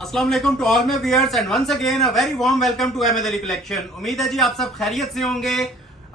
अस्सलाम वालेकुम to all my viewers and once again a very warm welcome to Ahmad Ali collection. उम्मीद है जी आप सब खैरियत से होंगे।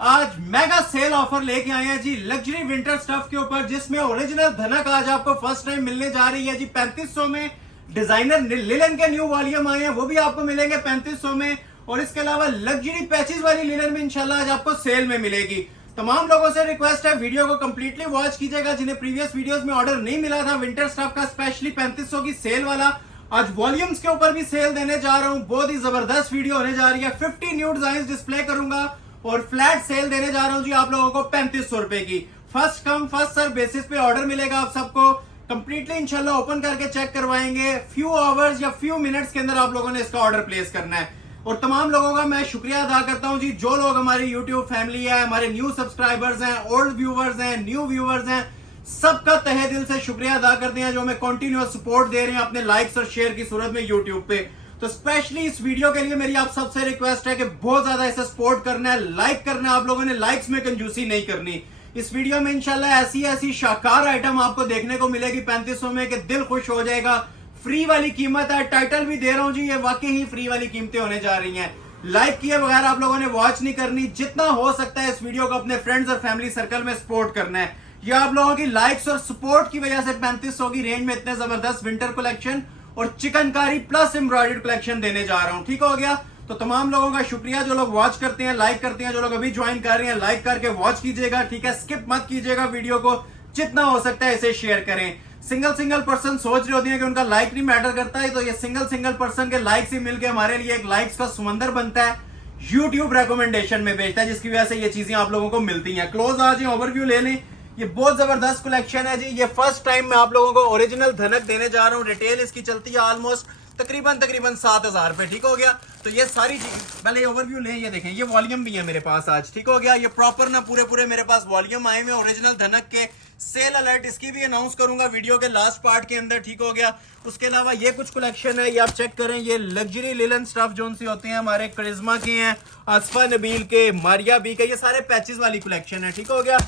आज मेगा सेल ऑफर लेके आए हैं जी लग्जरी विंटर स्टफ के ऊपर, जिसमें ओरिजिनल धनक आज आपको फर्स्ट टाइम मिलने जा रही है जी 3500 में। डिजाइनर लिलन के न्यू वॉल्यूम आए हैं, वो भी आपको मिलेंगे 3500 में। और इसके अलावा लग्जरी पैचेस वाली लिलन में इंशाल्लाह आज आपको सेल में मिलेगी। तमाम लोगों से रिक्वेस्ट है वीडियो को कंप्लीटली वॉच कीजिएगा जिन्हें प्रीवियस वीडियोस में ऑर्डर नहीं मिला था विंटर स्टफ का, स्पेशली 3500 की सेल वाला। आज वॉल्यूम्स के ऊपर भी सेल देने जा रहा हूं, बहुत ही जबरदस्त वीडियो होने जा रही है। 50 न्यू डिजाइन डिस्प्ले करूंगा और फ्लैट सेल देने जा रहा हूं जी आप लोगों को 3500 रुपए की। First come first serve basis पे ऑर्डर मिलेगा आप सबको। कंप्लीटली इंशाल्लाह ओपन करके चेक करवाएंगे। फ्यू आवर्स या फ्यू मिनट्स के अंदर आप लोगों ने इसका ऑर्डर प्लेस करना है। और तमाम लोगों का मैं शुक्रिया अदा करता हूं जी, जो लोग हमारी यूट्यूब फैमिली है, हमारे न्यू सब्सक्राइबर्स हैं, ओल्ड व्यूवर्स हैं, न्यू व्यूवर्स हैं, सबका तहे दिल से शुक्रिया अदा करते हैं जो हमें कंटिन्यूअस सपोर्ट दे रहे हैं अपने लाइक्स और शेयर की सूरत में यूट्यूब पे। तो स्पेशली इस वीडियो के लिए मेरी आप सबसे रिक्वेस्ट है कि बहुत ज्यादा इसे सपोर्ट करना है, लाइक करना है। आप लोगों ने लाइक्स में कंजूसी नहीं करनी। इस वीडियो में इंशाल्लाह ऐसी ऐसी शानदार आइटम आपको देखने को मिलेगी 3500 में कि दिल खुश हो जाएगा। फ्री वाली कीमत है, टाइटल भी दे रहा हूं जी, ये वाकई ही फ्री वाली कीमतें होने जा रही हैं। लाइक किए बगैर आप लोगों ने वॉच नहीं करनी। जितना हो सकता है इस वीडियो को अपने फ्रेंड्स और फैमिली सर्कल में सपोर्ट करना है। ये आप लोगों की लाइक्स और सपोर्ट की वजह से 3500 की रेंज में इतने जबरदस्त विंटर कलेक्शन और चिकनकारी प्लस एम्ब्रॉयडर्ड कलेक्शन देने जा रहा हूं। ठीक हो गया? तो तमाम लोगों का शुक्रिया जो लोग वॉच करते हैं, लाइक करते हैं। जो लोग अभी ज्वाइन कर रहे हैं लाइक करके वॉच कीजिएगा, ठीक है? स्किप मत कीजिएगा वीडियो को, जितना हो सकता है इसे शेयर करें। सिंगल पर्सन सोच रहे होते हैं कि उनका लाइक नहीं मैटर करता है, तो ये सिंगल पर्सन के लाइक्स ही मिलकर हमारे लिए एक लाइक्स का समंदर बनता है, यूट्यूब रिकमेंडेशन में भेजता है, जिसकी वजह से ये चीजें आप लोगों को मिलती हैं। क्लोज आ जाए, ओवरव्यू ले लें। ये बहुत जबरदस्त कलेक्शन है जी। ये फर्स्ट टाइम मैं आप लोगों को ओरिजिनल धनक देने जा रहा हूँ। रिटेल इसकी चलती है ऑलमोस्ट तकरीबन 7000 रुपए। ठीक हो गया? तो ये सारी चीज पहले ओवरव्यू लें। ये देखें, ये वॉल्यूम भी है मेरे पास आज। ठीक हो गया? ये प्रॉपर ना पूरे मेरे पास वॉल्यूम आए हुए ओरिजिनल धनक के। सेल अलर्ट इसकी भी अनाउंस करूंगा वीडियो के लास्ट पार्ट के अंदर। ठीक हो गया? उसके अलावा ये कुछ कलेक्शन है, ये आप चेक करें। ये लग्जरी लिलन स्टफ जो सी होते हैं हमारे करिश्मा के हैं, आसफा नबील के, मारिया बी के, ये सारे पैचेस वाली कलेक्शन है। ठीक हो गया?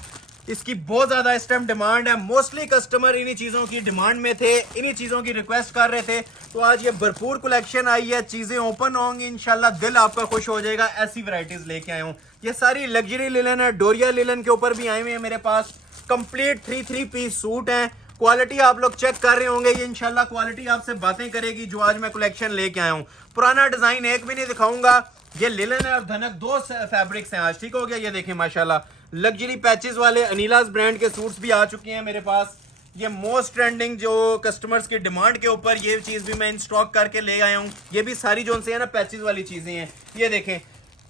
इसकी बहुत ज्यादा इस टाइम डिमांड है। मोस्टली कस्टमर इन्हीं चीजों की डिमांड में थे, इन्हीं चीजों की रिक्वेस्ट कर रहे थे। तो आज ये भरपूर कलेक्शन आई है, चीजें ओपन होंगी इंशाल्लाह, दिल आपका खुश हो जाएगा। ऐसी वैरायटीज लेके आया हूँ। ये सारी लग्जरी लिलन है, डोरिया लिलन के ऊपर भी आए हुए हैं मेरे पास। कंप्लीट 3 पीस सूट है। क्वालिटी आप लोग चेक कर रहे होंगे, ये इंशाल्लाह क्वालिटी आपसे बातें करेगी जो आज मैं कलेक्शन लेके आया हूँ। पुराना डिजाइन एक भी नहीं दिखाऊंगा। ये लिलन है और धनक, दो फैब्रिक्स हैं आज। ठीक हो गया? ये देखें माशाल्लाह लग्जरी पैचेस वाले अनीलास ब्रांड के सूट्स भी आ चुके हैं मेरे पास। ये मोस्ट ट्रेंडिंग जो कस्टमर्स की डिमांड के ऊपर ये चीज भी मैं इन स्टॉक करके ले आया हूँ। ये भी सारी जो से है ना पैचेस वाली चीजें हैं। ये देखें,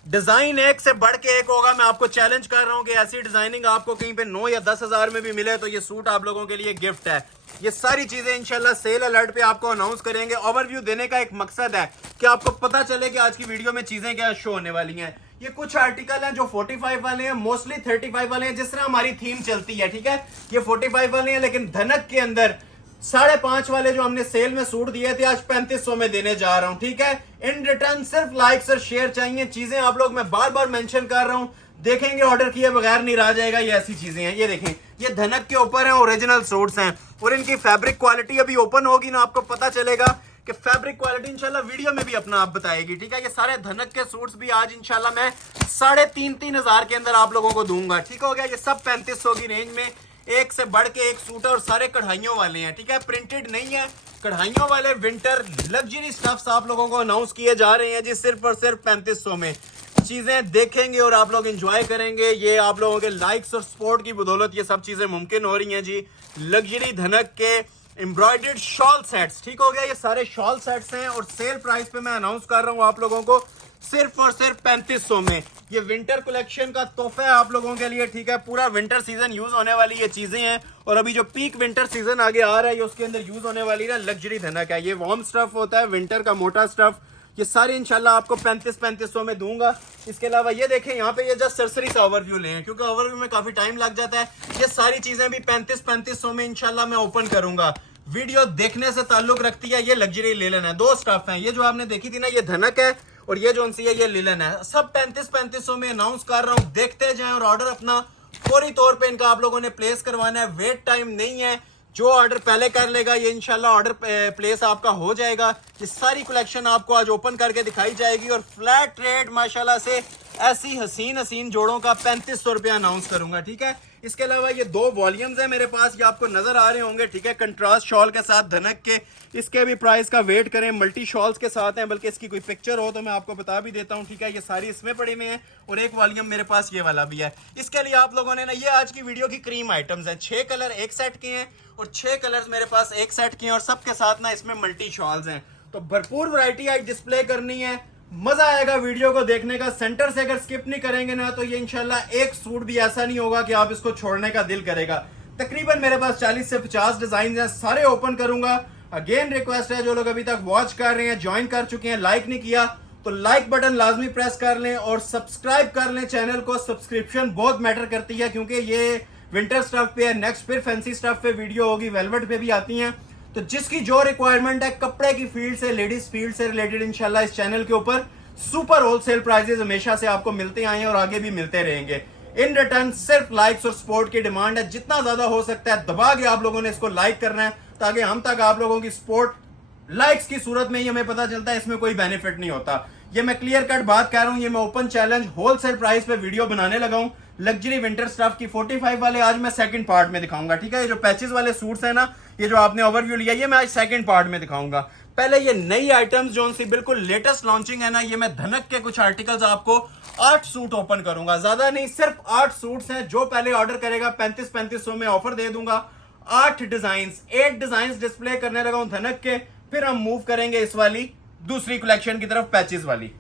डिजाइन एक से बढ़ के एक होगा। मैं आपको चैलेंज कर रहा हूं कि ऐसी डिजाइनिंग आपको कहीं पे 9 या 10 हजार में भी मिले तो ये सूट आप लोगों के लिए गिफ्ट है। ये सारी चीजें इंशाल्लाह सेल अलर्ट पे आपको अनाउंस करेंगे। ओवरव्यू देने का एक मकसद है कि आपको पता चले कि आज की वीडियो में चीजें क्या शो होने वाली हैं। ये कुछ आर्टिकल हैं जो 45 वाले हैं, मोस्टली 35 वाले हैं, जिस तरह हमारी थीम चलती है। ठीक है? ये 45 वाले हैं, लेकिन धनक के अंदर 5.5 वाले जो हमने सेल में सूट दिए थे आज 3500 में देने जा रहा हूं। ठीक है? इन रिटर्न सिर्फ लाइक्स और शेयर चाहिए। चीजें आप लोग मैं बार बार मेंशन कर रहा हूं, देखेंगे ऑर्डर किए बगैर नहीं रह जाएगा। ये ऐसी चीजें हैं। ये देखें, ये धनक के ऊपर है, ओरिजिनल सूट्स हैं और इनकी फैब्रिक क्वालिटी अभी ओपन होगी ना, आपको पता चलेगा कि फैब्रिक क्वालिटी इंशाल्लाह वीडियो में भी अपना आप बताएगी। ठीक है? ये सारे धनक के सूट्स भी आज इंशाल्लाह मैं 3.5 हजार के अंदर आप लोगों को दूंगा। ठीक हो गया? ये सब 3500 की रेंज में एक से बढ़ के एक सूट है और सारे कढ़ाइयों वाले हैं। ठीक है? प्रिंटेड नहीं है, कढ़ाइयों वाले विंटर लग्जरी स्टफ्स आप लोगों को अनाउंस किए जा रहे हैं जी सिर्फ और सिर्फ 3500 में। चीजें देखेंगे और आप लोग एंजॉय करेंगे। ये आप लोगों के लाइक्स और सपोर्ट की बदौलत ये सब चीजें मुमकिन हो रही हैं जी। लग्जरी धनक के एम्ब्रॉयडर्ड शॉल सेट्स। ठीक हो गया? ये सारे शॉल सेट्स हैं और सेल प्राइस पे मैं अनाउंस कर रहा हूं आप लोगों को सिर्फ और सिर्फ 3500 में। ये विंटर कलेक्शन का तोहफा है आप लोगों के लिए। ठीक है? पूरा विंटर सीजन यूज होने वाली ये चीजें हैं और अभी जो पीक विंटर सीजन आगे आ रहा है उसके अंदर यूज होने वाली ना लग्जरी धनक है। ये वार्म स्टफ होता है, विंटर का मोटा स्टफ। ये सारे इंशाल्लाह आपको 3500 में दूंगा। इसके अलावा ये देखें, यहाँ पे ये जस्ट सरसरी सा ओवरव्यू लें क्योंकि ओवरव्यू में काफी टाइम लग जाता है। ये सारी चीजें भी 3500 में इंशाल्लाह मैं ओपन करूंगा। वीडियो देखने से ताल्लुक रखती है। ये लग्जरी लिलन है, दो स्टफ हैं। ये जो आपने देखी थी ना, ये धनक है और ये जो सी है ये लिलन है। सब 3500 में अनाउंस कर रहा हूँ। देखते जाएं और ऑर्डर अपना फौरी तौर पे इनका आप लोगों ने प्लेस करवाना है। वेट टाइम नहीं है। जो ऑर्डर पहले कर लेगा ये इंशाल्लाह ऑर्डर प्लेस आपका हो जाएगा। ये सारी कलेक्शन आपको आज ओपन करके दिखाई जाएगी और फ्लैट रेट माशाल्लाह से ऐसी हसीन हसीन जोड़ों का 3500 रुपया अनाउंस करूंगा, ठीक है। इसके अलावा ये 2 वॉल्यूम्स है मेरे पास, ये आपको नजर आ रहे होंगे, ठीक है, कंट्रास्ट शॉल के साथ धनक के। इसके भी प्राइस का वेट करें, मल्टी शॉल्स के साथ हैं, बल्कि इसकी कोई पिक्चर हो तो मैं आपको बता भी देता हूं, ठीक है। ये सारी इसमें पड़े हुए हैं और एक वॉल्यूम मेरे पास ये वाला भी है। इसके लिए आप लोगों ने ना, ये आज की वीडियो की क्रीम आइटम्स हैं, 6 कलर एक सेट के हैं और 6 कलर्स मेरे पास एक सेट के हैं और सबके साथ ना इसमें मल्टी शॉल्स हैं। तो भरपूर वैरायटी आज डिस्प्ले करनी है, मजा आएगा वीडियो को देखने का। सेंटर से अगर स्किप नहीं करेंगे ना तो ये इंशाल्लाह एक सूट भी ऐसा नहीं होगा कि आप इसको छोड़ने का दिल करेगा। तकरीबन मेरे पास 40 से 50 डिजाइन हैं, सारे ओपन करूंगा। अगेन रिक्वेस्ट है, जो लोग अभी तक वॉच कर रहे हैं, ज्वाइन कर चुके हैं, लाइक नहीं किया तो लाइक बटन लाजमी प्रेस कर लें और सब्सक्राइब कर लें चैनल को। सब्सक्रिप्शन बहुत मैटर करती है क्योंकि ये विंटर स्टफ पे है, नेक्स्ट फिर फैंसी स्टफ पे वीडियो होगी, वेलवेट पे भी आती हैं। तो जिसकी जो रिक्वायरमेंट है कपड़े की फील्ड से, लेडीज फील्ड से रिलेटेड, इंशाल्लाह इस चैनल के ऊपर सुपर होलसेल प्राइसेस हमेशा से आपको मिलते आए हैं और आगे भी मिलते रहेंगे। इन रिटर्न सिर्फ लाइक्स और सपोर्ट की डिमांड है, जितना ज्यादा हो सकता है दबा के आप लोगों ने इसको लाइक करना है ताकि हम तक आप लोगों की सपोर्ट लाइक्स की सूरत में ही हमें पता चलता है, इसमें कोई बेनिफिट नहीं होता। ये मैं क्लियर कट बात कर रहा हूं, ये मैं ओपन चैलेंज होलसेल प्राइस पे वीडियो बनाने लगा हूं। लग्जरी विंटर स्टफ की 45 वाले आज मैं सेकंड पार्ट में दिखाऊंगा, ठीक है। ये जो पैचेस वाले सूट्स हैं ना, ये जो आपने ओवरव्यू लिया, ये मैं आज सेकंड पार्ट में दिखाऊंगा। पहले ये नई आइटम्स जो सी बिल्कुल लेटेस्ट लॉन्चिंग है ना, ये मैं धनक के कुछ आर्टिकल्स आपको 8 सूट ओपन करूंगा, ज्यादा नहीं, सिर्फ 8 सूट्स हैं। जो पहले ऑर्डर करेगा 3500 में ऑफर दे दूंगा। 8 डिजाइन डिस्प्ले करने लगा हूं धनक के, फिर हम मूव करेंगे इस वाली दूसरी कलेक्शन की तरफ, पैचेस वाली।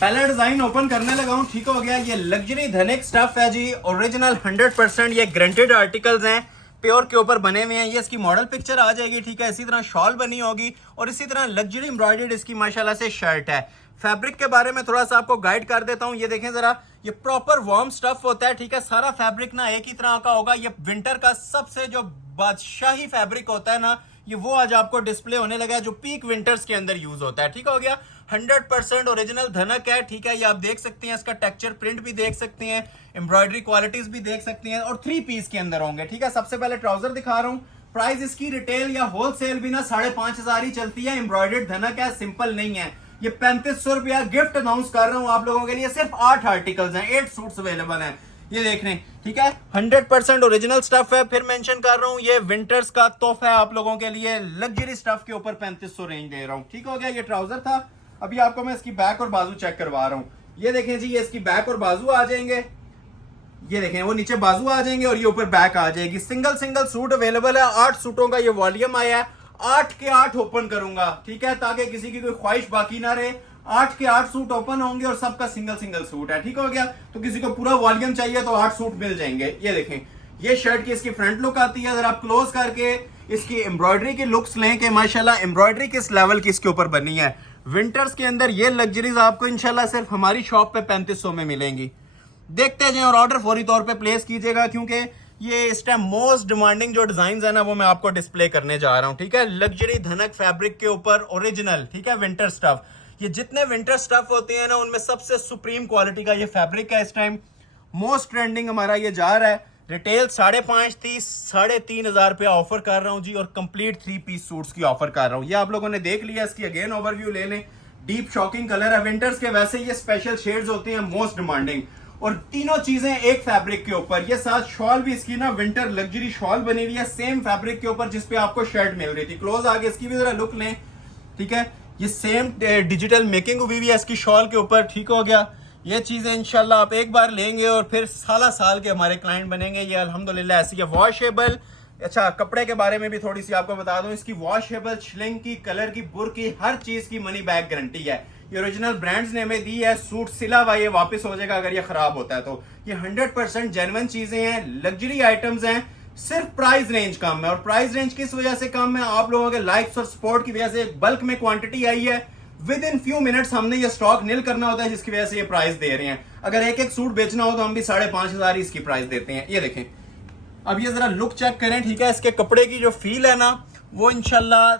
पहला डिजाइन ओपन करने लगा हूं, ठीक हो गया। ये लग्जरी धनिक स्टफ है जी, ओरिजिनल 100%, ये ग्रंटेड आर्टिकल्स हैं, प्योर के ऊपर बने हुए हैं। ये इसकी मॉडल पिक्चर आ जाएगी, ठीक है। इसी तरह शॉल बनी होगी और इसी तरह लग्जरी एम्ब्रॉयडर्ड इसकी माशाल्लाह से शर्ट है। फैब्रिक के बारे में थोड़ा सा आपको गाइड कर देता हूं, ये देखें जरा, ये प्रॉपर वार्म स्टफ होता है, ठीक है। सारा फैब्रिक ना एक ही तरह का होगा। ये विंटर का सबसे जो बादशाही फैब्रिक होता है ना, ये वो आज आपको डिस्प्ले होने लगा है, जो पीक विंटर्स के अंदर यूज होता है, ठीक हो गया। 100% ओरिजिनल धनक है, ठीक है। ये आप देख सकते हैं, इसका टेक्सचर प्रिंट भी देख सकते हैं, एम्ब्रॉयडरी क्वालिटीज भी देख सकते हैं और 3 पीस के अंदर होंगे, ठीक है। सबसे पहले ट्राउजर दिखा रहा हूं। प्राइस इसकी रिटेल या होलसेल भी ना 5500 ही चलती है। एम्ब्रॉयडर्ड धनक है, सिंपल नहीं है। ये 3500 रुपया गिफ्ट अनाउंस कर रहा हूं आप लोगों के लिए। सिर्फ 8 आर्टिकल्स हैं, 8 सूट्स अवेलेबल हैं, ये देख रहे हैं, ठीक है। 100% ओरिजिनल स्टफ है। फिर मेंशन कर रहा हूं, ये विंटर्स का तोहफा है आप लोगों के लिए। लग्जरी स्टफ के ऊपर 3500 रेंज दे रहा हूं, ठीक हो गया। ये ट्राउजर था। अभी आपको मैं इसकी बैक और बाजू चेक करवा रहा हूं। ये देखें जी, ये इसकी बैक और बाजू आ जाएंगे, ये देखें, वो नीचे बाजू आ जाएंगे और ये ऊपर बैक आ जाएगी। सिंगल सूट अवेलेबल है। 8 सूटों का ये वॉल्यूम आया है। 8 के 8 ओपन करूंगा, ठीक है, ताकि किसी की कोई ख्वाहिश बाकी ना रहे। 8 के 8 सूट ओपन होंगे और सबका सिंगल सूट है, ठीक हो गया। तो किसी को पूरा वॉल्यूम चाहिए तो 8 सूट मिल जाएंगे। ये देखें, ये शर्ट की इसकी फ्रंट लुक आती है। अगर आप क्लोज करके इसकी एम्ब्रॉयडरी की लुक्स लें कि माशाल्लाह एम्ब्रॉयडरी किस लेवल की इसके ऊपर बनी है। विंटर्स के अंदर ये लग्जरीज आपको इंशाल्लाह सिर्फ हमारी शॉप पे 3500 में मिलेंगी। देखते जाएं और ऑर्डर फौरी तौर पे प्लेस कीजिएगा, क्योंकि ये इस टाइम मोस्ट डिमांडिंग जो डिजाइन है ना, वो मैं आपको डिस्प्ले करने जा रहा हूं, ठीक है। लग्जरी धनक फैब्रिक के ऊपर ओरिजिनल, ठीक है, विंटर स्टफ। ये जितने विंटर स्टफ होते हैं ना, उनमें सबसे सुप्रीम क्वालिटी का ये फैब्रिक है। इस टाइम मोस्ट ट्रेंडिंग हमारा ये जा रहा है। रिटेल 5.5 थी, 3500 रुपया ऑफर कर रहा हूं जी, और कंप्लीट 3 पीस सूट्स की ऑफर कर रहा हूं। ये आप लोगों ने देख लिया, इसकी अगेन ओवरव्यू ले लें। डीप शॉकिंग कलर है विंटर्स के, वैसे ये स्पेशल शेड्स होते हैं, मोस्ट डिमांडिंग, और तीनों चीजें एक फैब्रिक के ऊपर। ये साथ शॉल भी इसकी ना विंटर लग्जरी शॉल बनी हुई है, सेम फैब्रिक के ऊपर जिसपे आपको शर्ट मिल रही थी। क्लोज आगे इसकी भी जरा लुक लें, ठीक है। ये सेम डिजिटल मेकिंग हुई है इसकी शॉल के ऊपर, ठीक हो गया। ये चीजें इंशाल्लाह आप एक बार लेंगे और फिर साल के हमारे क्लाइंट बनेंगे। ये अल्हम्दुलिल्लाह ऐसी है। वॉशेबल, अच्छा कपड़े के बारे में भी थोड़ी सी आपको बता दूं, इसकी वॉशेबल, श्रिंक की, कलर की, बुर की, हर चीज की मनी बैक गारंटी है। ये ओरिजिनल ब्रांड्स ने हमें दी है। सूट सिला हुआ ये वापस हो जाएगा अगर ये खराब होता है तो। ये 100% जेन्युइन चीजें हैं, लग्जरी आइटम्स हैं। सिर्फ प्राइस रेंज कम है, और प्राइस रेंज किस वजह से कम है? आप लोगों के लाइक्स और सपोर्ट की वजह से बल्क में क्वांटिटी आई है। विद इन फ्यू मिनट्स हमने ये स्टॉक नील करना होता है, जिसकी वजह से ये प्राइस दे रहे हैं। अगर एक सूट बेचना हो तो हम भी 5500 इसकी प्राइस देते हैं। ये देखें, अब ये जरा लुक चेक करें, ठीक है। इसके कपड़े की जो फील है ना, वो इंशाल्लाह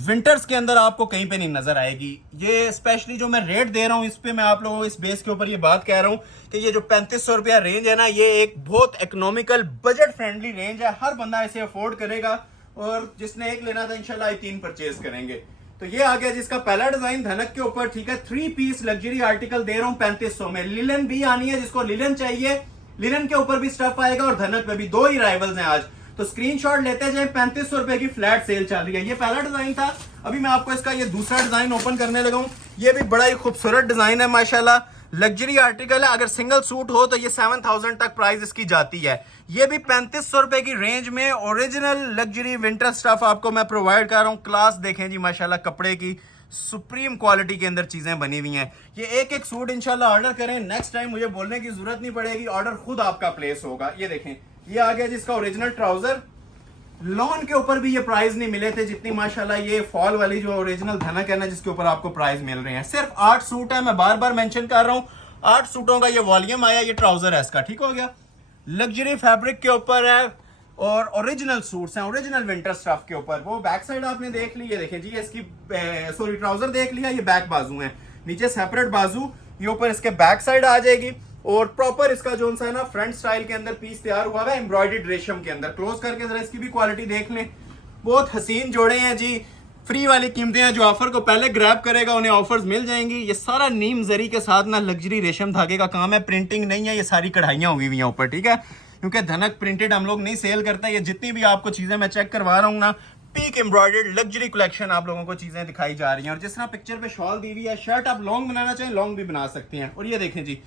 विंटर्स के अंदर आपको कहीं पे नहीं नजर आएगी। ये स्पेशली जो मैं रेट दे रहा हूँ, इस पे मैं आप लोगों को इस बेस के ऊपर ये बात कह रहा हूँ कि ये जो 3500 रुपया रेंज है ना, ये एक बहुत इकोनॉमिकल बजट फ्रेंडली रेंज है। हर बंदा इसे अफोर्ड करेगा और जिसने एक लेना था इंशाल्लाह 3 परचेज करेंगे। तो ये आ गया जिसका पहला डिजाइन धनक के ऊपर, ठीक है। 3 पीस लग्जरी आर्टिकल दे रहा हूं 3500 में। लिलन भी आनी है, जिसको लिलन चाहिए लिलन के ऊपर भी स्टफ आएगा और धनक पे भी, 2 ही राइवल्स हैं आज। तो स्क्रीनशॉट लेते जाए, 3500 रुपए की फ्लैट सेल चल रही है। ये पहला डिजाइन था। अभी मैं आपको इसका ये दूसरा डिजाइन ओपन करने लगा हूं। ये भी बड़ा ही खूबसूरत डिजाइन है माशाल्लाह, लग्जरी आर्टिकल है। अगर सिंगल सूट हो तो ये 7000 तक प्राइस इसकी जाती है। ये भी 3500 रुपए की रेंज में ओरिजिनल लग्जरी विंटर स्टफ आपको मैं प्रोवाइड कर रहा हूं। क्लास देखें जी माशाल्लाह, कपड़े की सुप्रीम क्वालिटी के अंदर चीजें बनी हुई हैं। ये एक एक सूट इंशाल्लाह ऑर्डर करें, नेक्स्ट टाइम मुझे बोलने की जरूरत नहीं पड़ेगी, ऑर्डर खुद आपका प्लेस होगा। ये देखें, ये आ गया जिसका ओरिजिनल ट्राउजर। लॉन के ऊपर भी ये प्राइस नहीं मिले थे जितनी माशाल्लाह ये फॉल वाली जो ओरिजिनल धनक है ना, जिसके ऊपर आपको प्राइस मिल रहे हैं। सिर्फ 8 सूट है, मैं बार बार मेंशन कर रहा हूं, 8 सूटों का ये वॉल्यूम आया। ये ट्राउजर है इसका, ठीक हो गया। लग्जरी फैब्रिक के ऊपर है और ओरिजिनल सूट्स हैं, ओरिजिनल विंटर स्टफ के ऊपर। वो बैक साइड आपने देख ली, ये देखें जी, इसकी सॉरी ट्राउजर देख लिया, ये बैक बाजू है, नीचे सेपरेट बाजू, ये ऊपर इसके बैक साइड आ जाएगी। और प्रॉपर इसका जो है ना फ्रंट स्टाइल के अंदर पीस तैयार हुआ है एम्ब्रॉयडर्ड रेशम के अंदर। क्लोज करके जरा इसकी भी क्वालिटी देख लें, बहुत हसीन जोड़े हैं जी। फ्री वाली कीमतें हैं, जो ऑफर को पहले ग्रैब करेगा उन्हें ऑफर्स मिल जाएंगी। ये सारा नीम जरी के साथ ना लग्जरी रेशम धागे का काम है, प्रिंटिंग नहीं है, ये सारी कढ़ाइयां हुई हुई हैं ऊपर, ठीक है। क्योंकि धनक प्रिंटेड हम लोग नहीं सेल करते। ये जितनी भी आपको चीजें मैं चेक करवा रहा हूँ ना, पीक एम्ब्रॉयडर्ड लग्जरी कलेक्शन आप लोगों को चीजें दिखाई जा रही हैं। और जिस तरह पिक्चर पे शॉल दी हुई है, शर्ट आप लॉन्ग बनाना चाहें लॉन्ग भी बना सकते हैं। और ये देखें जी,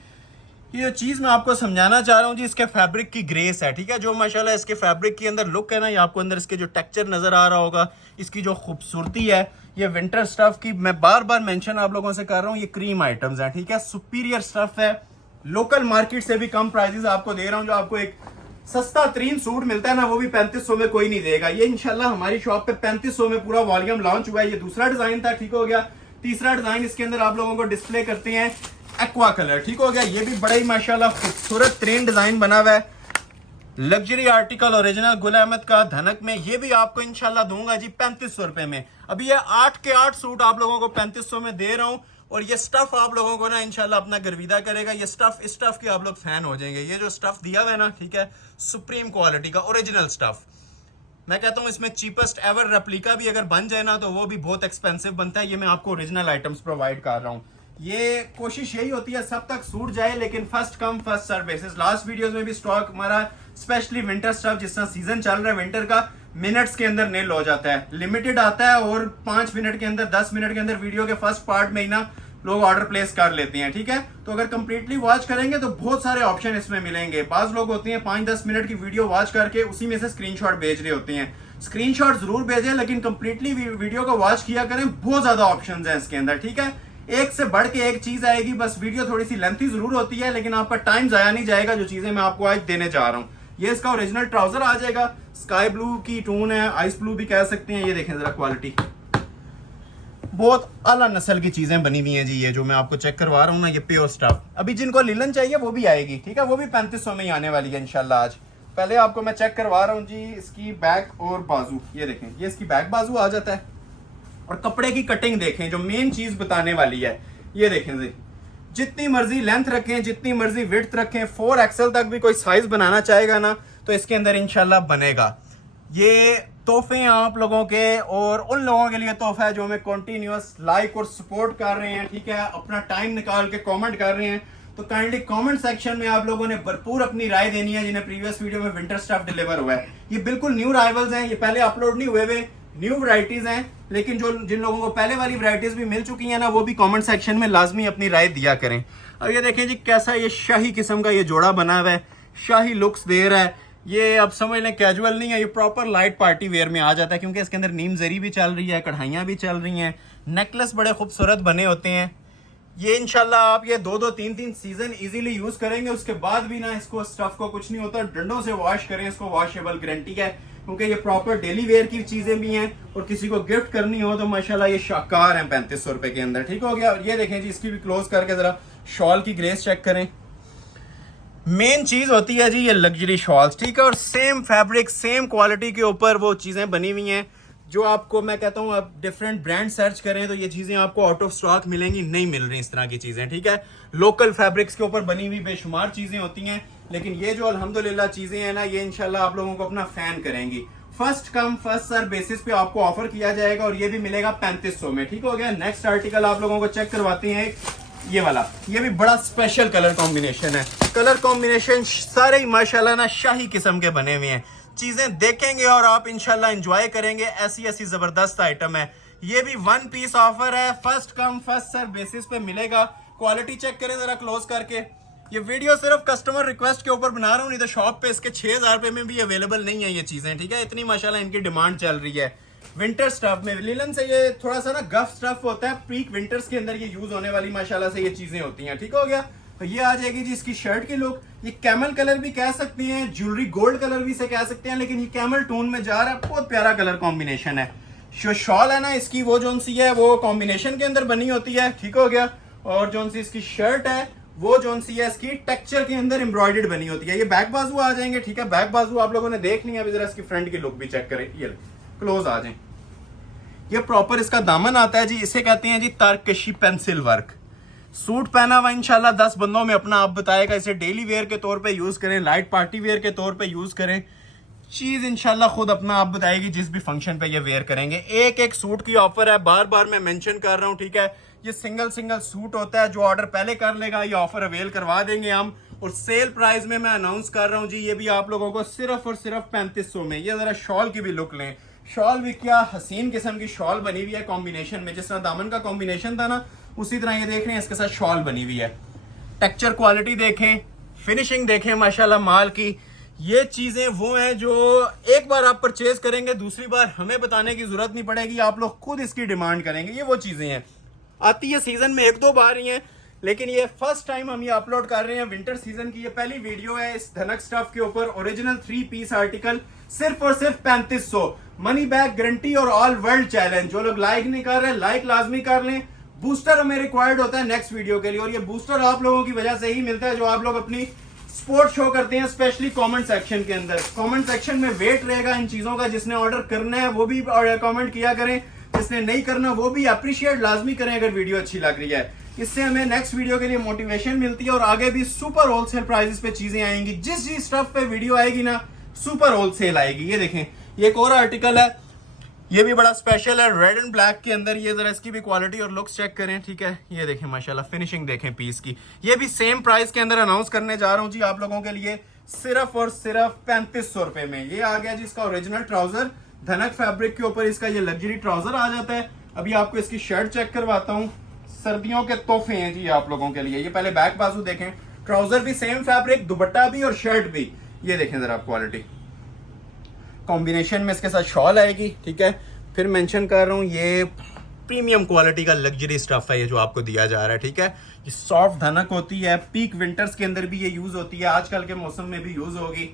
ये चीज मैं आपको समझाना चाह रहा हूँ जी, इसके फैब्रिक की ग्रेस है, ठीक है। जो माशाल्लाह इसके फैब्रिक के अंदर लुक है ना, ये आपको अंदर इसके जो टेक्सचर नजर आ रहा होगा, इसकी जो खूबसूरती है, ये विंटर स्टफ की मैं बार बार मेंशन आप लोगों से कर रहा हूँ, ये क्रीम आइटम्स हैं, ठीक है। सुपीरियर स्टफ है, लोकल मार्केट से भी कम प्राइसेस आपको दे रहा हूँ। जो आपको एक सस्ता तरीन सूट मिलता है ना, वो भी 3500 में कोई नहीं देगा। ये इंशाल्लाह हमारी शॉप पे 3500 में पूरा वॉल्यूम लॉन्च हुआ है। ये दूसरा डिजाइन था, ठीक हो गया। तीसरा डिजाइन इसके अंदर आप लोगों को डिस्प्ले करते हैं एक्वा कलर, ठीक हो गया। ये भी बड़ा ही माशाल्लाह खूबसूरत तरीन डिजाइन बना हुआ है, luxury article original Gul Ahmed का धनक में। ये भी आपको इंशाल्लाह दूंगा जी 3500 रुपए में। अभी ये 8 के 8 सूट आप लोगों को 3500 में दे रहा हूं। और ये स्टफ आप लोगों को ना इंशाल्लाह अपना गर्विदा करेगा। ये स्टफ, इस स्टफ के आप लोग फैन हो जाएंगे। ये जो स्टफ दिया हुआ है ना, ठीक है, सुप्रीम क्वालिटी का ओरिजिनल स्टफ। मैं कहता हूं इसमें चीपेस्ट एवर रेप्लिका भी अगर बन जाए ना, तो वो भी बहुत एक्सपेंसिव बनता है। ये मैं आपको ओरिजिनल आइटम्स प्रोवाइड कर रहा हूं। ये कोशिश यही होती है सब तक सूट जाए, लेकिन first come first serve basis. Last videos में भी स्टॉक हमारा स्पेशली विंटर स्टफ, जिस तरह सीजन चल रहा है विंटर का, मिनट्स के अंदर नील हो जाता है, लिमिटेड आता है। और 5 मिनट के अंदर, 10 मिनट के अंदर वीडियो के फर्स्ट पार्ट में ही ना लोग ऑर्डर प्लेस कर लेते हैं, ठीक है। तो अगर कंप्लीटली वॉच करेंगे तो बहुत सारे ऑप्शन इसमें मिलेंगे। बाज लोग होते हैं 5-10 मिनट की वीडियो वॉच करके उसी में से स्क्रीनशॉट भेज रहे होते हैं। स्क्रीनशॉट जरूर भेजें, लेकिन कंप्लीटली वीडियो को वॉच किया करें। बहुत ज्यादा ऑप्शंस हैं इसके अंदर, ठीक है। एक से बढ़ के एक चीज आएगी, बस वीडियो थोड़ी सी लेंथी जरूर होती है, लेकिन आपका टाइम जाया नहीं जाएगा। जो चीजें मैं आपको आज देने जा रहा हूँ, ये इसका ओरिजिनल ट्राउजर आ जाएगा, स्काई ब्लू की टोन है, आइस ब्लू भी कह सकते हैं। ये देखें जरा क्वालिटी, बहुत आला नस्ल की चीजें बनी हुई हैं जी। ये जो मैं आपको चेक करवा रहा हूँ ना, ये प्योर स्टफ। अभी जिनको लिलन चाहिए वो भी आएगी, ठीक है, वो भी 3500 में ही आने वाली है इंशाल्लाह आज। पहले आपको मैं चेक करवा रहा हूँ जी इसकी बैक और बाजू। ये देखें, ये इसकी बैक बाजू आ जाता है। और कपड़े की कटिंग देखें, जो मेन चीज बताने वाली है, ये देखें जी, जितनी मर्जी लेंथ रखें, जितनी मर्जी विड्थ रखें, 4XL तक भी कोई साइज बनाना चाहेगा ना, तो इसके अंदर इंशाल्लाह बनेगा। ये तोहफे हैं आप लोगों के, और उन लोगों के लिए तोहफा है जो हमें कंटिन्यूअस लाइक और सपोर्ट कर रहे हैं, ठीक है, अपना टाइम निकाल के कमेंट कर रहे हैं। तो काइंडली कमेंट सेक्शन में आप लोगों ने भरपूर अपनी राय देनी है, जिन्हें प्रीवियस वीडियो में विंटर स्टफ डिलीवर हुआ है। ये बिल्कुल न्यू राइवल्स हैं, ये पहले अपलोड नहीं हुए हुए, न्यू वैरायटीज हैं। लेकिन जो जिन लोगों को पहले वाली वैरायटीज भी मिल चुकी हैं ना, वो भी कमेंट सेक्शन में लाजमी अपनी राय दिया करें। अब ये देखें जी, कैसा ये शाही किस्म का ये जोड़ा बना हुआ है, शाही लुक्स दे रहा है। ये आप समझ लें कैजुअल नहीं है, ये प्रॉपर लाइट पार्टी वेयर में आ जाता है, क्योंकि इसके अंदर नीम जरी भी चल रही है, कढ़ाइयाँ भी चल रही हैं, नेकलेस बड़े खूबसूरत बने होते हैं। ये इंशाल्लाह आप ये 2-2, 3-3 सीजन इजीली यूज करेंगे, उसके बाद भी ना इसको स्टफ को कुछ नहीं होता। डंडों से वॉश करें इसको, वॉशेबल गारंटी है, क्योंकि ये प्रॉपर डेली वेयर की चीजें भी हैं। और किसी को गिफ्ट करनी हो तो माशाल्लाह ये शाकार हैं 3500 रुपए के अंदर, ठीक हो गया। और ये देखें जी, इसकी भी क्लोज करके जरा शॉल की ग्रेस चेक करें। मेन चीज होती है जी ये लग्जरी शॉल्स, ठीक है। और सेम फैब्रिक, सेम क्वालिटी के ऊपर वो चीजें बनी हुई हैं, जो आपको मैं कहता हूँ आप डिफरेंट ब्रांड सर्च करें तो ये चीजें आपको आउट ऑफ स्टॉक मिलेंगी, नहीं मिल रही इस तरह की चीजें, ठीक है। लोकल फैब्रिक्स के ऊपर बनी हुई बेशुमार चीजें होती हैं, लेकिन ये जो अल्हम्दुलिल्लाह चीजें हैं ना, ये इंशाल्लाह आप लोगों को अपना फैन करेंगी। First come first serve basis पे आपको ऑफर किया जाएगा और ये भी मिलेगा 3500 में। ठीक हो गया। नेक्स्ट आर्टिकल आप लोगों को चेक करवाते हैं, ये वाला, ये भी बड़ा स्पेशल कलर कॉम्बिनेशन है। कलर कॉम्बिनेशन सारे ही माशाल्लाह ना शाही किस्म के बने हुए हैं। चीजें देखेंगे और आप इंशाल्लाह एंजॉय करेंगे, ऐसी ऐसी जबरदस्त आइटम है। ये भी 1 पीस ऑफर है, first come first serve basis पे मिलेगा। क्वालिटी चेक करें जरा क्लोज करके। ये वीडियो सिर्फ कस्टमर रिक्वेस्ट के ऊपर बना रहा हूँ, नहीं तो शॉप पे इसके 6000 रुपए में भी अवेलेबल नहीं है ये चीजें। ठीक है, इतनी माशाल्लाह इनकी डिमांड चल रही है। विंटर स्टफ में लिलन से ये थोड़ा सा ना गफ स्टफ होता है, पीक विंटर्स के अंदर ये यूज होने वाली माशाल्लाह से ये चीजें होती हैं। ठीक हो गया। तो ये आ जाएगी जी इसकी शर्ट की लुक। ये कैमल कलर भी कह सकते हैं, ज्वेलरी गोल्ड कलर भी से कह सकते हैं, लेकिन ये कैमल टोन में जा रहा है। बहुत प्यारा कलर कॉम्बिनेशन है। जो शॉल है ना इसकी वो जो सी है वो कॉम्बिनेशन के अंदर बनी होती है। ठीक हो गया। और जो सी इसकी शर्ट है वो जो सी है इसकी टेक्सचर के अंदर एम्ब्रॉयडर्ड बनी होती है। ये बैक बाजू आ जाएंगे। ठीक है, बैक बाजू आप लोगों ने देख लिया। अभी जरा इसकी फ्रंट की लुक भी चेक करें, ये क्लोज आ जाए। ये प्रॉपर इसका दामन आता है जी, इसे कहते हैं जी तारकशी पेंसिल वर्क। सूट पहना हुआ इंशाल्लाह 10 बंदों में अपना आप बताएगा। इसे डेली वेयर के तौर पे यूज करें, लाइट पार्टी वेयर के तौर पे यूज करें, चीज इंशाल्लाह खुद अपना आप बताएगी जिस भी फंक्शन पे ये वेयर करेंगे। एक एक सूट की ऑफर है, बार बार मैं मेंशन कर रहा हूँ। ठीक है, ये सिंगल सिंगल सूट होता है, जो ऑर्डर पहले कर लेगा ये ऑफर अवेल करवा देंगे हम। और सेल प्राइस में मैं अनाउंस कर रहा हूँ जी, ये भी आप लोगों को सिर्फ और सिर्फ 3500 में। ये जरा शॉल की भी लुक लें। शॉल भी क्या हसीन किस्म की शॉल बनी हुई है कॉम्बिनेशन में। जिस तरह दामन का कॉम्बिनेशन था ना, उसी तरह ये देख रहे हैं इसके साथ शॉल बनी हुई है। टेक्सचर क्वालिटी देखें, फिनिशिंग देखें माशाल्लाह माल की। ये चीजें वो हैं जो एक बार आप परचेज करेंगे, दूसरी बार हमें बताने की जरूरत नहीं पड़ेगी, आप लोग खुद इसकी डिमांड करेंगे। ये वो चीजें हैं, आती है सीजन में 1-2 बार ही हैं, लेकिन ये फर्स्ट टाइम हम ये अपलोड कर रहे हैं विंटर सीजन की। ये पहली वीडियो है इस धनक स्टफ के ऊपर। ओरिजिनल 3 पीस आर्टिकल सिर्फ और सिर्फ 3500, मनी बैक गारंटी और ऑल वर्ल्ड चैलेंज। जो लोग लाइक नहीं कर रहे, लाइक लाजमी कर लें। बूस्टर हमें रिक्वायर्ड होता है नेक्स्ट वीडियो के लिए, और ये बूस्टर आप लोगों की वजह से ही मिलता है, जो आप लोग अपनी सपोर्ट शो करते हैं, स्पेशली कमेंट सेक्शन के अंदर। कमेंट सेक्शन में वेट रहेगा इन चीजों का। जिसने ऑर्डर करना है वो भी कमेंट किया करें, जिसने नहीं करना वो भी अप्रिशिएट लाजमी करें अगर वीडियो अच्छी लग रही है। इससे हमें नेक्स्ट वीडियो के लिए मोटिवेशन मिलती है, और आगे भी सुपर होलसेल प्राइसेस पे चीजें आएंगी। जिस जिस स्टफ पे वीडियो आएगी ना, सुपर होलसेल आएगी। ये देखें, ये एक और आर्टिकल है, ये भी बड़ा स्पेशल है, रेड एंड ब्लैक के अंदर। ये जरा इसकी भी क्वालिटी और लुक्स चेक करें। ठीक है, ये देखें माशाल्लाह, फिनिशिंग देखें पीस की। ये भी सेम प्राइस के अंदर अनाउंस करने जा रहा हूँ जी आप लोगों के लिए, सिर्फ और सिर्फ 3500 रुपए में। ये आ गया जी इसका ओरिजिनल ट्राउजर। धनक फैब्रिक के ऊपर इसका ये लग्जरी ट्राउजर आ जाता है। अभी आपको इसकी शर्ट चेक करवाता हूँ। सर्दियों के तोहफे हैं जी आप लोगों के लिए। ये पहले बैक बाजू देखें, ट्राउजर भी सेम फैब्रिक, दुपट्टा भी और शर्ट भी। ये देखें जरा आप क्वालिटी, कॉम्बिनेशन में इसके साथ शॉल आएगी। ठीक है, फिर मेंशन कर रहा हूँ ये प्रीमियम क्वालिटी का लग्जरी स्टफ है ये जो आपको दिया जा रहा है। ठीक है, ये सॉफ्ट धनक होती है, पीक विंटर्स के अंदर भी ये यूज होती है, आजकल के मौसम में भी यूज होगी।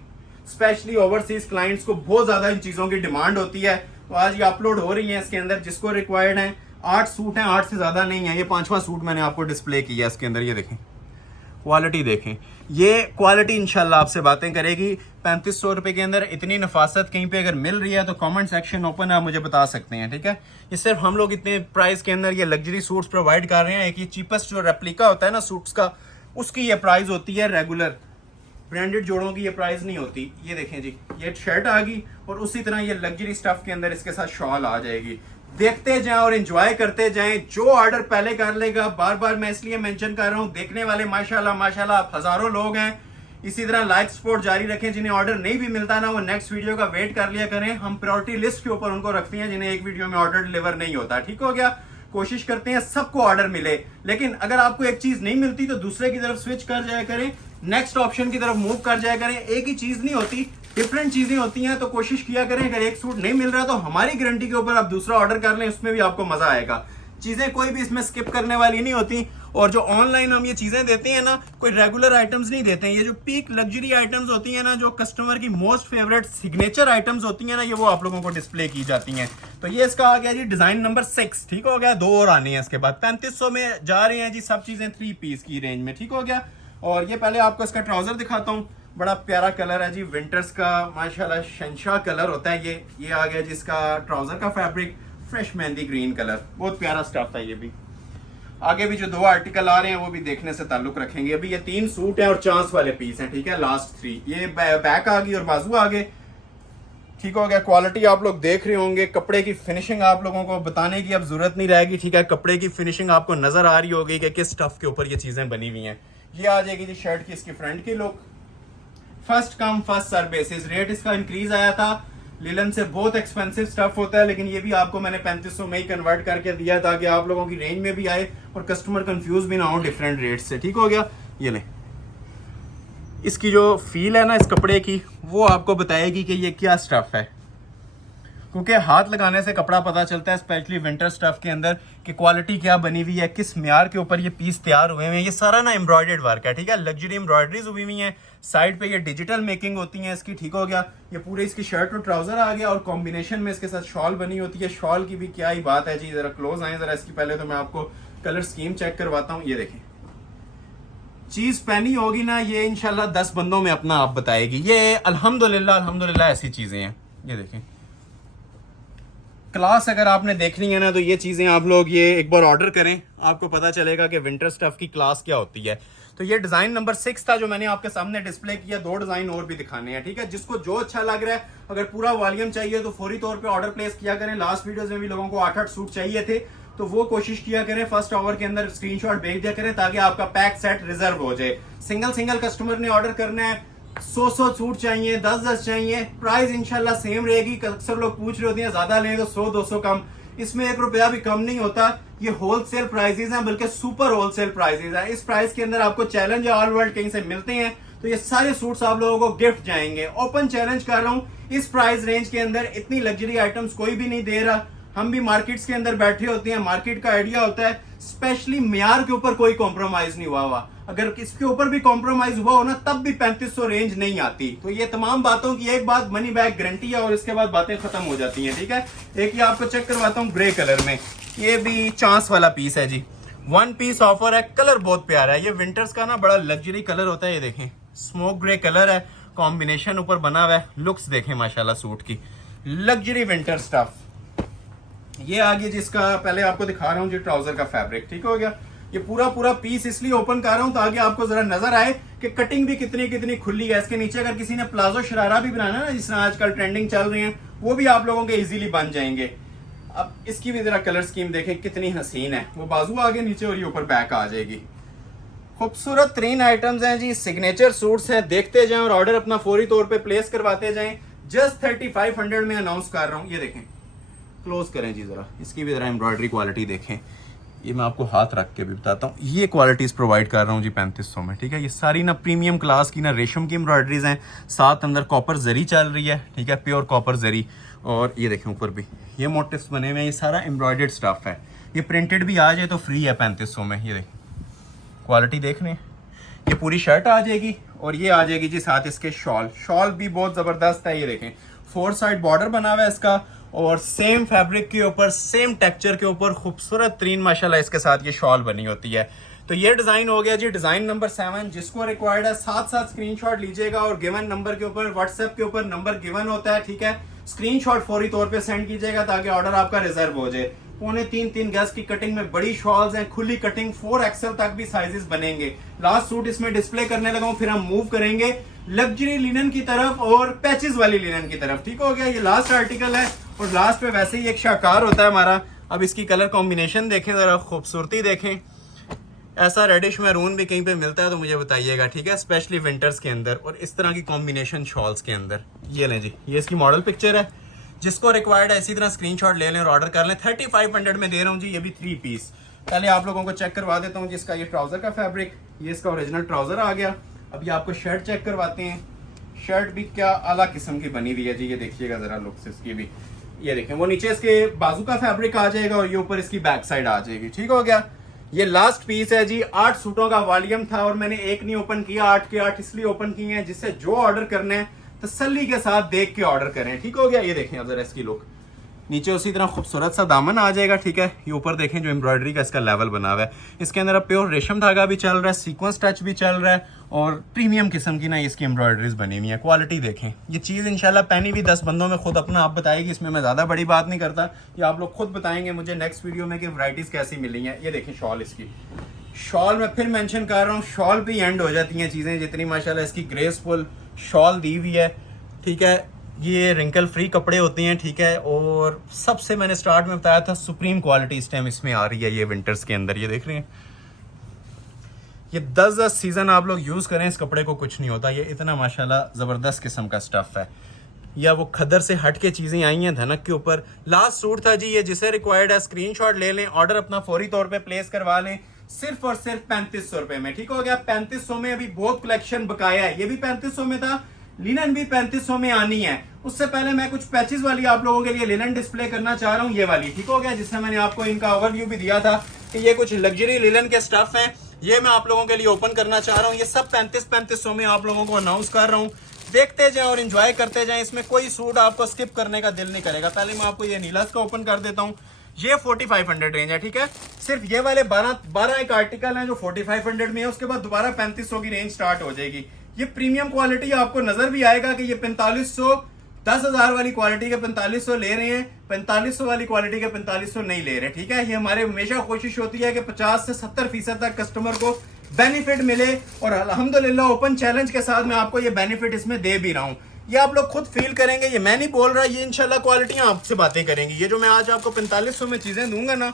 स्पेशली ओवरसीज क्लाइंट्स को बहुत ज्यादा इन चीजों की डिमांड होती है, तो आज ये अपलोड हो रही है इसके अंदर। जिसको रिक्वायर्ड है, 8 सूट हैं, 8 से ज्यादा नहीं है। ये 5वां सूट मैंने आपको डिस्प्ले किया इसके अंदर। ये देखें क्वालिटी, देखें ये क्वालिटी इंशाल्लाह आपसे बातें करेगी। 3500 रुपए के अंदर इतनी नफासत कहीं पे अगर मिल रही है तो कमेंट सेक्शन ओपन है, आप मुझे बता सकते हैं। ठीक है, ये सिर्फ हम लोग इतने प्राइस के अंदर ये लग्जरी सूट्स प्रोवाइड कर रहे हैं। एक ये चीपेस्ट जो रेप्लिका होता है ना सूट्स का, उसकी ये प्राइस होती है। रेगुलर ब्रांडेड जोड़ों की ये प्राइस नहीं होती। ये देखें जी, ये शर्ट आ गई और उसी तरह ये लग्जरी स्टफ के अंदर इसके साथ शॉल आ जाएगी। देखते जाएं और एंजॉय करते जाएं। जो ऑर्डर पहले कर लेगा, बार बार मैं इसलिए मेंशन कर रहा हूं, देखने वाले माशाल्लाह माशाल्लाह हजारों लोग हैं। इसी तरह लाइक सपोर्ट जारी रखें। जिन्हें ऑर्डर नहीं भी मिलता ना, वो नेक्स्ट वीडियो का वेट कर लिया करें। हम प्रायोरिटी लिस्ट के ऊपर उनको रखते हैं जिन्हें एक वीडियो में ऑर्डर डिलीवर नहीं होता। ठीक हो गया, कोशिश करते हैं सबको ऑर्डर मिले, लेकिन अगर आपको एक चीज नहीं मिलती तो दूसरे की तरफ स्विच कर जाया करें, नेक्स्ट ऑप्शन की तरफ मूव कर जाया करें। एक ही चीज नहीं होती, डिफरेंट चीजें होती हैं, तो कोशिश किया करें अगर एक सूट नहीं मिल रहा तो हमारी गारंटी के ऊपर आप दूसरा ऑर्डर कर लें, उसमें भी आपको मजा आएगा। चीजें कोई भी इसमें स्किप करने वाली नहीं होती। और जो ऑनलाइन हम ये चीजें देते हैं ना, कोई रेगुलर आइटम्स नहीं देते हैं। ये जो पीक लग्जरी आइटम्स होती हैं ना, जो कस्टमर की मोस्ट फेवरेट सिग्नेचर आइटम्स होती हैं ना, ये वो आप लोगों को डिस्प्ले की जाती हैं। तो ये इसका आ गया जी डिजाइन नंबर 6। ठीक हो गया, 2 और आनी है इसके बाद। 3500 में जा रहे हैं जी सब चीजें 3 पीस की रेंज में। ठीक हो गया, और ये पहले आपको इसका ट्राउजर दिखाता हूँ। बड़ा प्यारा कलर है जी, विंटर्स का माशाल्लाह शनशाह कलर होता है ये आ गया जी इसका ट्राउजर का fabric, fresh mehndi green colour, बहुत प्यारा स्टफ है ये भी। आगे भी जो 2 आर्टिकल आ रहे हैं वो भी देखने से ताल्लुक रखेंगे। अभी ये 3 सूट हैं और चांस वाले पीस हैं। ठीक है, लास्ट 3 ये बैक आ गई और बाजू आ गए। ठीक हो गया। क्वालिटी आप लोग देख रहे होंगे, कपड़े की फिनिशिंग आप लोगों को बताने की अब जरूरत नहीं रहेगी, ठीक है। कपड़े की फिनिशिंग आपको नजर आ रही होगी कि किस स्टफ के ऊपर ये चीजें बनी हुई हैं। ये आ जाएगी जी शर्ट की इसकी फ्रंट की look. First come first serve basis. Rate इसका इंक्रीज आया था, लिलन से बहुत एक्सपेंसिव स्टफ होता है, लेकिन ये भी आपको मैंने 3500 में ही कन्वर्ट करके दिया ताकि आप लोगों की रेंज में भी आए और कस्टमर कंफ्यूज भी ना हो डिफरेंट रेट से, ठीक हो गया। ये ले, इसकी जो फील है ना इस कपड़े की, वो आपको बताएगी कि ये क्या स्टफ है, क्योंकि हाथ लगाने से कपड़ा पता चलता है, स्पेशली विंटर स्टफ के अंदर, कि क्वालिटी क्या बनी हुई है, किस म्यार के ऊपर ये पीस तैयार हुए हैं। ये सारा ना एम्ब्रॉयडर्ड वर्क है, ठीक है। लग्जरी एम्ब्रॉयडरीज हुई हुई हैं, साइड पे ये डिजिटल मेकिंग होती है इसकी, ठीक हो गया। ये पूरे इसकी शर्ट और ट्राउजर आ गया और कॉम्बिनेशन में इसके साथ शॉल बनी होती है। शॉल की भी क्या ही बात है जी, जरा क्लोज आए जरा इसकी। पहले तो मैं आपको कलर स्कीम चेक करवाता हूँ। ये देखें, चीज पहनी होगी ना ये इंशाल्लाह 10 बंदों में अपना आप बताएगी। ये अल्हम्दुलिल्लाह ऐसी चीजें हैं। ये देखें, क्लास अगर आपने देखनी है ना तो ये चीजें आप लोग ये एक बार ऑर्डर करें, आपको पता चलेगा कि विंटर स्टफ की क्लास क्या होती है। तो ये डिजाइन नंबर 6 था जो मैंने आपके सामने डिस्प्ले किया। 2 डिजाइन और भी दिखाने हैं, ठीक है। जिसको जो अच्छा लग रहा है, अगर पूरा वॉल्यूम चाहिए तो फौरी तौर पे ऑर्डर प्लेस किया करें। लास्ट वीडियोस में भी लोगों को 8-8 सूट चाहिए थे, तो वो कोशिश किया करें फर्स्ट आवर के अंदर स्क्रीनशॉट भेज दिया करें ताकि आपका पैक सेट रिजर्व हो जाए। सिंगल कस्टमर ने ऑर्डर करना है, 100 सूट चाहिए, 10 चाहिए, प्राइस इंशाल्लाह सेम रहेगी। अक्सर लोग पूछ रहे होते हैं ज्यादा लें तो 100-200 कम, इसमें 1 रुपया भी कम नहीं होता। ये होलसेल प्राइसेस हैं, बल्कि सुपर होलसेल प्राइसेस हैं। इस प्राइस के अंदर आपको चैलेंज या ऑल वर्ल्ड कहीं से मिलते हैं तो ये सारे सूट्स आप लोगों को गिफ्ट जाएंगे। ओपन चैलेंज कर रहा हूँ, इस प्राइस रेंज के अंदर इतनी लग्जरी आइटम्स कोई भी नहीं दे रहा। हम भी मार्केट्स के अंदर बैठे होते हैं, मार्केट का आइडिया होता है, स्पेशली म्यार के ऊपर कोई कॉम्प्रोमाइज नहीं हुआ हुआ। अगर इसके ऊपर भी कॉम्प्रोमाइज हुआ हो ना तब भी 3500 रेंज नहीं आती। तो ये तमाम बातों की एक बात मनी बैक गारंटी है और इसके बाद बातें खत्म हो जाती हैं, ठीक है। एक ही आपको चेक करवाता हूँ ग्रे कलर में, ये भी चांस वाला पीस है जी। 1 पीस ऑफर है, कलर बहुत प्यारा है। ये विंटर्स का ना बड़ा लग्जरी कलर होता है। ये देखें, स्मोक ग्रे कलर है, कॉम्बिनेशन ऊपर बना हुआ है। लुक्स देखें माशाल्लाह सूट की, लग्जरी विंटर स्टफ। ये आगे जिसका पहले आपको दिखा रहा हूँ जी ट्राउजर का फैब्रिक, ठीक हो गया। ये पूरा पीस इसलिए ओपन कर रहा हूँ ताकि आपको जरा नजर आए कि कटिंग भी कितनी खुली है। इसके नीचे अगर किसी ने प्लाजो शरारा भी बनाना ना, जिस तरह आजकल ट्रेंडिंग चल रही है, वो भी आप लोगों के इजीली बन जाएंगे। अब इसकी भी जरा कलर स्कीम देखें कितनी हसीन है। वो बाजू आगे नीचे और ये ऊपर बैक आ जाएगी। खूबसूरत 3 आइटम्स हैं जी, सिग्नेचर सूट्स हैं। देखते जाएं और ऑर्डर अपना फौरी तौर पे प्लेस करवाते जाएं। जस्ट 3500 में अनाउंस कर रहा हूँ। ये देखें, क्लोज करें जी जरा, इसकी भी जरा एम्ब्रॉयडरी क्वालिटी देखें। ये मैं आपको हाथ रख के भी बताता हूँ। ये क्वालिटीज प्रोवाइड कर रहा हूँ जी 3500 में, ठीक है। ये सारी ना प्रीमियम क्लास की ना रेशम की एम्ब्रॉयडरीज हैं, साथ अंदर कॉपर जरी चल रही है, ठीक है, प्योर कॉपर जरी। और ये देखें ऊपर भी ये मोटिव्स बने हुए हैं। ये सारा एम्ब्रॉयडर्ड स्टफ है। ये प्रिंटेड भी आ जाए तो फ्री है 3500 में। ये देखें क्वालिटी देख रहे हैं। ये पूरी शर्ट आ जाएगी और ये आ जाएगी जी साथ इसके शॉल भी बहुत जबरदस्त है। ये देखें 4 साइड बॉर्डर बना हुआ है इसका और सेम फैब्रिक के ऊपर सेम टेक्सचर के ऊपर खूबसूरत 3 माशाल्लाह इसके साथ ये शॉल बनी होती है। तो ये डिजाइन हो गया जी डिजाइन नंबर 7। जिसको रिक्वायर्ड है साथ स्क्रीनशॉट लीजिएगा और गिवन नंबर के ऊपर व्हाट्सएप के ऊपर नंबर गिवन होता है, ठीक है। स्क्रीनशॉट फौरी तौर पे सेंड कीजिएगा ताकि ऑर्डर आपका रिजर्व हो जाए। 3.25 गज की कटिंग में बड़ी शॉल्स हैं, खुली कटिंग 4XL तक भी साइजेस बनेंगे। लास्ट सूट इसमें डिस्प्ले करने लगा हूं, फिर हम मूव करेंगे लग्जरी लिनन की तरफ और पैचेस वाली लिनन की तरफ, ठीक हो गया। ये लास्ट आर्टिकल है और लास्ट पे वैसे ही एक शाकार होता है हमारा। अब इसकी कलर कॉम्बिनेशन देखें जरा, खूबसूरती देखें। ऐसा रेडिश मैरून भी कहीं पे मिलता है तो मुझे बताइएगा, ठीक है, स्पेशली विंटर्स के अंदर। और इस तरह की कॉम्बिनेशन शॉल्स के अंदर ये लें जी, ये इसकी मॉडल पिक्चर है। जिसको रिक्वायर्ड है इसी तरह स्क्रीनशॉट ले लें और ऑर्डर कर लें। 3500 में दे रहा हूँ जी। ये भी 3 पीस। पहले आप लोगों को चेक करवा देता हूँ जिसका ये ट्राउजर का फैब्रिक, ये इसका ओरिजिनल ट्राउजर आ गया। अभी आपको शर्ट चेक करवाते हैं। शर्ट भी क्या आला किस्म की बनी हुई है जी, ये देखिएगा जरा लुक्स इसकी भी। ये देखें, वो नीचे इसके बाजू का फैब्रिक आ जाएगा और ये ऊपर इसकी बैक साइड आ जाएगी, ठीक हो गया। ये लास्ट पीस है जी। 8 सूटों का वॉल्यूम था और मैंने एक नहीं ओपन किया, 8 के 8 इसलिए ओपन किए हैं जिससे जो ऑर्डर करने हैं तसल्ली के साथ देख के ऑर्डर करें, ठीक हो गया। ये देखें अब जरा इसकी लुक, नीचे उसी तरह खूबसूरत सा दामन आ जाएगा, ठीक है। ये ऊपर देखें जो एम्ब्रॉयडरी का इसका लेवल बना हुआ है, इसके अंदर अब प्योर रेशम धागा भी चल रहा है, सीक्वेंस टच भी चल रहा है और प्रीमियम किस्म की ना इसकी एम्ब्रॉयडरीज बनी हुई है। क्वालिटी देखें, ये चीज़ इंशाल्लाह पहनी भी 10 बंदों में खुद अपना आप बताएगी। इसमें मैं ज़्यादा बड़ी बात नहीं करता, ये आप लोग खुद बताएंगे मुझे नेक्स्ट वीडियो में कि वैराइटीज़ कैसी मिली हैं। ये देखें शॉल, इसकी शॉल में फिर मेंशन कर रहा हूँ, शॉल भी एंड हो जाती हैं चीज़ें जितनी माशाल्लाह इसकी ग्रेसफुल शॉल दी हुई है, ठीक है। ये रिंकल फ्री कपड़े होते हैं, ठीक है। और सबसे मैंने स्टार्ट में बताया था सुप्रीम क्वालिटी इस टाइम इसमें आ रही है ये विंटर्स के अंदर। ये देख रहे हैं, ये 10 सीजन आप लोग यूज़ करें इस कपड़े को कुछ नहीं होता। ये इतना माशाल्लाह ज़बरदस्त किस्म का स्टफ़ है। या वो खदर से हट के चीज़ें आई हैं धनक के ऊपर। लास्ट सूट था जी ये, जिसे रिक्वायर्ड है स्क्रीनशॉट ले लें, ऑर्डर अपना फौरी तौर पे प्लेस करवा लें, सिर्फ और सिर्फ 3500 रुपए में, ठीक हो गया। 3500 में अभी बहुत कलेक्शन बकाया है। ये भी 3500 में था, लिनन भी 3500 में आनी है। उससे पहले मैं कुछ पैचेस वाली आप लोगों के लिए लिनन डिस्प्ले करना चाह रहा हूँ, ये वाली, ठीक हो गया, जिससे मैंने आपको इनका ओवरव्यू भी दिया था कि ये कुछ लग्जरी लिनन के स्टफ हैं। ये मैं आप लोगों के लिए ओपन करना चाह रहा हूँ। ये सब 3500 में आप लोगों को अनाउंस कर रहा हूँ। देखते जाएं और एंजॉय करते जाएं। इसमें कोई सूट आपको स्किप करने का दिल नहीं करेगा। पहले मैं आपको ये नीलास का ओपन कर देता हूँ। ये 4500 रेंज है, ठीक है। सिर्फ ये वाले 12 एक आर्टिकल हैं जो 4500 में है। उसके बाद दोबारा 3500 की रेंज स्टार्ट हो जाएगी। ये प्रीमियम क्वालिटी आपको नजर भी आएगा कि ये 4500 10,000 वाली क्वालिटी के 4500 ले रहे हैं, 4500 वाली क्वालिटी के 4500 नहीं ले रहे, ठीक है। ये हमारे हमेशा कोशिश होती है कि 50 से 70% तक कस्टमर को बेनिफिट मिले, और अल्हम्दुलिल्लाह ओपन चैलेंज के साथ मैं आपको ये बेनिफिट इसमें दे भी रहा हूँ। ये आप लोग खुद फील करेंगे, ये मैं नहीं बोल रहा, ये इंशाल्लाह क्वालिटियां आपसे बातें करेंगी। ये जो मैं आज आपको 4500 में चीजें दूंगा ना,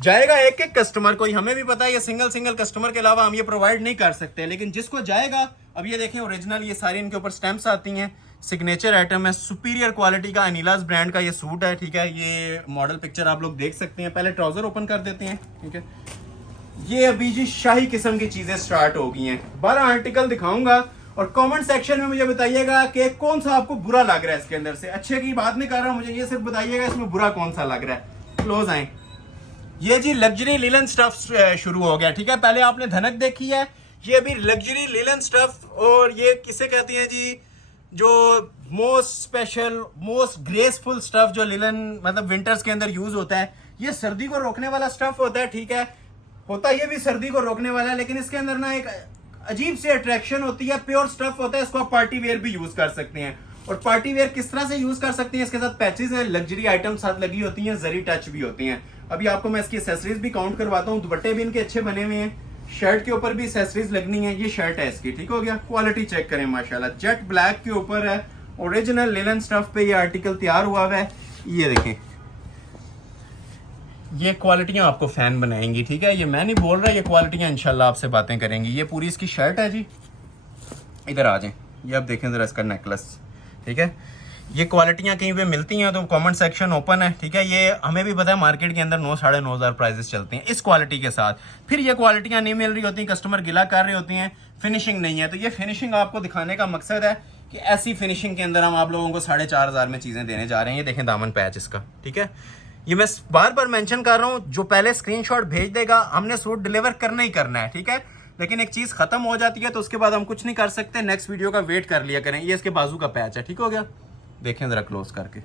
जाएगा एक एक कस्टमर को। हमें भी पता है ये सिंगल कस्टमर के अलावा हम ये प्रोवाइड नहीं कर सकते, लेकिन जिसको जाएगा, अब ये देखें ओरिजिनल, ये सारी इनके ऊपर स्टैंप्स आती हैं, सिग्नेचर आइटम है, सुपीरियर क्वालिटी का अनिलास ब्रांड का ये सूट है, ठीक है। ये मॉडल पिक्चर आप लोग देख सकते हैं। पहले ट्राउजर ओपन कर देते हैं, ठीक है। ये अभी जी शाही किस्म की चीजें स्टार्ट हो गई हैं। 12 आर्टिकल दिखाऊंगा और कमेंट सेक्शन में मुझे बताइएगा कि कौन सा आपको बुरा लग रहा है इसके अंदर से। अच्छे की बात नहीं कर रहा, मुझे ये सिर्फ बताइएगा इसमें बुरा कौन सा लग रहा है। क्लोज आए। ये जी लग्जरी लिनन स्टफ शुरू हो गया, ठीक है। पहले आपने धनक देखी है, ये अभी लग्जरी लिनन स्टफ, और ये किसे कहते हैं जी, जो most special most graceful stuff जो लिनन मतलब विंटर्स के अंदर यूज होता है। ये सर्दी को रोकने वाला स्टफ होता है, ठीक है। होता ये भी सर्दी को रोकने वाला है, लेकिन इसके अंदर ना एक अजीब सी अट्रैक्शन होती है। प्योर स्टफ होता है, इसको आप पार्टी वेयर भी यूज कर सकते हैं। और पार्टी वेयर किस तरह से यूज कर सकते हैं, इसके साथ पैचेस है, लग्जरी आइटम साथ लगी होती हैं, जरी टच भी होती हैं। अभी आपको मैं इसकी एक्सेसरीज भी काउंट करवाता हूँ। दुपट्टे भी इनके अच्छे बने हुए हैं, शर्ट के ऊपर भी एक्सेसरीज लगनी है। ये शर्ट है इसकी, ठीक हो गया। क्वालिटी चेक करें माशाल्लाह, जेट ब्लैक के ऊपर है, ओरिजिनल लिनन स्टफ पे ये आर्टिकल तैयार हुआ है। ये देखें, ये क्वालिटियां आपको फैन बनाएंगी, ठीक है। ये मैं नहीं बोल रहा, ये क्वालिटियां इंशाल्लाह आपसे बातें करेंगी। ये पूरी इसकी शर्ट है जी, इधर आ जाएं। ये आप देखें जरा इसका नेकलेस, ठीक है। ये क्वालिटियां कहीं पे मिलती हैं तो कमेंट सेक्शन ओपन है, ठीक है। ये हमें भी पता है मार्केट के अंदर 9-9,500 प्राइजेस चलते हैं इस क्वालिटी के साथ। फिर ये क्वालिटियां नहीं मिल रही होती, कस्टमर गिला कर रहे होते हैं, फिनिशिंग नहीं है। तो ये फिनिशिंग आपको दिखाने का मकसद है कि ऐसी फिनिशिंग के अंदर हम आप लोगों को 4,500 में चीजें देने जा रहे हैं। ये देखें दामन पैच इसका, ठीक है। ये मैं बार बार मेंशन कर रहा हूं, जो पहले स्क्रीनशॉट भेज देगा, हमने सूट डिलीवर करना ही करना है, ठीक है। लेकिन एक चीज खत्म हो जाती है तो उसके बाद हम कुछ नहीं कर सकते, नेक्स्ट वीडियो का वेट कर लिया करें। ये इसके बाजू का पैच है, ठीक हो गया। देखें जरा क्लोज करके,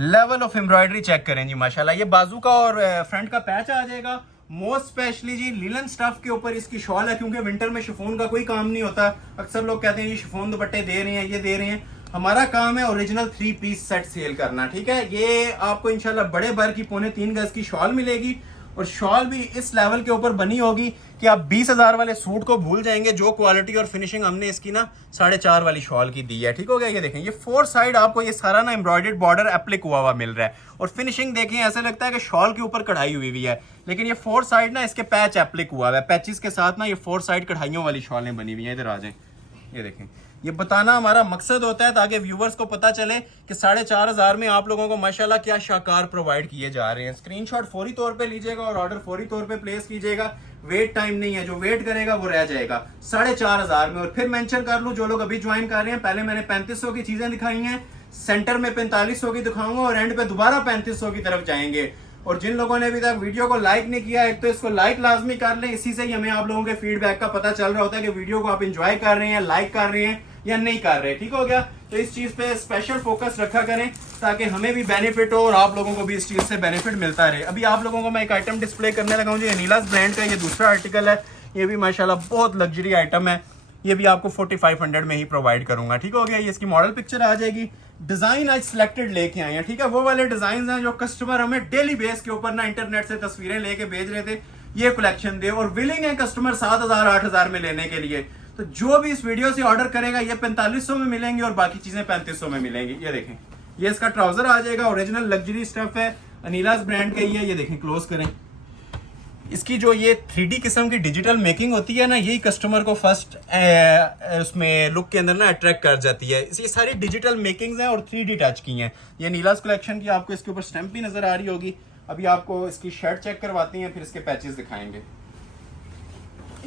लेवल ऑफ एम्ब्रॉयडरी चेक करें जी माशाल्लाह। ये बाजू का और फ्रंट का पैच आ जाएगा। मोस्ट स्पेशली जी लिनन स्टफ के ऊपर इसकी शॉल है, क्योंकि विंटर में शिफॉन का कोई काम नहीं होता। अक्सर लोग कहते हैं ये शिफॉन दुपट्टे दे रहे हैं, ये दे रहे हैं। हमारा काम है ओरिजिनल 3 पीस सेट सेल करना, ठीक है। ये आपको इंशाल्लाह बड़े भर की 3.25 गज की शॉल मिलेगी, और शॉल भी इस लेवल के ऊपर बनी होगी कि आप 20,000 वाले सूट को भूल जाएंगे। जो क्वालिटी और फिनिशिंग हमने इसकी ना 4.5 वाली शॉल की दी है, ठीक हो गया। ये देखें, ये 4 साइड आपको ये सारा ना एम्ब्रॉयडर्ड बॉर्डर एप्लिक हुआ हुआ मिल रहा है, और फिनिशिंग देखें ऐसा लगता है कि शॉल के ऊपर कढ़ाई हुई हुई है, लेकिन ये 4 साइड ना इसके पैच एप्लिक हुआ है। पैचेस के साथ ना ये 4 साइड कढ़ाइयों वाली शॉलें बनी हुई हैं। इधर आ जाएं, ये देखें। ये बताना हमारा मकसद होता है ताकि व्यूवर्स को पता चले कि 4,500 में आप लोगों को माशाल्लाह क्या शाकार प्रोवाइड किए जा रहे हैं। स्क्रीनशॉट फौरी तौर पे लीजिएगा और ऑर्डर फौरी तौर पे प्लेस कीजिएगा। वेट टाइम नहीं है, जो वेट करेगा वो रह जाएगा 4,500 में। और फिर मेंशन कर लूं, जो लोग अभी ज्वाइन कर रहे हैं, पहले मैंने 3500 की चीजें दिखाई हैं, सेंटर में 4500 की दिखाऊंगा, और एंड पे दोबारा 3500 की तरफ जाएंगे। और जिन लोगों ने अभी तक वीडियो को लाइक नहीं किया, एक तो इसको लाइक लाजमी कर लें। इसी से ही हमें आप लोगों के फीडबैक का पता चल रहा होता है कि वीडियो को आप एंजॉय कर रहे हैं, लाइक कर रहे हैं या नहीं कर रहे, ठीक हो गया। तो इस चीज पे स्पेशल फोकस रखा करें ताकि हमें भी बेनिफिट हो और आप लोगों को भी इस चीज से बेनिफिट मिलता रहे। अभी आप लोगों को मैं एक आइटम डिस्प्ले करने लगा हूं जी, नीलास ब्रांड का ये दूसरा आर्टिकल है। ये भी माशाल्लाह बहुत लग्जरी आइटम है। ये भी आपको 4500 में ही प्रोवाइड करूंगा, ठीक हो गया। ये इसकी मॉडल पिक्चर आ जाएगी। डिजाइन आज सिलेक्टेड लेके आए हैं, ठीक है। वो वाले डिजाइन हैं जो कस्टमर हमें डेली बेस के ऊपर ना इंटरनेट से तस्वीरें लेके भेज रहे थे, ये कलेक्शन दे, और विलिंग है कस्टमर 7,000 8,000 में लेने के लिए। तो जो भी इस वीडियो से ऑर्डर करेगा ये 4500 में मिलेंगे और बाकी चीजें 3500 में मिलेंगी। ये देखें, ये इसका ट्राउजर आ जाएगा, ओरिजिनल लग्जरी स्टफ है, अनीलास ब्रांड का ही है। ये देखें, क्लोज करें, इसकी जो ये 3D किस्म की डिजिटल मेकिंग होती है ना, यही कस्टमर को फर्स्ट उसमें लुक के अंदर ना अट्रैक्ट कर जाती है। ये सारी डिजिटल मेकिंग्स हैं और 3D टच की हैं। ये नीलास कलेक्शन की आपको इसके ऊपर स्टैंप भी नजर आ रही होगी। अभी आपको इसकी शर्ट चेक करवाती हैं, फिर इसके पैचेस दिखाएंगे।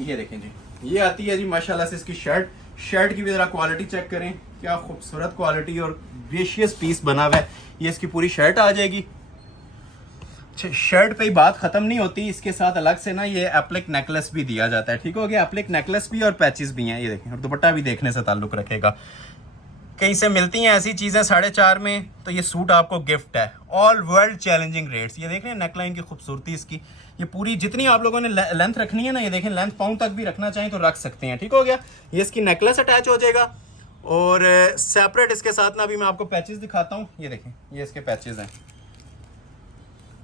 ये देखें जी, ये आती है जी माशाल्लाह से इसकी शर्ट की भी जरा क्वालिटी चेक करें, क्या खूबसूरत क्वालिटी और ग्रेशियस पीस बना हुआ है। ये इसकी पूरी शर्ट आ जाएगी। शर्ट पे ही बात खत्म नहीं होती, इसके साथ अलग से ना ये एप्लिक नेकलेस भी दिया जाता है। ठीक हो गया, एप्लिक नेकलेस भी और पैचेस भी हैं। ये देखें, और दुपट्टा भी देखने से ताल्लुक रखेगा। कहीं से मिलती हैं ऐसी चीजें 4.5 में, तो ये सूट आपको गिफ्ट है। All world challenging rates. ये देख रहे हैं नेकलाइन की खूबसूरती इसकी। ये पूरी जितनी आप लोगों ने लेंथ रखनी है ना, ये देखें, लेंथ पाउंड तक भी रखना चाहें तो रख सकते हैं। ठीक हो गया, ये इसकी नेकलेस अटैच हो जाएगा और सेपरेट इसके साथ ना अभी मैं आपको पैचेस दिखाता हूँ। ये देखें, ये इसके पैचेस हैं।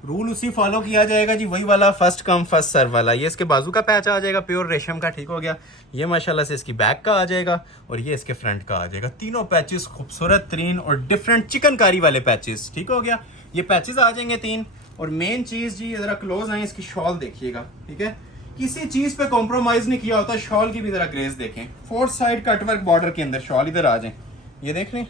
रूल उसी फॉलो किया जाएगा जी, वही वाला फर्स्ट कम फर्स्ट सर्व वाला। ये इसके बाजू का पैच आ जाएगा प्योर रेशम का। ठीक हो गया, ये माशाल्लाह से इसकी बैक का आ जाएगा और ये इसके फ्रंट का आ जाएगा। तीनों पैचेस खूबसूरत तरीन और डिफरेंट चिकनकारी वाले पैचेस। ठीक हो गया, ये पैचेस आ जाएंगे 3। और मेन चीज जी, जरा क्लोज आए, इसकी शॉल देखिएगा। ठीक है, किसी चीज पे कॉम्प्रोमाइज नहीं किया होता। शॉल की भी जरा ग्रेस देखें, 4 साइड कटवर्क बॉर्डर के अंदर शॉल। इधर आ जाए, ये देख रहे हैं,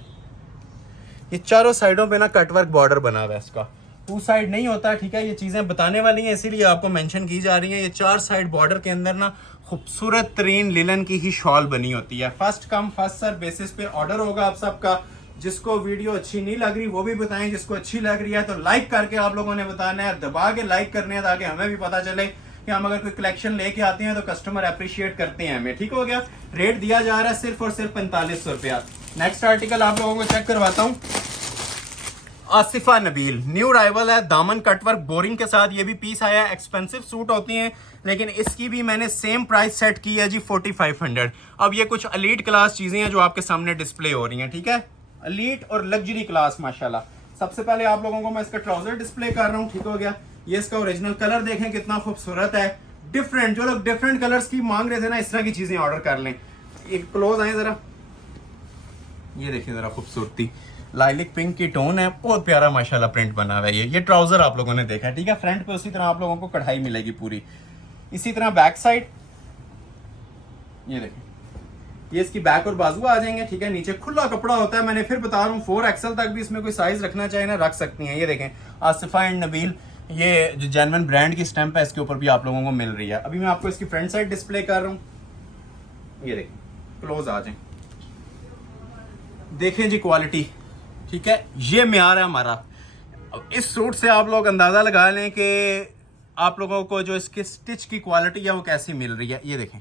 ये चारों साइडों पे ना कटवर्क बॉर्डर बना हुआ है इसका। 2 साइड नहीं होता। ठीक है, ये चीजें बताने वाली हैं इसीलिए आपको मेंशन की जा रही हैं। ये 4 साइड बॉर्डर के अंदर ना खूबसूरत तरीन लिलन की ही शॉल बनी होती है। First come first serve basis पे ऑर्डर होगा आप सबका। जिसको वीडियो अच्छी नहीं लग रही वो भी बताएं, जिसको अच्छी लग रही है तो लाइक करके आप लोगों ने बताना है, दबा के लाइक करने हैं ताकि हमें भी पता चले कि हम अगर कोई कलेक्शन लेके आते हैं तो कस्टमर अप्रिशिएट करते हैं हमें। ठीक हो गया, रेट दिया जा रहा है सिर्फ और सिर्फ 4500 रुपया। नेक्स्ट आर्टिकल आप लोगों को चेक करवाता हूँ। आसिफा नबील न्यू राइवल है, दामन कटवर्क बोरिंग के साथ ये भी पीस आया है। एक्सपेंसिव सूट होती हैं लेकिन इसकी भी मैंने सेम प्राइस सेट की है जी 4500। अब ये कुछ अलीट क्लास चीजें हैं जो आपके सामने डिस्प्ले हो रही हैं। ठीक है, अलीट और लग्जरी क्लास माशाल्लाह। सबसे पहले आप लोगों को मैं इसका ट्राउजर डिस्प्ले कर रहा हूँ। ठीक हो गया, ये इसका ओरिजिनल कलर देखें कितना खूबसूरत है। डिफरेंट, जो लोग डिफरेंट कलर्स की मांग रहे थे ना, इस तरह की चीजें ऑर्डर कर लें। एक क्लोज आए जरा, ये देखिए जरा खूबसूरती, लाइलिक पिंक की टोन है, बहुत प्यारा माशाल्लाह प्रिंट बना हुआ है। ये ट्राउजर आप लोगों ने देखा है। ठीक है, फ्रंट पे उसी तरह आप लोगों को कढ़ाई मिलेगी पूरी। इसी तरह बैक साइड, ये देखें, ये इसकी बैक और बाजू आ जाएंगे। ठीक है, नीचे खुला कपड़ा होता है। मैंने फिर बता रहा हूँ 4XL तक भी इसमें कोई साइज रखना चाहे ना रख सकती हैं। ये देखें, आसिफा एंड नबील, ये जो जेन्युइन ब्रांड की स्टैंप है इसके ऊपर भी आप लोगों को मिल रही है। अभी मैं आपको इसकी फ्रंट साइड डिस्प्ले कर रहा हूँ। ये देखें, क्लोज आ जाए, देखें जी क्वालिटी। ठीक है, ये म्यार है हमारा। अब इस सूट से आप लोग अंदाजा लगा लें कि आप लोगों को जो इसके स्टिच की क्वालिटी है वो कैसी मिल रही है। ये देखें,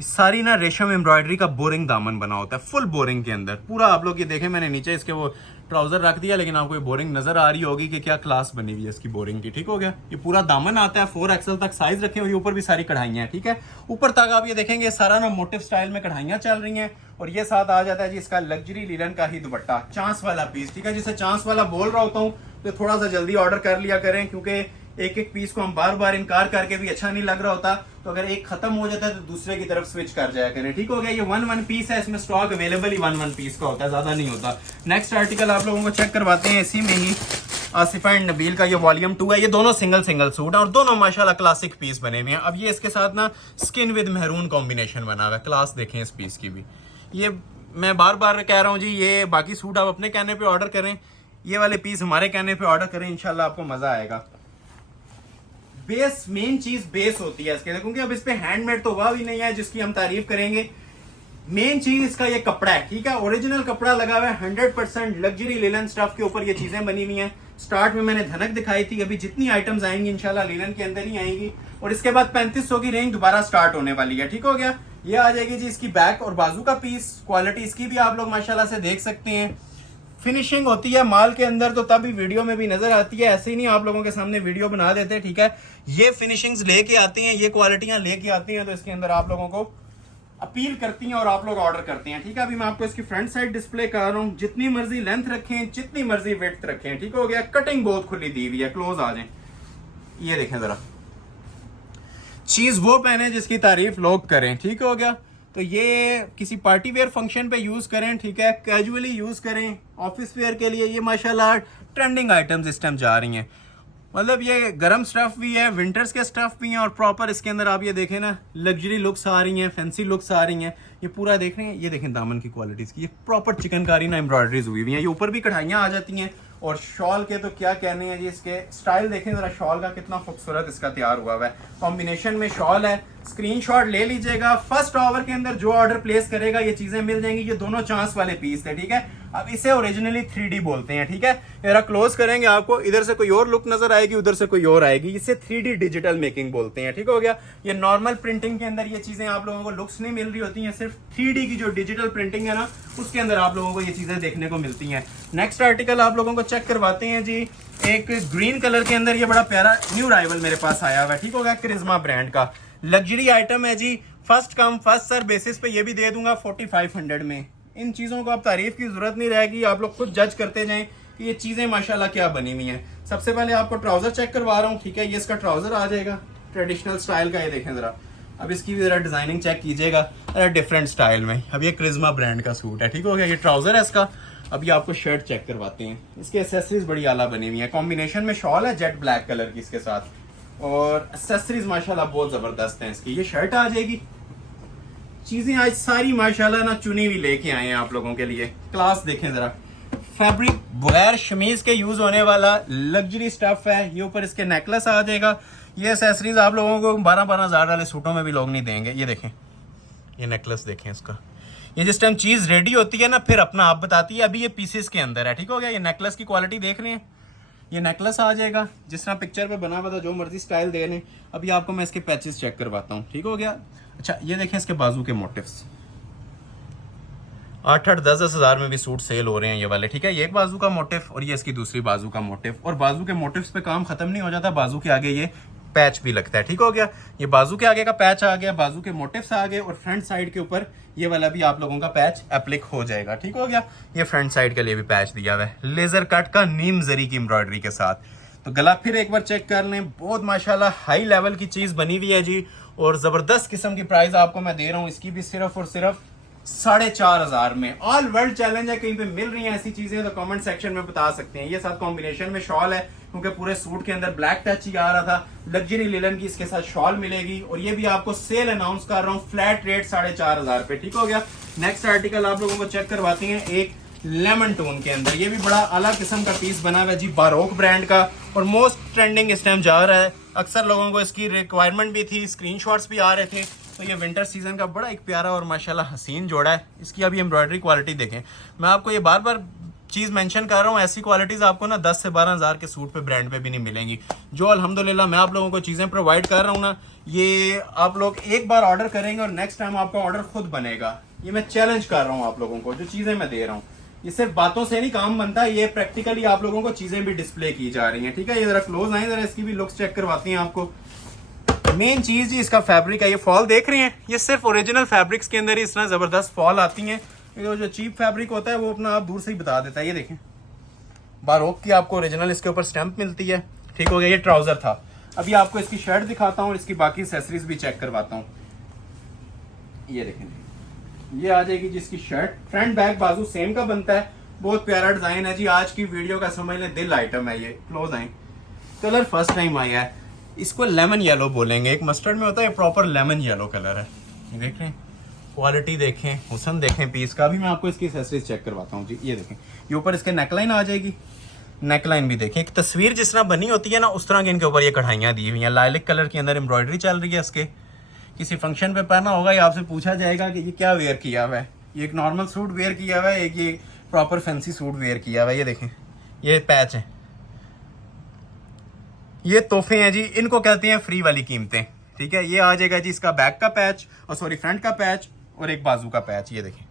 सारी ना रेशम एम्ब्रॉयडरी का बोरिंग दामन बना होता है, फुल बोरिंग के अंदर पूरा। आप लोग ये देखें, मैंने नीचे इसके वो ट्राउजर रख दिया लेकिन आपको ये बोरिंग नजर आ रही होगी कि क्या क्लास बनी हुई है इसकी बोरिंग की। ठीक हो गया, ये पूरा दामन आता है, 4XL तक साइज रखे हुए, ऊपर भी सारी कढ़ाइयां हैं। ठीक है, ऊपर तक आप ये देखेंगे सारा ना मोटिव स्टाइल में कढ़ाइयां चल रही हैं। और ये साथ आ जाता है जी इसका लग्जरी लिनन का ही दुपट्टा, चांस वाला पीस। ठीक है, जिसे चांस वाला बोल रहा होता हूँ तो थोड़ा सा जल्दी ऑर्डर कर लिया करें, क्योंकि एक एक पीस को हम बार बार इनकार करके भी अच्छा नहीं लग रहा होता। तो अगर एक खत्म हो जाता है तो दूसरे की तरफ स्विच कर जाया करें। ठीक हो गया, ये 1 पीस है, इसमें स्टॉक अवेलेबल ही 1 पीस का होता है, ज्यादा नहीं होता। नेक्स्ट आर्टिकल आप लोगों को चेक करवाते हैं इसी में ही। आसिफा एंड नबील का ये वॉल्यूम 2 है। ये दोनों सिंगल सूट है और दोनों माशाल्लाह क्लासिक पीस बने हुए हैं। अब ये इसके साथ ना स्किन विद मेहरून कॉम्बिनेशन बना हुआ है। क्लास देखें इस पीस की भी। ये मैं बार बार कह रहा हूँ जी, ये बाकी सूट आप अपने कहने पे ऑर्डर करें, ये वाले पीस हमारे कहने पे ऑर्डर करें, इंशाल्लाह आपको मजा आएगा। बेस, मेन चीज बेस होती है इसके, क्योंकि अब इस पे हैंडमेड तो हुआ भी नहीं है जिसकी हम तारीफ करेंगे। मेन चीज इसका ये कपड़ा है। ठीक है, ओरिजिनल कपड़ा लगा हुआ है, 100% लग्जरी लिनन स्टफ के ऊपर ये चीजें बनी हुई हैं। स्टार्ट में मैंने धनक दिखाई थी, अभी जितनी आइटम्स आएंगी इंशाल्लाह लिनन के अंदर ही आएंगी। और इसके बाद 3500 की रेंज दोबारा स्टार्ट होने वाली है। ठीक हो गया, ये आ जाएगी जी इसकी बैक और बाजू का पीस। क्वालिटी इसकी भी आप लोग माशाल्लाह से देख सकते हैं। फिनिशिंग होती है माल के अंदर तो तभी वीडियो में भी नजर आती है, ऐसे ही नहीं आप लोगों के सामने वीडियो बना देते। ठीक है, ये फिनिशिंग्स लेके आती हैं, ये क्वालिटियां लेके आती हैं, तो इसके अंदर आप लोगों को अपील करती हैं और आप लोग ऑर्डर करते हैं। ठीक है, अभी मैं आपको इसकी फ्रंट साइड डिस्प्ले कर रहा हूँ। जितनी मर्जी लेंथ रखें, जितनी मर्जी विड्थ रखें। ठीक हो गया, कटिंग बहुत खुली दी हुई है। क्लोज आ जाए, ये देखें जरा, चीज वो पहने जिसकी तारीफ लोग करें, ठीक हो गया। तो ये किसी पार्टी वेयर फंक्शन पे यूज करें, ठीक है, कैजुअली यूज करें, ऑफिस वेयर के लिए ये माशाल्लाह ट्रेंडिंग आइटम्स इस टाइम जा रही हैं। मतलब ये गर्म स्टफ भी है, विंटर्स के स्टफ भी हैं, और प्रॉपर इसके अंदर आप ये देखें ना, लग्जरी लुक्स आ रही हैं, फैंसी लुक्स आ रही हैं। ये पूरा देख रहे हैं, ये देखें दामन की क्वालिटीज की, ये प्रॉपर चिकनकारी ना एम्ब्रॉयडरीज हुई हुई हैं। ये ऊपर भी कढ़ाइयाँ आ जाती हैं, और शॉल के तो क्या कहने हैं जी, इसके स्टाइल देखें जरा, शॉल का कितना खूबसूरत इसका तैयार हुआ है, कॉम्बिनेशन में शॉल है। स्क्रीनशॉट ले लीजिएगा, फर्स्ट आवर के अंदर जो ऑर्डर प्लेस करेगा ये चीजें मिल जाएंगी। ये दोनों चांस वाले पीस थे, ठीक है। अब इसे ओरिजिनली 3D बोलते हैं, ठीक है। जरा क्लोज करेंगे, आपको इधर से कोई और लुक नजर आएगी, उधर से कोई और आएगी। इसे 3D डिजिटल मेकिंग बोलते हैं, ठीक हो गया। ये नॉर्मल प्रिंटिंग के अंदर ये चीजें आप लोगों को लुक्स नहीं मिल रही होती हैं, सिर्फ 3D की जो डिजिटल प्रिंटिंग है ना, उसके अंदर आप लोगों को ये चीजें देखने को मिलती हैं। नेक्स्ट आर्टिकल आप लोगों को चेक करवाते हैं जी। एक ग्रीन कलर के अंदर ये बड़ा प्यारा न्यू राइवल मेरे पास आया हुआ है, ठीक हो गया, करिश्मा ब्रांड का लग्जरी आइटम है जी। First come first serve basis पे ये भी दे दूंगा 4500 में। इन चीजों को आप तारीफ की जरूरत नहीं रहेगी, आप लोग खुद जज करते जाएं कि ये चीजें माशाल्लाह क्या बनी हुई हैं। सबसे पहले आपको ट्राउजर चेक करवा रहा हूँ, ठीक है। ये इसका ट्राउजर आ जाएगा ट्रेडिशनल स्टाइल का, ये देखें जरा। अब इसकी भी जरा डिजाइनिंग चेक कीजिएगा, डिफरेंट स्टाइल में। अब ये करिश्मा ब्रांड का सूट है, ठीक हो गया। ये ट्राउजर है इसका। अभी आपको शर्ट चेक करवाते हैं। इसकी एसेसरीज बड़ी आला बनी हुई है, कॉम्बिनेशन में शॉल है जेट ब्लैक कलर की इसके साथ, और एसेसरीज माशाल्लाह बहुत जबरदस्त हैं इसकी। ये शर्ट आ जाएगी। चीजें आज सारी माशाल्लाह ना चुनी हुई लेके आए हैं आप लोगों के लिए। क्लास देखें जरा, फैब्रिक बगैर शमीज के यूज होने वाला लग्जरी स्टफ है। ये ऊपर इसके नेकलेस आ जाएगा। ये एसेसरीज आप लोगों को 12-12 हजार वाले सूटों में भी लोग नहीं देंगे। ये देखें, ये नेकलेस देखें इसका। ये जिस टाइम चीज रेडी होती है ना, फिर अपना आप बताती है। अभी ये पीसेस के अंदर है, ठीक हो गया। ये नेकलेस की क्वालिटी देख रहे हैं, ये नेकलेस आ जाएगा जिस तरह पिक्चर पे बना हुआ था, जो मर्जी स्टाइल दे लें। अभी आपको मैं इसके पैचेस चेक करवाता हूँ, ठीक हो गया। अच्छा, ये देखें इसके बाजू के मोटिव्स, 8-8, 10-10 हजार में भी सूट सेल हो रहे हैं ये वाले, ठीक है। ये एक बाजू का मोटिव और ये इसकी दूसरी बाजू का मोटिव। और बाजू के मोटिव्स पे काम खत्म नहीं हो जाता, बाजू के आगे ये पैच भी लगता है, ठीक हो गया। ये बाजू के आगे का पैच आ गया, बाजू के मोटिव्स आ गए, और फ्रंट साइड के ऊपर ये वाला भी आप लोगों का पैच एप्लिक हो जाएगा, ठीक हो गया। ये फ्रंट साइड के लिए भी पैच दिया हुआ है, लेजर कट का नीम जरी की एम्ब्रॉयडरी के साथ। तो गला फिर एक बार चेक कर लें, बहुत माशाल्लाह हाई लेवल की चीज बनी हुई है जी। और जबरदस्त किस्म की प्राइस आपको मैं दे रहा हूँ इसकी भी, सिर्फ और सिर्फ 4500 में। ऑल वर्ल्ड चैलेंज है, कहीं पे मिल रही हैं ऐसी चीजें तो कमेंट सेक्शन में बता सकते हैं। ये साथ कॉम्बिनेशन में शॉल है, क्योंकि पूरे सूट के अंदर ब्लैक टच ही आ रहा था। लग्जरी लिलन की इसके साथ शॉल मिलेगी, और ये भी आपको सेल अनाउंस कर रहा हूँ, फ्लैट रेट 4500 पे, ठीक हो गया। नेक्स्ट आर्टिकल आप लोगों को चेक करवाते हैं, एक लेमन टोन के अंदर। ये भी बड़ा अलग किस्म का पीस बना हुआ है जी, बारोक ब्रांड का, और मोस्ट ट्रेंडिंग इस टाइम जा रहा है। अक्सर लोगों को इसकी रिक्वायरमेंट भी थी, स्क्रीनशॉट्स भी आ रहे थे। तो ये विंटर सीजन का बड़ा एक प्यारा और माशाल्लाह हसीन जोड़ा है। इसकी अभी एम्ब्रॉयडरी क्वालिटी देखें। मैं आपको ये बार बार चीज़ मेंशन कर रहा हूँ, ऐसी क्वालिटीज़ आपको ना 10 से 12 हज़ार के सूट पे ब्रांड पे भी नहीं मिलेंगी। जो अल्हम्दुलिल्लाह मैं आप लोगों को चीज़ें प्रोवाइड कर रहा हूँ ना, ये आप लोग एक बार ऑर्डर करेंगे और नेक्स्ट टाइम आपका ऑर्डर खुद बनेगा। ये मैं चैलेंज कर रहा हूँ आप लोगों को, जो चीज़ें मैं दे रहा हूँ। ये सिर्फ बातों से नहीं काम बनता, ये प्रैक्टिकली आप लोगों को चीज़ें भी डिस्प्ले की जा रही हैं, ठीक है। ये जरा क्लोज आए, जरा इसकी भी लुक्स चेक करवाती हैं आपको। मेन चीज जी इसका फैब्रिक है। ये फॉल देख रहे हैं, ये सिर्फ ओरिजिनल फैब्रिक्स के अंदर ही इस तरह जबरदस्त फॉल आती हैं। जो चीप फैब्रिक होता है वो अपना आप दूर से ही बता देता है। ये देखें, बारोक की आपको ओरिजिनल इसके ऊपर स्टैंप मिलती है, ठीक हो गया। ये ट्राउजर था। अभी आपको इसकी शर्ट दिखाता हूँ और इसकी बाकी एक्सेसरीज भी चेक करवाता हूँ। ये देखें, ये आ जाएगी जिसकी शर्ट, फ्रंट बैक बाजू सेम का बनता है। बहुत प्यारा डिजाइन है जी। आज की वीडियो का समझ लें दिल आइटम है ये। क्लोज आए, कलर फर्स्ट टाइम आया है, इसको लेमन येलो बोलेंगे। एक मस्टर्ड में होता है, प्रॉपर लेमन येलो कलर है। ये देख रहे हैं, क्वालिटी देखें, हुसन देखें पीस का। भी मैं आपको इसकी एक्सेसरीज चेक करवाता हूँ जी। ये देखें, ये ऊपर इसके नेकलाइन आ जाएगी, नेकलाइन भी देखें। एक तस्वीर जिस तरह बनी होती है ना, उस तरह के इनके ऊपर ये कढ़ाइयाँ दी हुई हैं। लाइलिक कलर के अंदर एम्ब्रॉयडरी चल रही है इसके। किसी फंक्शन पे पहना होगा, ये आपसे पूछा जाएगा कि ये क्या वेयर किया हुआ है। ये एक नॉर्मल सूट वेयर किया हुआ है, एक ये प्रॉपर फैंसी सूट वेयर किया हुआ है। ये देखें, ये पैच है, ये तोहफे हैं जी, इनको कहते हैं फ्री वाली कीमतें, ठीक है। ये आ जाएगा जी इसका बैक का पैच, और सॉरी फ्रंट का पैच, और एक बाजू का पैच। ये देखें,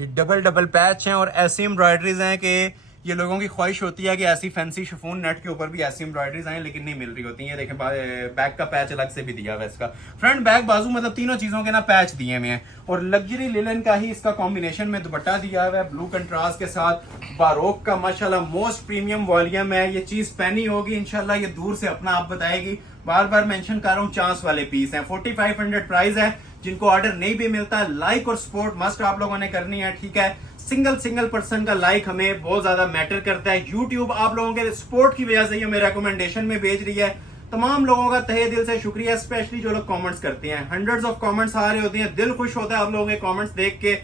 ये डबल पैच हैं, और ऐसी एम्ब्रॉयडरीज हैं कि ये लोगों की ख्वाहिश होती है कि ऐसी फैंसी शिफॉन नेट के ऊपर भी ऐसी एम्ब्रॉयडरीज आए, लेकिन नहीं मिल रही होती हैं। देखें बैक का पैच अलग से भी दिया हुआ है इसका, फ्रंट बैक बाजू मतलब तीनों चीज़ों के ना पैच दिए हुए हैं। और लग्जरी लिलन का ही इसका कॉम्बिनेशन में दुपट्टा दिया हुआ है ब्लू कंट्रास्ट के साथ। बारोक का माशाल्लाह मोस्ट प्रीमियम वॉल्यूम है। ये चीज़ पहनी होगी इंशाल्लाह, ये दूर से अपना आप बताएगी। बार बार मेंशन कर रहा हूँ, चांस वाले पीस हैं। 4500 प्राइस है। जिनको ऑर्डर नहीं भी मिलता, लाइक और सपोर्ट मस्ट आप लोगों ने करनी है, ठीक है। सिंगल पर्सन का लाइक हमें बहुत ज्यादा मैटर करता है। यूट्यूब आप लोगों के सपोर्ट की वजह से ही हमें रिकमेंडेशन में भेज रही है। तमाम लोगों का तहे दिल से शुक्रिया, स्पेशली जो लोग कमेंट्स करते हैं। हंड्रेड्स ऑफ कमेंट्स आ रहे होते हैं, दिल खुश होता है आप लोगों के कमेंट्स देख के।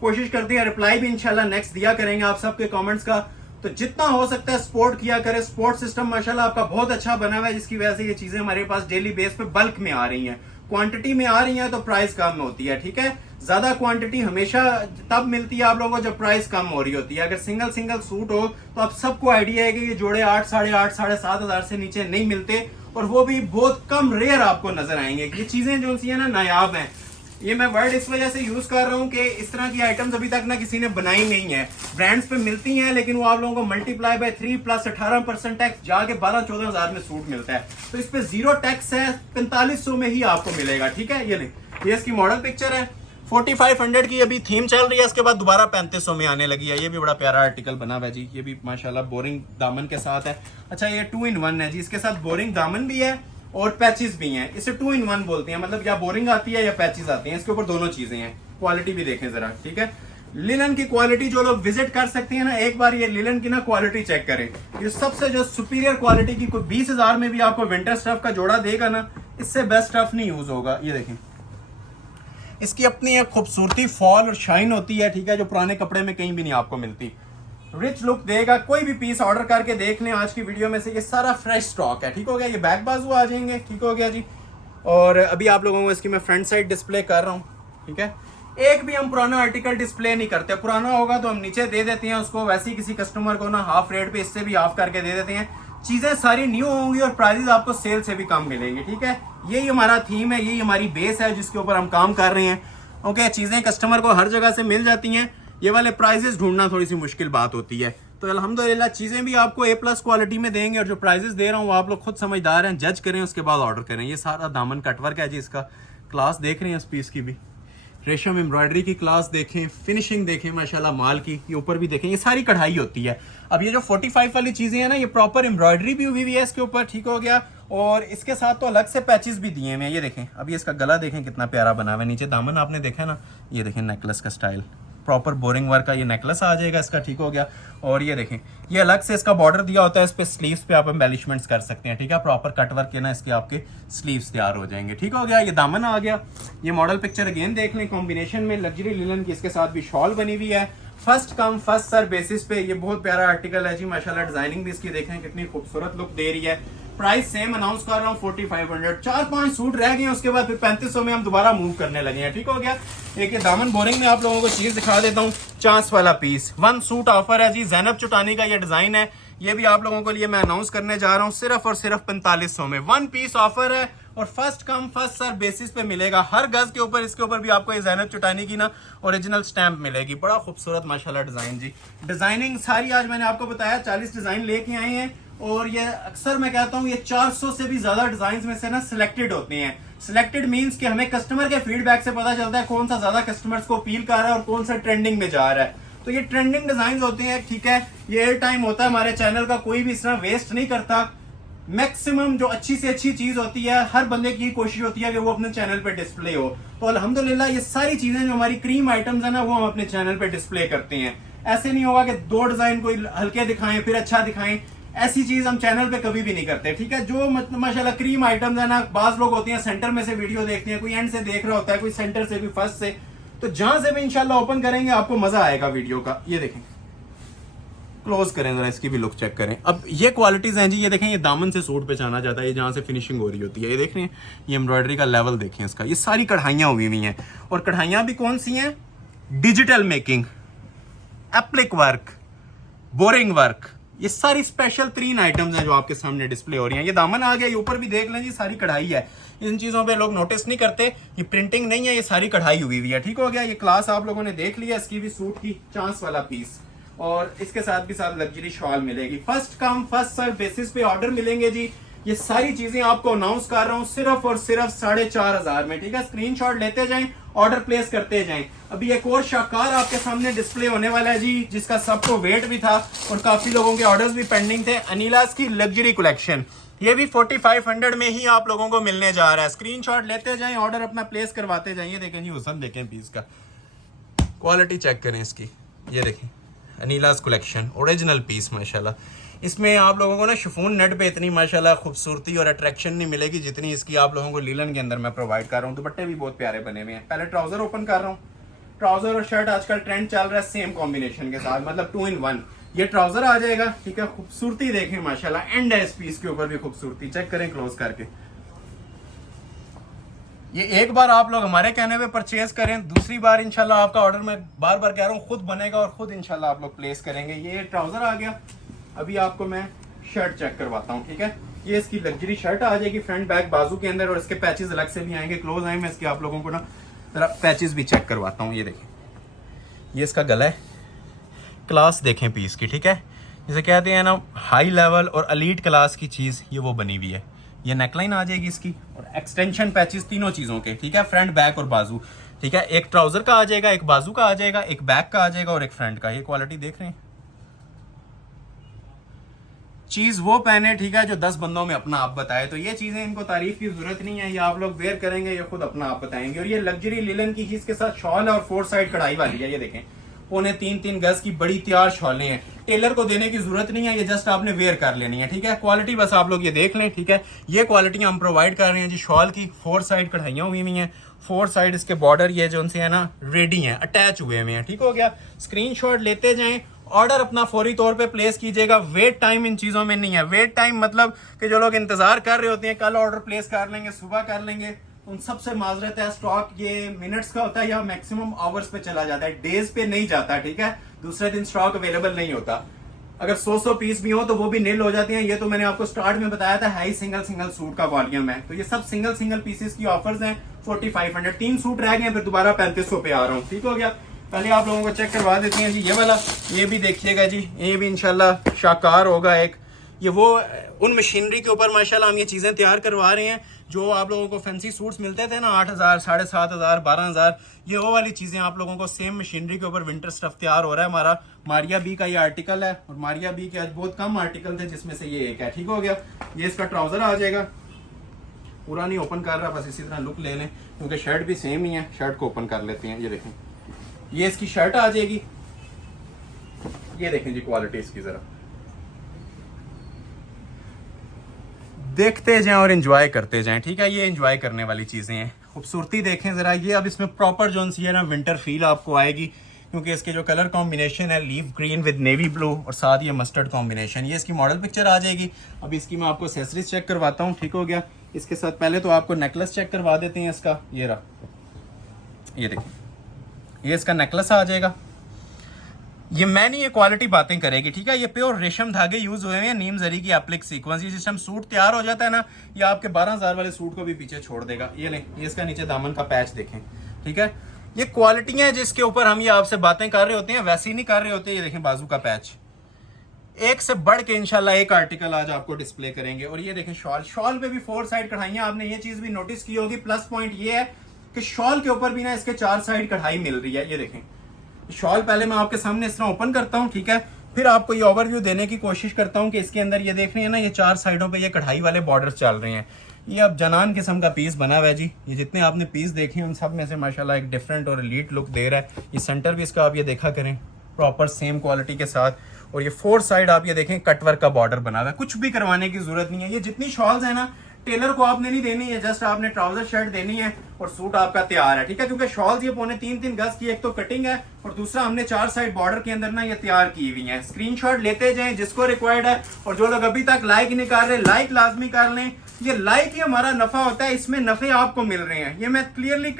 कोशिश करते हैं रिप्लाई भी इंशाल्लाह नेक्स्ट दिया करेंगे आप सबके कमेंट्स का। तो जितना हो सकता है सपोर्ट किया करे। सपोर्ट सिस्टम माशाल्लाह आपका बहुत अच्छा बना हुआ है, जिसकी वजह से ये चीजें हमारे पास डेली बेस पे बल्क में आ रही हैं। क्वांटिटी में आ रही है तो प्राइस कम होती है, ठीक है। ज्यादा क्वांटिटी हमेशा तब मिलती है आप लोगों को जब प्राइस कम हो रही होती है। अगर सिंगल सूट हो तो आप सबको आइडिया है कि ये जोड़े 8, 8.5, 7,500 से नीचे नहीं मिलते, और वो भी बहुत कम रेयर आपको नजर आएंगे। ये चीजें जो सी है ना नायाब हैं। ये मैं वर्ड इस वजह से यूज कर रहा हूँ कि इस तरह की आइटम्स अभी तक ना किसी ने बनाई नहीं है। ब्रांड्स पे मिलती हैं, लेकिन वो आप लोगों को मल्टीप्लाई बाय 3 प्लस 18% टैक्स जाके 12-14 हजार में सूट मिलता है। तो इस पे जीरो टैक्स है, 4500 में ही आपको मिलेगा, ठीक है। ये इसकी मॉडल पिक्चर है। 4500 की अभी थीम चल रही है, इसके बाद दोबारा 3500 में आने लगी है। ये भी बड़ा प्यारा आर्टिकल बना हुआ है जी। ये भी माशाल्लाह बोरिंग दामन के साथ है। अच्छा, ये 2 in 1 है जी। इसके साथ बोरिंग दामन भी है और पैचेस भी हैं। इसे 2 in 1 बोलते हैं, मतलब या बोरिंग आती है या पैचेस आती हैं। इसके ऊपर दोनों चीजें हैं। क्वालिटी भी देखें जरा, ठीक है। लिनन की क्वालिटी जो लोग विजिट कर सकते हैं ना, एक बार ये लिनन की ना क्वालिटी चेक करें। ये सबसे जो सुपीरियर क्वालिटी की, कोई 20,000 में भी आपको विंटर स्टफ का जोड़ा देगा ना, इससे बेस्ट स्टफ नहीं यूज होगा। ये देखें, इसकी अपनी एक खूबसूरती, फॉल और शाइन होती है, ठीक है, जो पुराने कपड़े में कहीं भी नहीं आपको मिलती। रिच लुक देगा। कोई भी पीस ऑर्डर करके देख लें आज की वीडियो में से, ये सारा फ्रेश स्टॉक है, ठीक हो गया। ये बैक बाजू आ जाएंगे, ठीक हो गया जी। और अभी आप लोगों को इसकी मैं फ्रंट साइड डिस्प्ले कर रहा हूँ, ठीक है। एक भी हम पुराना आर्टिकल डिस्प्ले नहीं करते। पुराना होगा तो हम नीचे दे देते हैं उसको, वैसे ही किसी कस्टमर को ना हाफ रेट पे इससे भी ऑफ करके दे देते हैं। चीजें सारी न्यू होंगी और प्राइसेस आपको सेल से भी कम मिलेंगे, ठीक है। यही हमारा थीम है, यही हमारी बेस है जिसके ऊपर हम काम कर रहे हैं। ओके, चीजें कस्टमर को हर जगह से मिल जाती हैं। ये वाले प्राइजेस ढूंढना थोड़ी सी मुश्किल बात होती है। तो अल्हम्दुलिल्लाह चीजें भी आपको A+ क्वालिटी में देंगे, और जो प्राइजेस दे रहा हूँ आप लोग खुद समझदार हैं, जज करें, उसके बाद ऑर्डर करें। ये सारा दामन कटवर्क है जी। इसका क्लास देख रहे हैं इस पीस की भी, रेशम एम्ब्रॉयडरी की क्लास देखें, फिनिशिंग देखें माशाल्लाह माल की। ये ऊपर भी देखें, ये सारी कढ़ाई होती है। अब ये जो 45 वाली चीजें हैं ना, ये प्रॉपर एम्ब्रॉयडरी भी हुई है इसके ऊपर, ठीक हो गया। और इसके साथ तो अलग से पैचेस भी दिए हुए हैं। ये देखें, अभी इसका गला देखें कितना प्यारा बना हुआ है। नीचे दामन आपने देखा ना, ये देखें नेकलेस का स्टाइल, प्रॉपर बोरिंग वर्क का ये नेकलेस आ जाएगा इसका, ठीक हो गया। और ये देखें, ये अलग से इसका बॉर्डर दिया होता है। इस पे स्लीव्स पे आप एम्बेलिशमेंट्स कर सकते हैं, ठीक है। प्रॉपर कट वर्क के ना इसके आपके स्लीव्स तैयार हो जाएंगे, ठीक हो गया। ये दामन आ गया। ये मॉडल पिक्चर अगेन देख लें, कॉम्बिनेशन में लग्जरी लिनन की इसके साथ भी शॉल बनी हुई है। First come first serve basis पे ये बहुत प्यारा आर्टिकल है जी माशाल्लाह। डिजाइनिंग भी इसकी देखें कितनी खूबसूरत लुक दे रही है। प्राइस सेम अनाउंस कर रहा हूँ 4500। 4-5 सूट रह गए, उसके बाद फिर 3500 में हम दोबारा मूव करने लगे हैं, ठीक हो गया। एक ये दामन बोरिंग में आप लोगों को चीज दिखा देता हूँ, चांस वाला पीस 1 सूट ऑफर है जी। जैनब चुटानी का ये डिजाइन है, ये भी आप लोगों को लिए मैं अनाउंस करने जा रहा हूँ सिर्फ और सिर्फ 4500 में। 1 पीस ऑफर है और first come first serve basis पे मिलेगा। हर गज के ऊपर इसके ऊपर भी आपको ये जैनब चुटानी की ना ओरिजिनल स्टैंप मिलेगी। बड़ा खूबसूरत माशाल्लाह डिजाइन जी। डिजाइनिंग सारी आज मैंने आपको बताया 40 डिजाइन लेके आए हैं, और ये अक्सर मैं कहता हूँ ये 400 से भी ज्यादा डिजाइन में से ना सिलेक्टेड होते हैं। सिलेक्टेड मींस कि हमें कस्टमर के फीडबैक से पता चलता है कौन सा ज्यादा कस्टमर्स को अपील कर रहा है और कौन सा ट्रेंडिंग में जा रहा है। तो ये ट्रेंडिंग डिजाइन होते हैं, ठीक है। ये एयर टाइम होता है हमारे चैनल का, कोई भी इस तरह वेस्ट नहीं करता। मैक्सिमम जो अच्छी से अच्छी चीज होती है, हर बंदे की कोशिश होती है कि वो अपने चैनल पे डिस्प्ले हो। तो अल्हम्दुलिल्लाह ये सारी चीजें जो हमारी क्रीम आइटम्स है ना, वो हम अपने चैनल पे डिस्प्ले करते हैं। ऐसे नहीं होगा कि 2 डिजाइन कोई हल्के दिखाएं फिर अच्छा दिखाएं, ऐसी चीज हम चैनल पे कभी भी नहीं करते, ठीक है। जो माशाल्लाह क्रीम आइटम्स है ना, बाज लोग होते हैं सेंटर में से वीडियो देखते हैं, कोई एंड से देख रहा होता है, कोई सेंटर से, कोई फर्स्ट से। तो जहां से भी इंशाल्लाह ओपन करेंगे आपको मजा आएगा वीडियो का। ये देखें, क्लोज करें जरा, इसकी भी लुक चेक करें। अब ये क्वालिटीज हैं जी, ये देखें, ये दामन से सूट पहचाना जाता है, ये जहां से फिनिशिंग हो रही होती है। ये देख रहे हैं, ये एम्ब्रॉयडरी का लेवल देखें इसका। ये सारी कढ़ाइयां हुई हुई हैं, और कढ़ाइयां भी कौन सी हैं? Digital making, applique work, boring work, ये सारी स्पेशल 3 आइटम्स हैं जो आपके सामने डिस्प्ले हो रही हैं। ये दामन आ गया, ये ऊपर भी देख लें जी, सारी कढ़ाई है। इन चीजों पे लोग नोटिस नहीं करते, ये प्रिंटिंग नहीं है, ये सारी कढ़ाई हुई हुई है, ठीक हो गया। ये क्लास आप लोगों ने देख लिया, इसकी भी सूट की चांस वाला पीस। और इसके साथ भी साथ लग्जरी शॉल मिलेगी। First come first serve basis पे ऑर्डर मिलेंगे जी। ये सारी चीजें आपको अनाउंस कर रहा हूँ सिर्फ और सिर्फ 4,500 में, ठीक है। स्क्रीनशॉट लेते जाएं, ऑर्डर प्लेस करते जाएं। अभी एक और शाकार आपके सामने डिस्प्ले होने वाला है जी, जिसका सबको वेट भी था और काफी लोगों के ऑर्डर्स भी पेंडिंग थे। अनिलास की लग्जरी कलेक्शन, ये भी 4500 में ही आप लोगों को मिलने जा रहा है। स्क्रीनशॉट लेते जाएं, ऑर्डर अपना प्लेस करवाते जाइए। देखें जी हुसन, देखें पीस का क्वालिटी चेक करें इसकी, ये देखें अनिलास कलेक्शन ओरिजिनल पीस माशाल्लाह। इसमें आप लोगों को ना शिफॉन नेट पे इतनी माशाल्लाह खूबसूरती और अट्रैक्शन नहीं मिलेगी जितनी इसकी आप लोगों को लीलन के अंदर मैं प्रोवाइड कर रहा हूँ। दुपट्टे भी बहुत प्यारे बने हुए हैं। पहले ट्राउजर ओपन कर रहा हूँ। ट्राउजर और शर्ट आजकल ट्रेंड चल रहा है सेम कॉम्बिनेशन के साथ, मतलब 2 in 1। ये ट्राउजर आ जाएगा, ठीक है। खूबसूरती देखें माशाल्लाह, एंड है इस पीस के ऊपर भी खूबसूरती, चेक करें क्लोज करके। ये एक बार आप लोग हमारे कहने पे परचेज करें, दूसरी बार इंशाल्लाह आपका ऑर्डर मैं बार बार कह रहा हूँ खुद बनेगा और खुद इंशाल्लाह आप लोग प्लेस करेंगे। ये ट्राउजर आ गया। अभी आपको मैं शर्ट चेक करवाता हूँ, ठीक है। ये इसकी लग्जरी शर्ट आ जाएगी फ्रंट बैक बाजू के अंदर, और इसके पैचेस अलग से भी आएंगे। क्लोज आए, मैं इसके आप लोगों को ना जरा पैचेस भी चेक करवाता हूँ। ये देखें, ये इसका गला है। क्लास देखें पीस की, ठीक है। जिसे कहते हैं ना हाई लेवल और एलीट क्लास की चीज़, ये वो बनी हुई है। ये नेकलाइन आ जाएगी इसकी और एक्सटेंशन पैचेस तीनों चीज़ों के, ठीक है। फ्रंट बैक और बाजू, ठीक है। एक ट्राउजर का आ जाएगा, एक बाजू का आ जाएगा, एक बैक का आ जाएगा और एक फ्रंट का। ये क्वालिटी देख रहे हैं। चीज़ वो पहने, ठीक है, जो 10 बंदों में अपना आप बताए। तो ये चीज़ें इनको तारीफ की जरूरत नहीं है, ये आप लोग वेयर करेंगे, ये खुद अपना आप बताएंगे। और ये लग्जरी लिलन की चीज़ के साथ शॉल है और 4 साइड कढ़ाई वाली है। ये देखें, 3.25 गज की बड़ी तैयार शॉलें हैं। टेलर को देने की जरूरत नहीं है, ये जस्ट आपने वेयर कर लेनी है, ठीक है। क्वालिटी बस आप लोग ये देख लें, ठीक है। ये क्वालिटी हम प्रोवाइड कर रहे हैं जी शॉल की। 4 साइड कढ़ाइयाँ हुई हैं, 4 साइड इसके बॉर्डर ये जो उनसे है ना रेडी हैं, अटैच हुए हैं, ठीक हो गया। स्क्रीनशॉट लेते जाएं, ऑर्डर अपना फौरी तौर पे प्लेस कीजिएगा। वेट टाइम इन चीज़ों में नहीं है। वेट टाइम मतलब कि जो लोग इंतजार कर रहे होते हैं कल ऑर्डर प्लेस कर लेंगे, सुबह कर लेंगे, उन सबसे माजरत है। स्टॉक ये मिनट्स का होता है या मैक्सिमम आवर्स पे चला जाता है, डेज पे नहीं जाता, ठीक है। दूसरे दिन स्टॉक अवेलेबल नहीं होता। अगर 100 पीस भी हो तो वो भी नील हो जाती हैं। ये तो मैंने आपको स्टार्ट में बताया था, हाई सिंगल सूट का वॉल्यूम है। तो ये सब सिंगल पीसेस की ऑफर्स हैं। 4500, 3 सूट रह गए, फिर दोबारा 3500 पे आ रहा हूँ, ठीक हो गया। पहले आप लोगों को चेक करवा देते हैं जी ये वाला। ये भी देखिएगा जी, ये भी इंशाल्लाह शाकार होगा एक। ये वो उन मशीनरी के ऊपर माशाल्लाह हम ये चीज़ें तैयार करवा रहे हैं जो आप लोगों को फैंसी सूट्स मिलते थे ना 8000, 7500, 12000, ये वो वाली चीज़ें आप लोगों को सेम मशीनरी के ऊपर विंटर स्टफ तैयार हो रहा है हमारा। मारिया बी का ये आर्टिकल है और मारिया बी के आज बहुत कम आर्टिकल थे जिसमें से ये एक है, ठीक हो गया। ये इसका ट्राउजर आ जाएगा, पूरा नहीं ओपन कर रहा, बस इसी तरह लुक ले लें क्योंकि शर्ट भी सेम ही है। शर्ट को ओपन कर लेते हैं। ये देखें, ये इसकी शर्ट आ जाएगी। ये देखें जी क्वालिटी इसकी, जरा देखते जाएं और एंजॉय करते जाएं, ठीक है। ये एंजॉय करने वाली चीजें हैं। खूबसूरती देखें जरा। ये अब इसमें प्रॉपर जो सी है ना विंटर फील आपको आएगी क्योंकि इसके जो कलर कॉम्बिनेशन है leaf green with navy blue और साथ ये मस्टर्ड कॉम्बिनेशन। ये इसकी मॉडल पिक्चर आ जाएगी। अब इसकी मैं आपको एक्सेसरीज चेक करवाता हूँ, ठीक हो गया। इसके साथ पहले तो आपको नेकलेस चेक करवा देते हैं इसका। ये रहा, ये देखिए, ये इसका नेकलेस आ जाएगा। ये मैं नहीं, ये क्वालिटी बातें करेगी, ठीक है। ये प्योर रेशम धागे यूज हुए हैं, नीम जरी की एप्लिक सीक्वेंस। ये सिस्टम सूट तैयार हो जाता है ना, ये आपके 12000 वाले सूट को भी पीछे छोड़ देगा। ये लें, ये इसका नीचे दामन का पैच देखें, ठीक है। ये क्वालिटी है जिसके ऊपर हम ये आपसे बातें कर रहे होते हैं, वैसे ही नहीं कर रहे होते। ये देखें बाजू का पैच, एक से बढ़ के इंशाल्लाह एक आर्टिकल आज आपको डिस्प्ले करेंगे। और ये देखें शॉल, शॉल पे भी 4 साइड कढ़ाइयां। आपने ये चीज भी नोटिस की होगी। प्लस पॉइंट ये है कि शॉल के ऊपर भी ना इसके 4 साइड कढ़ाई मिल रही है। ये देखें शॉल, पहले मैं आपके सामने इस तरह ओपन करता हूँ, ठीक है। फिर आपको ये ओवरव्यू देने की कोशिश करता हूँ कि इसके अंदर ये देख रहे हैं ना, ये 4 साइडों पे ये कढ़ाई वाले बॉर्डर चल रहे हैं। ये अब जनान किस्म का पीस बना हुआ है जी। ये जितने आपने पीस देखे उन सब में से माशाल्लाह एक डिफरेंट और एलीट लुक दे रहा है। ये सेंटर भी इसका आप ये देखा करें प्रॉपर सेम क्वालिटी के साथ। और ये 4 साइड आप ये देखें कटवर्क का बॉर्डर बना हुआ है। कुछ भी करवाने की जरूरत नहीं है। ये जितनी शॉल्स है ना टेलर को आपने नहीं देनी है, जस्ट आपने ट्राउजर शर्ट देनी है और सूट आपका तैयार है, ठीक है। क्योंकि शॉल्स ये 3.25 गज की एक तो कटिंग है और दूसरा हमने 4 साइड बॉर्डर के अंदर ना ये तैयार की हुई है। स्क्रीनशॉट लेते जाएं जिसको रिक्वायर्ड है। और जो लोग अभी तक लाइक नहीं कर रहे, लाइक लाजमी कर लें। ये लाइक ही हमारा नफा होता है, इसमें नफे आपको मिल रहे हैं। ये मैं क्लियर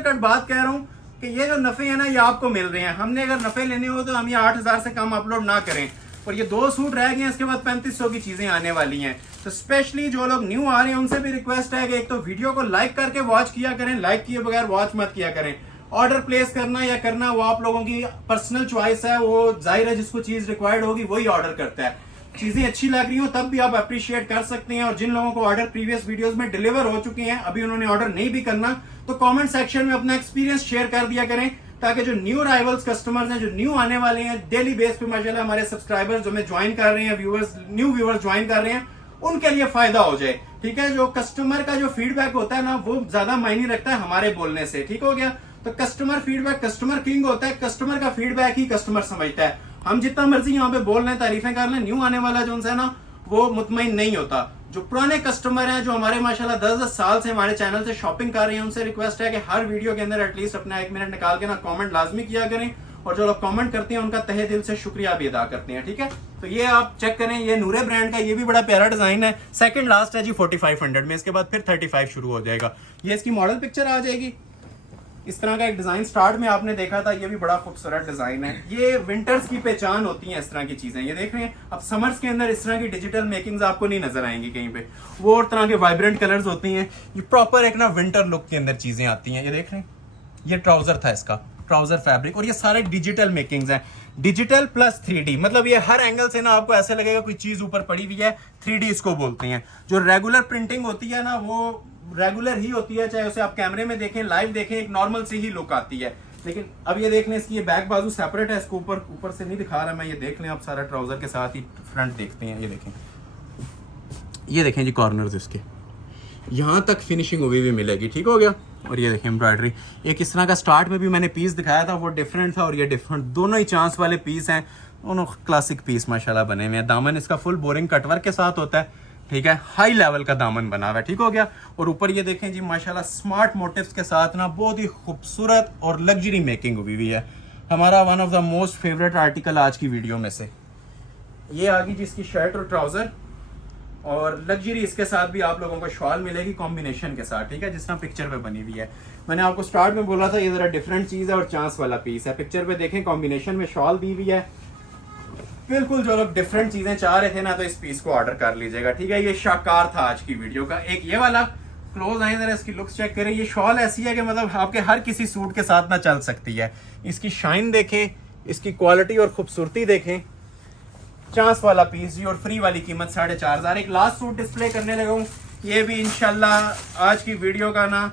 कट बात कह रहा हूँ कि ये जो नफे है ना ये आपको मिल रहे हैं। हमने अगर नफे लेने हो तो हम ये 8000 से कम अपलोड ना करें। और ये 2 सूट रह गए हैं, इसके बाद 3500 की चीजें आने वाली हैं। तो स्पेशली जो लोग न्यू आ रहे हैं उनसे भी रिक्वेस्ट है कि एक तो वीडियो को लाइक करके वॉच किया करें, लाइक किए बगैर वॉच मत किया करें। ऑर्डर प्लेस करना या करना वो आप लोगों की पर्सनल चॉइस है, वो जाहिर है जिसको चीज रिक्वायर्ड होगी वही ऑर्डर करता है। चीजें अच्छी लग रही हो तब भी आप अप्रिशिएट कर सकते हैं। और जिन लोगों को ऑर्डर प्रीवियस वीडियोस में डिलीवर हो चुके हैं, अभी उन्होंने ऑर्डर नहीं भी करना, तो कमेंट सेक्शन में अपना एक्सपीरियंस शेयर कर दिया करें, ताकि जो न्यू अराइवल्स कस्टमर्स हैं, जो न्यू आने वाले हैं डेली बेस पे, माशाल्लाह हमारे सब्सक्राइबर्स जो हमें ज्वाइन कर रहे हैं, व्यूअर्स न्यू व्यूअर्स ज्वाइन कर रहे हैं, उनके लिए फायदा हो जाए। ठीक है, जो कस्टमर का जो फीडबैक होता है ना, वो ज्यादा मायने रखता है हमारे बोलने से। ठीक हो गया, तो कस्टमर फीडबैक, कस्टमर किंग होता है, कस्टमर का फीडबैक ही कस्टमर समझता है। हम जितना मर्जी यहाँ पे बोल रहे हैं, तारीफें कर लें, न्यू आने वाला जो है ना वो मुतमईन नहीं होता। जो पुराने कस्टमर हैं, जो हमारे माशाल्लाह 10-10 साल से हमारे चैनल से शॉपिंग कर रहे हैं, उनसे रिक्वेस्ट है कि हर वीडियो के अंदर एटलीस्ट अपना 1 मिनट निकाल के ना कमेंट लाजमी किया करें, और जो लोग कमेंट करते हैं उनका तहे दिल से शुक्रिया भी अदा करते हैं। ठीक है, तो ये आप चेक करें, ये नूरे ब्रांड का, ये भी बड़ा प्यारा डिजाइन है। सेकंड लास्ट है जी 4500 में, इसके बाद फिर 35 शुरू हो जाएगा। ये इसकी मॉडल पिक्चर आ जाएगी। इस तरह का एक डिजाइन स्टार्ट में आपने देखा था, ये भी बड़ा खूबसूरत डिजाइन है। ये विंटर्स की पहचान होती है इस तरह की चीजें। ये देख रहे हैं, अब समर्स के अंदर इस तरह की डिजिटल मेकिंग्स आपको नहीं नजर आएंगी कहीं पे। वो और तरह के वाइब्रेंट कलर्स होती हैं। ये प्रॉपर एक ना विंटर लुक के अंदर चीजें आती हैं। ये देख रहे हैं, ये ट्राउजर था इसका, ट्राउजर फैब्रिक, और ये सारे डिजिटल मेकिंग्स हैं, डिजिटल प्लस 3D। मतलब ये हर एंगल से ना आपको ऐसे लगेगा कोई चीज ऊपर पड़ी हुई है। 3D इसको बोलते हैं। जो रेगुलर प्रिंटिंग होती है ना, वो रेगुलर ही होती है, चाहे उसे आप कैमरे में देखें, लाइव देखें, एक नॉर्मल सी ही लुक आती है। लेकिन अब ये देख लें, इसकी ये बैक बाजू सेपरेट है, इसको ऊपर से नहीं दिखा रहा मैं, ये देख लें आप, सारा ट्राउजर के साथ ही फ्रंट देखते हैं। ये देखें, ये देखें जी कॉर्नर्स इसके, यहाँ तक फिनिशिंग हुई भी मिलेगी। ठीक हो गया, और ये देखें एम्ब्रॉयडरी। एक इस तरह का स्टार्ट में भी मैंने पीस दिखाया था, वो डिफरेंट था, और ये डिफरेंट, दोनों ही चांस वाले पीस हैं, दोनों क्लासिक पीस माशाल्लाह बने हुए हैं। दामन इसका फुल बोरिंग कटवर्क के साथ होता है। ठीक है, हाई लेवल का दामन बना हुआ है। ठीक हो गया, और ऊपर ये देखें जी माशाल्लाह स्मार्ट मोटिव्स के साथ ना बहुत ही खूबसूरत और लग्जरी मेकिंग हुई है। हमारा one of the most favourite article आज की वीडियो में से ये आ गई जिसकी शर्ट और ट्राउजर, और लग्जरी इसके साथ भी आप लोगों को शॉल मिलेगी कॉम्बिनेशन के साथ। ठीक है, जिस तरह पिक्चर पे बनी हुई है। मैंने आपको स्टार्ट में बोला था ये जरा डिफरेंट चीज है और चांस वाला पीस है। पिक्चर पे देखें, कॉम्बिनेशन में शॉल दी हुई है। बिल्कुल जो लोग डिफरेंट चीजें चाह रहे थे ना, तो इस पीस को ऑर्डर कर लीजिएगा। ठीक है, ये शाकार था आज की वीडियो का। एक ये वाला क्लोज आए जरा, इसकी लुक्स चेक करें। ये शॉल ऐसी है कि मतलब आपके हर किसी सूट के साथ ना चल सकती है। इसकी शाइन देखें, इसकी क्वालिटी और खूबसूरती देखें। चांस वाला पीस जी, और फ्री वाली कीमत 4500। एक लास्ट सूट डिस्प्ले करने लगा हूँ, ये भी इंशाल्लाह आज की वीडियो का ना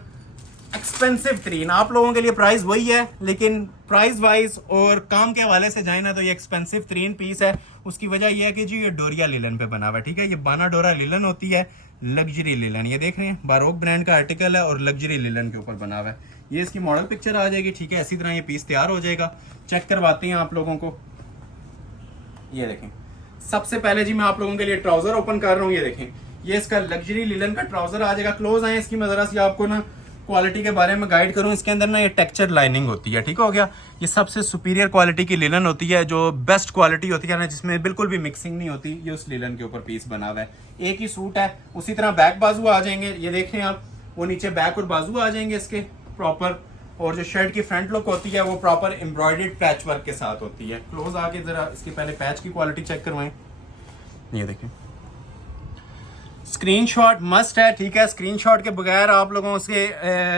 एक्सपेंसिव तरीन। आप लोगों के लिए प्राइस वही है, लेकिन प्राइस वाइज और काम के हवाले से जाए ना तो ये एक्सपेंसिव तरीन पीस है। उसकी वजह यह है कि जी ये डोरिया लिलन पे बना हुआ है। ठीक है, ये बाना डोरा लिलन होती है, लग्जरी लिलन। ये देख रहे हैं, बारोक ब्रांड का आर्टिकल है और लग्जरी लिलन के ऊपर बना हुआ है। ये इसकी मॉडल पिक्चर आ जाएगी। ठीक है, इसी तरह ये पीस तैयार हो जाएगा। चेक करवाते हैं आप लोगों को। ये देखें, सबसे पहले जी मैं आप लोगों के लिए ट्राउजर ओपन कर रहा हूँ। ये देखें, ये इसका लग्जरी लिलन का ट्राउजर आ जाएगा। क्लोज आए इसकी, मैं जरा सी आपको ना क्वालिटी के बारे में गाइड करूं। इसके अंदर ना ये टेक्सचर लाइनिंग होती है। ठीक हो गया, ये सबसे सुपीरियर क्वालिटी की लिलन होती है, जो बेस्ट क्वालिटी होती है ना, जिसमें बिल्कुल भी मिक्सिंग नहीं होती। ये उस लिलन के ऊपर पीस बना हुआ है। एक ही सूट है। उसी तरह बैक बाजू आ जाएंगे, ये देखें आप, वो नीचे बैक और बाजू आ जाएंगे इसके प्रॉपर। और जो शर्ट की फ्रंट लुक होती है वो प्रॉपर एम्ब्रॉयडर्ड पैच वर्क के साथ होती है। क्लोज आके जरा इसके पहले पैच की क्वालिटी चेक करवाएं। ये देखें, स्क्रीनशॉट मस्ट है। ठीक है, स्क्रीनशॉट के बगैर आप लोगों से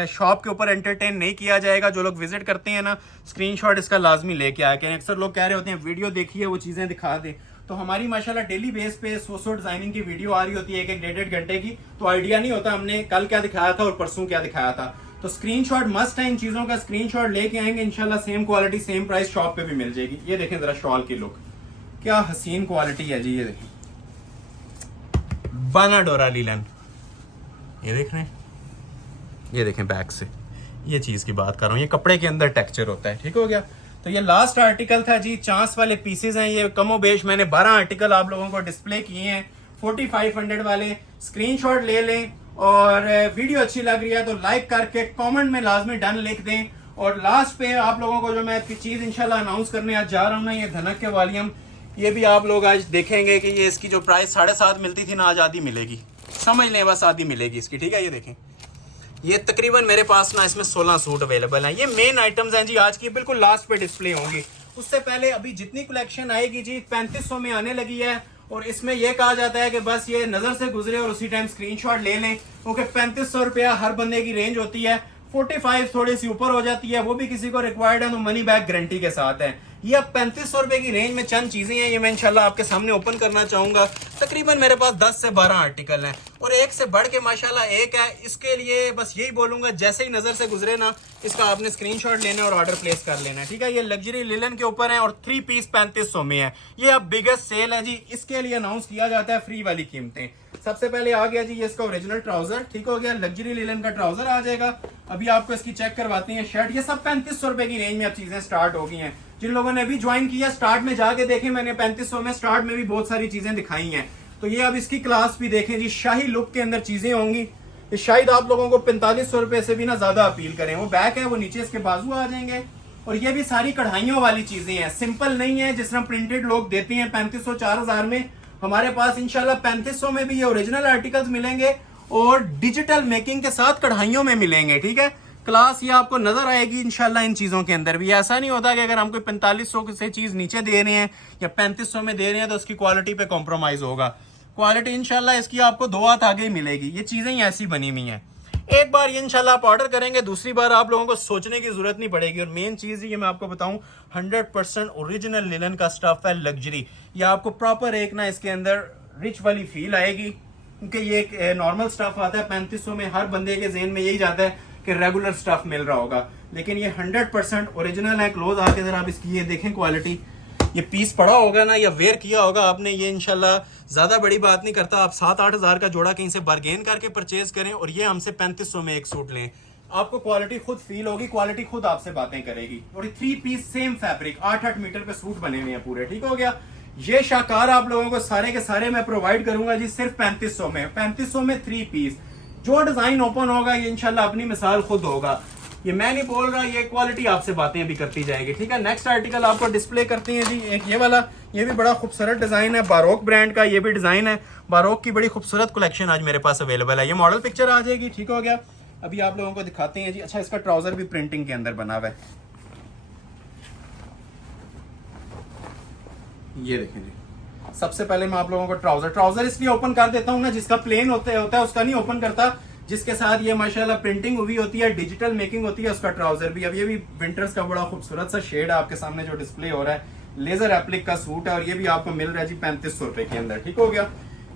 शॉप के ऊपर एंटरटेन नहीं किया जाएगा। जो लोग विजिट करते हैं ना, स्क्रीनशॉट इसका लाजमी लेके आया करें। अक्सर लोग कह रहे होते हैं वीडियो देखिए, वो चीजें दिखा दे। तो हमारी माशाल्लाह डेली बेस पे 100 डिजाइनिंग की वीडियो आ रही होती है, 1-1 घंटे की। तो आइडिया नहीं होता हमने कल क्या दिखाया था और परसों क्या दिखाया था। तो स्क्रीनशॉट मस्ट है। इन चीजों का स्क्रीनशॉट लेके आएंगे, इंशाल्लाह same quality same price shop पे भी मिल जाएगी। ये देखें जरा शॉल की लुक, क्या हसीन क्वालिटी है जी। ये देखें, बाना डोरा लीलन, ये देख रहे हैं, ये देखें बैक से। ये चीज की बात कर रहा हूँ, ये कपड़े के अंदर टेक्सचर होता है। ठीक हो गया, तो ये लास्ट आर्टिकल था जी। चांस वाले पीसेस हैं ये, कमो बेश मैंने 12 आर्टिकल आप लोगों को डिस्प्ले किए हैं 4500 वाले। स्क्रीनशॉट ले लें, और वीडियो अच्छी लग रही है तो लाइक करके कमेंट में लाजमी डन लिख दें। और लास्ट पे आप लोगों को जो मैं चीज इंशाल्लाह अनाउंस करने आज जा रहा हूँ ना, ये धनक के वॉल्यूम, ये भी आप लोग आज देखेंगे कि ये इसकी जो प्राइस 7.5 मिलती थी ना, आज आधी मिलेगी। समझ लें, बस आधी मिलेगी इसकी। ठीक है, ये देखें, ये तकरीबन मेरे पास ना इसमें 16 सूट अवेलेबल हैं। ये मेन आइटम्स हैं जी आज की, बिल्कुल लास्ट पे डिस्प्ले होंगी। उससे पहले अभी जितनी कलेक्शन आएगी जी 3500 में आने लगी है। और इसमें यह कहा जाता है कि बस ये नजर से गुजरे और उसी टाइम स्क्रीनशॉट ले लें, क्योंकि 3500 रुपया हर बंदे की रेंज होती है। 45 थोड़ी सी ऊपर हो जाती है, वो भी किसी को रिक्वायर्ड है तो मनी बैक गारंटी के साथ है। ये अब 3500 रुपए की रेंज में चंद चीजें हैं, ये मैं इंशाल्लाह आपके सामने ओपन करना चाहूंगा। तकरीबन मेरे पास 10 से 12 आर्टिकल हैं और एक से बढ़ के माशाल्लाह एक है। इसके लिए बस यही बोलूंगा, जैसे ही नजर से गुजरे ना, इसका आपने स्क्रीनशॉट लेना है और ऑर्डर प्लेस कर लेना है, ठीक है। ये लग्जरी लिलन के ऊपर है और 3 पीस 3500 में है। ये अब बिगेस्ट सेल है जी, इसके लिए अनाउंस किया जाता है फ्री वाली कीमतें। सबसे पहले आ गया जी ये इसका ओरिजिनल ट्राउजर, ठीक हो गया, लग्जरी लिलन का ट्राउजर आ जाएगा। अभी आपको इसकी चेक करवाते हैं शर्ट। ये सब 3500 रुपए की रेंज में अब चीजें स्टार्ट हो गई हैं। जिन लोगों ने अभी ज्वाइन किया, स्टार्ट में जाके देखें, मैंने 3500 में स्टार्ट में भी बहुत सारी चीजें दिखाई हैं। तो ये अब इसकी क्लास भी देखें जी, शाही लुक के अंदर चीजें होंगी। ये शायद आप लोगों को 4500 रुपए से भी ना ज्यादा अपील करें। वो बैक है, वो नीचे इसके बाजू आ जाएंगे और ये भी सारी कढ़ाइयों वाली चीजें हैं, सिंपल नहीं है जिस तरह प्रिंटेड लोग देते हैं 3500 4000 में। हमारे पास इंशाल्लाह 3500 में भी ये ओरिजिनल आर्टिकल्स मिलेंगे और डिजिटल मेकिंग के साथ कढ़ाइयों में मिलेंगे, ठीक है। क्लास ये आपको नजर आएगी इंशाल्लाह इन चीजों के अंदर भी। ऐसा नहीं होता कि अगर हम कोई 4500 से चीज नीचे दे रहे हैं या 3500 में दे रहे हैं तो उसकी क्वालिटी पे कॉम्प्रोमाइज होगा। क्वालिटी इंशाल्लाह इसकी आपको 2 हाथ आगे ही मिलेगी। ये चीजें ही ऐसी बनी हुई हैं। एक बार ये इंशाल्लाह आप ऑर्डर करेंगे, दूसरी बार आप लोगों को सोचने की जरूरत नहीं पड़ेगी। और मेन चीज ये मैं आपको बताऊं, 100% ओरिजिनल लिनन का स्टफ है, लग्जरी। ये आपको प्रॉपर एक ना इसके अंदर रिच वाली फील आएगी, क्योंकि ये एक नॉर्मल स्टफ आता है 3500 में। हर बंदे के ज़हन में यही जाता है कि रेगुलर स्टफ मिल रहा होगा, लेकिन ये 100% ओरिजिनल है। क्लोज आके जरा आप इसकी ये देखें क्वालिटी। ये पीस पड़ा होगा ना या वेयर किया होगा आपने, ये इंशाल्लाह ज्यादा बड़ी बात नहीं करता। आप 7-8 हज़ार का जोड़ा कहीं से बार्गेन करके परचेज करें और ये हमसे 3500 में एक सूट लें, आपको क्वालिटी खुद फील होगी, क्वालिटी खुद आपसे बातें करेगी। और ये 3 पीस सेम फैब्रिक 8-8 मीटर पे सूट बने हुए हैं पूरे, ठीक हो गया। ये शाकार आप लोगों को सारे के सारे मैं प्रोवाइड करूंगा जी सिर्फ 3500 में। 3500 में 3 पीस, जो डिजाइन ओपन होगा ये इंशाल्लाह अपनी मिसाल खुद होगा। ये मैं नहीं बोल रहा, ये क्वालिटी आपसे बातें अभी करती जाएगी, ठीक है। नेक्स्ट आर्टिकल आपको डिस्प्ले करते हैं जी, एक ये वाला। ये भी बड़ा खूबसूरत डिजाइन है, बारोक ब्रांड का ये भी डिजाइन है। बारोक की बड़ी खूबसूरत कलेक्शन आज मेरे पास अवेलेबल है। ये मॉडल पिक्चर आ जाएगी, ठीक हो गया। अभी आप लोगों को दिखाते हैं जी। अच्छा, इसका ट्राउजर भी प्रिंटिंग के अंदर बना हुआ है, ये देखें जी। सबसे पहले मैं आप लोगों को ट्राउजर इसलिए ओपन कर देता हूं ना, जिसका प्लेन होता है उसका नहीं ओपन करता, जिसके साथ ये माशाल्लाह प्रिंटिंग हुई होती है, डिजिटल मेकिंग होती है, उसका ट्राउजर भी। अब ये भी विंटर्स का बड़ा खूबसूरत सा शेड है आपके सामने जो डिस्प्ले हो रहा है, लेजर एप्लिक का सूट है और ये भी आपको मिल रहा है जी 3500 रुपए के अंदर, ठीक हो गया।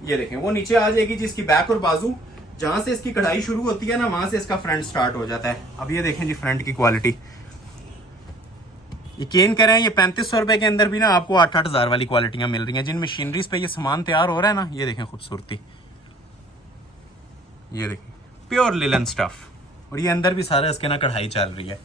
ये देखें, वो नीचे आ जाएगी जी इसकी बैक और बाजू, जहां से इसकी कढ़ाई शुरू होती है ना वहां से इसका फ्रंट स्टार्ट हो जाता है। अब ये देखें जी फ्रंट की क्वालिटी, यकीन करें ये 3500 रुपए के अंदर भी ना आपको 8-8 हज़ार वाली क्वालिटियां मिल रही हैं। जिन मशीनरीज पे ये सामान तैयार हो रहा है ना, ये देखें खूबसूरती, ये देखें प्योर लिलन स्टफ। और ये अंदर भी सारा इसके ना कढ़ाई चल रही है।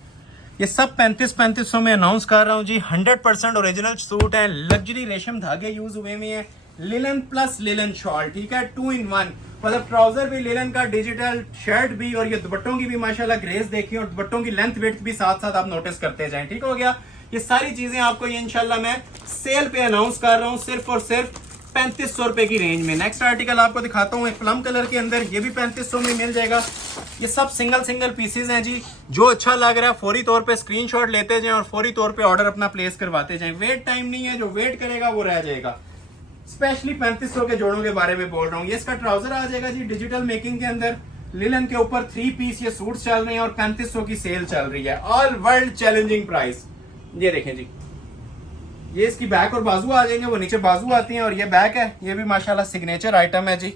ये सब 3500 में अनाउंस कर रहा हूँ जी। 100% ओरिजिनल सूट है, लग्जरी रेशम धागे यूज हुए हुए हैं, लिलन प्लस लिलन शॉल, ठीक है, 2 in 1। मतलब ट्राउजर भी लिलन का, डिजिटल शर्ट भी, और ये दुपट्टों की भी माशाल्लाह ग्रेस देखिए, और दुपट्टों की लेंथ विड्थ भी साथ साथ आप नोटिस करते जाएं, ठीक हो गया। ये सारी चीजें आपको ये इंशाल्लाह मैं सेल पे अनाउंस कर रहा हूँ सिर्फ और सिर्फ 3500 रुपए की रेंज में। नेक्स्ट आर्टिकल आपको दिखाता हूँ एक प्लम कलर के अंदर, ये भी 3500 में मिल जाएगा। ये सब सिंगल पीसेज हैं जी। जो अच्छा लग रहा है फौरी तौर पे स्क्रीनशॉट लेते जाएं और फौरी तौर पे ऑर्डर अपना प्लेस करवाते जाएं। वेट टाइम नहीं है, जो वेट करेगा वो रह जाएगा। स्पेशली 3500 के जोड़ों के बारे में बोल रहा हूँ। ये इसका ट्राउजर आ जाएगा जी डिजिटल मेकिंग के अंदर, लिलन के ऊपर 3 पीस ये सूट चल रहे हैं और 3500 की सेल चल रही है, ऑल वर्ल्ड चैलेंजिंग प्राइस। ये देखें जी, ये इसकी बैक और बाजू आ जाएंगे, वो नीचे बाजू आती हैं और ये बैक है। ये भी माशाल्लाह सिग्नेचर आइटम है जी।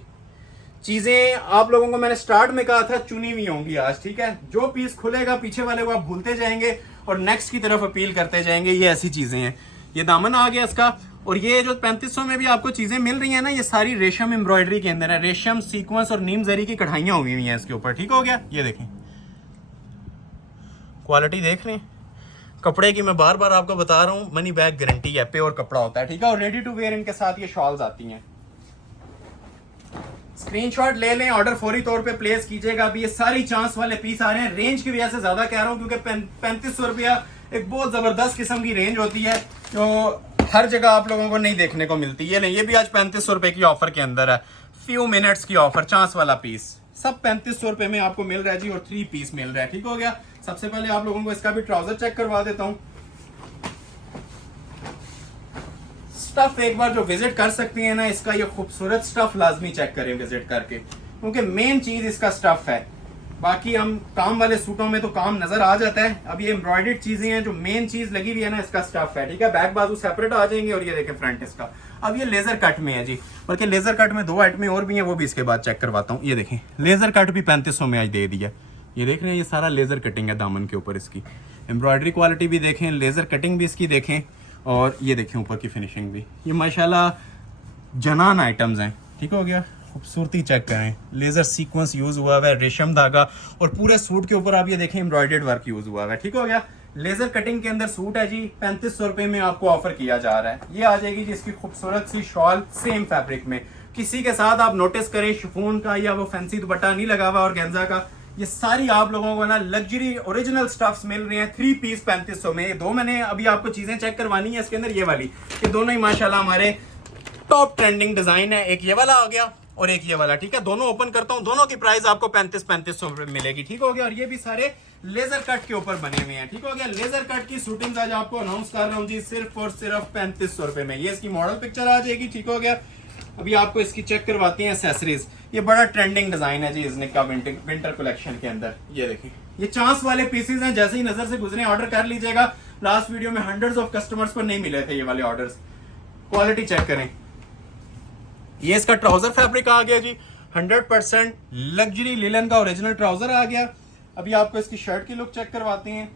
चीजें आप लोगों को मैंने स्टार्ट में कहा था चुनी हुई होंगी आज, ठीक है। जो पीस खुलेगा पीछे वाले को आप भूलते जाएंगे और नेक्स्ट की तरफ अपील करते जाएंगे। ये ऐसी चीजें हैं। ये दामन आ गया इसका, और ये जो 3500 में भी आपको चीजें मिल रही है ना, ये सारी रेशम एम्ब्रॉयडरी के अंदर है। रेशम सीक्वेंस और नीम जरी की कढ़ाइयां हुई हुई हैं इसके ऊपर, ठीक हो गया। ये देखें क्वालिटी देख रहे हैं कपड़े की, मैं बार बार आपको बता रहा हूँ, मनी बैक गारंटी है, प्योर कपड़ा होता है, ठीक है। और रेडी टू वेयर इनके साथ ये शॉल्स आती हैं। स्क्रीनशॉट ले लें, ऑर्डर फौरी तौर पे प्लेस कीजिएगा। अभी ये सारी चांस वाले पीस आ रहे हैं। रेंज की वजह से ज्यादा कह रहा हूँ क्योंकि 3500 रुपया एक बहुत जबरदस्त किस्म की रेंज होती है जो हर जगह आप लोगों को नहीं देखने को मिलती है। नहीं, ये भी आज 3500 रुपए की ऑफर के अंदर है, फ्यू मिनट्स की ऑफर, चांस वाला पीस सब 3500 रुपए में आपको मिल रहा है जी, और 3 पीस मिल रहा है, ठीक हो गया। सबसे पहले आप लोगों को इसका भी ट्राउजर चेक करवा देता हूं। स्टफ एक बार जो विजिट कर सकती है ना, इसका ये खूबसूरत स्टफ लाजमी चेक करें विजिट करके, क्योंकि मेन चीज इसका स्टफ है। बाकी हम काम वाले सूटों में तो काम नजर आ जाता है। अब ये एम्ब्रॉयडर्ड चीजें हैं, जो मेन चीज लगी हुई है ना इसका स्टफ है, ठीक है। बैक बाजू सेपरेट आ जाएंगे और ये देखें फ्रंट इसका। अब ये लेजर कट में है जी, बल्कि लेजर कट में 2 आइटमें और भी हैं, वो भी इसके बाद चेक करवाता हूँ। ये देखें लेजर कट भी 3500 में आज दे दिया। ये देख रहे हैं, ये सारा लेजर कटिंग है दामन के ऊपर। इसकी एम्ब्रॉयडरी क्वालिटी भी देखें, लेजर कटिंग भी इसकी देखें, और ये देखें ऊपर की फिनिशिंग भी। ये माशाल्लाह जनान आइटम्स हैं, ठीक हो गया। खूबसूरती चेक करें, लेजर सीक्वेंस यूज हुआ हुआ है, रेशम धागा, और पूरे सूट के ऊपर आप ये देखें एम्ब्रॉयडर्ड वर्क यूज हुआ हुआ है, ठीक हो गया। लेजर कटिंग के अंदर सूट है जी, 3500 रुपए में आपको ऑफर किया जा रहा है। ये आ जाएगी जी इसकी खूबसूरत सी शॉल सेम फैब्रिक में। किसी के साथ आप नोटिस करें शिफॉन का या वो फैंसी दुपट्टा नहीं लगा हुआ और गेंजा का। ये सारी आप लोगों को ना लग्जरी ओरिजिनल स्टफ्स मिल रहे हैं 3 पीस 3500 में। ये 2 मैंने अभी आपको चीजें चेक करवानी है इसके अंदर, ये वाली, ये दोनों ही माशाल्लाह हमारे टॉप ट्रेंडिंग डिजाइन है। एक ये वाला आ गया और एक ये वाला, ठीक है। दोनों ओपन करता हूं, दोनों की प्राइस आपको 3500 रुपए मिलेगी, ठीक हो गया। और ये भी सारे लेजर कट के ऊपर बने हुए हैं, ठीक हो गया। लेजर कट की शूटिंग आज आपको अनाउंस कर रहा हूं जी सिर्फ और सिर्फ 3500 रुपए में। ये इसकी मॉडल पिक्चर आ जाएगी, ठीक हो गया। अभी आपको इसकी चेक करवाते हैं एक्सेसरीज। ये बड़ा ट्रेंडिंग डिजाइन है जी इज़निक का विंटर कलेक्शन के अंदर। ये देखिए ये चांस वाले पीसेज हैं, जैसे ही नजर से गुजरे ऑर्डर कर लीजिएगा। लास्ट वीडियो में हंड्रेड्स ऑफ कस्टमर्स को नहीं मिले थे ये वाले ऑर्डर्स। क्वालिटी चेक करें। ये इसका ट्राउजर फैब्रिक आ गया जी, 100% लग्जरी लिलन का ओरिजिनल ट्राउजर आ गया। अभी आपको इसकी शर्ट की लुक चेक करवाते हैं।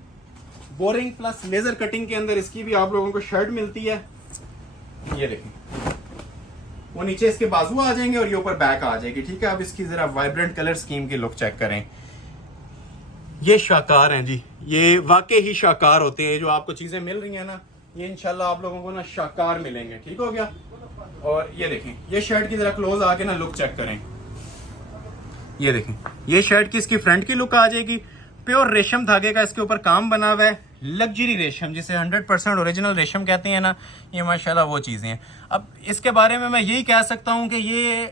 बोरिंग प्लस लेजर कटिंग के अंदर इसकी भी आप लोगों को शर्ट मिलती है। ये देखें, वो नीचे इसके बाजू आ जाएंगे और ये ऊपर बैक आ जाएगी, ठीक है। अब इसकी जरा वाइब्रेंट कलर स्कीम की लुक चेक करें। ये शाकार हैं जी, ये वाकई ही शाकार होते हैं। जो आपको चीजें मिल रही हैं ना, ये इंशाल्लाह आप लोगों को ना शाकार मिलेंगे, ठीक हो गया। और ये देखें, ये शर्ट की जरा क्लोज आके ना लुक चेक करें। ये देखें, ये शर्ट की इसकी फ्रंट की लुक आ जाएगी। प्योर रेशम धागे का इसके ऊपर काम बना हुआ है, लग्जरी रेशम, जिसे 100% ओरिजिनल रेशम कहते हैं ना, ये माशाल्लाह वो चीजें हैं। अब इसके बारे में मैं यही कह सकता हूं कि ये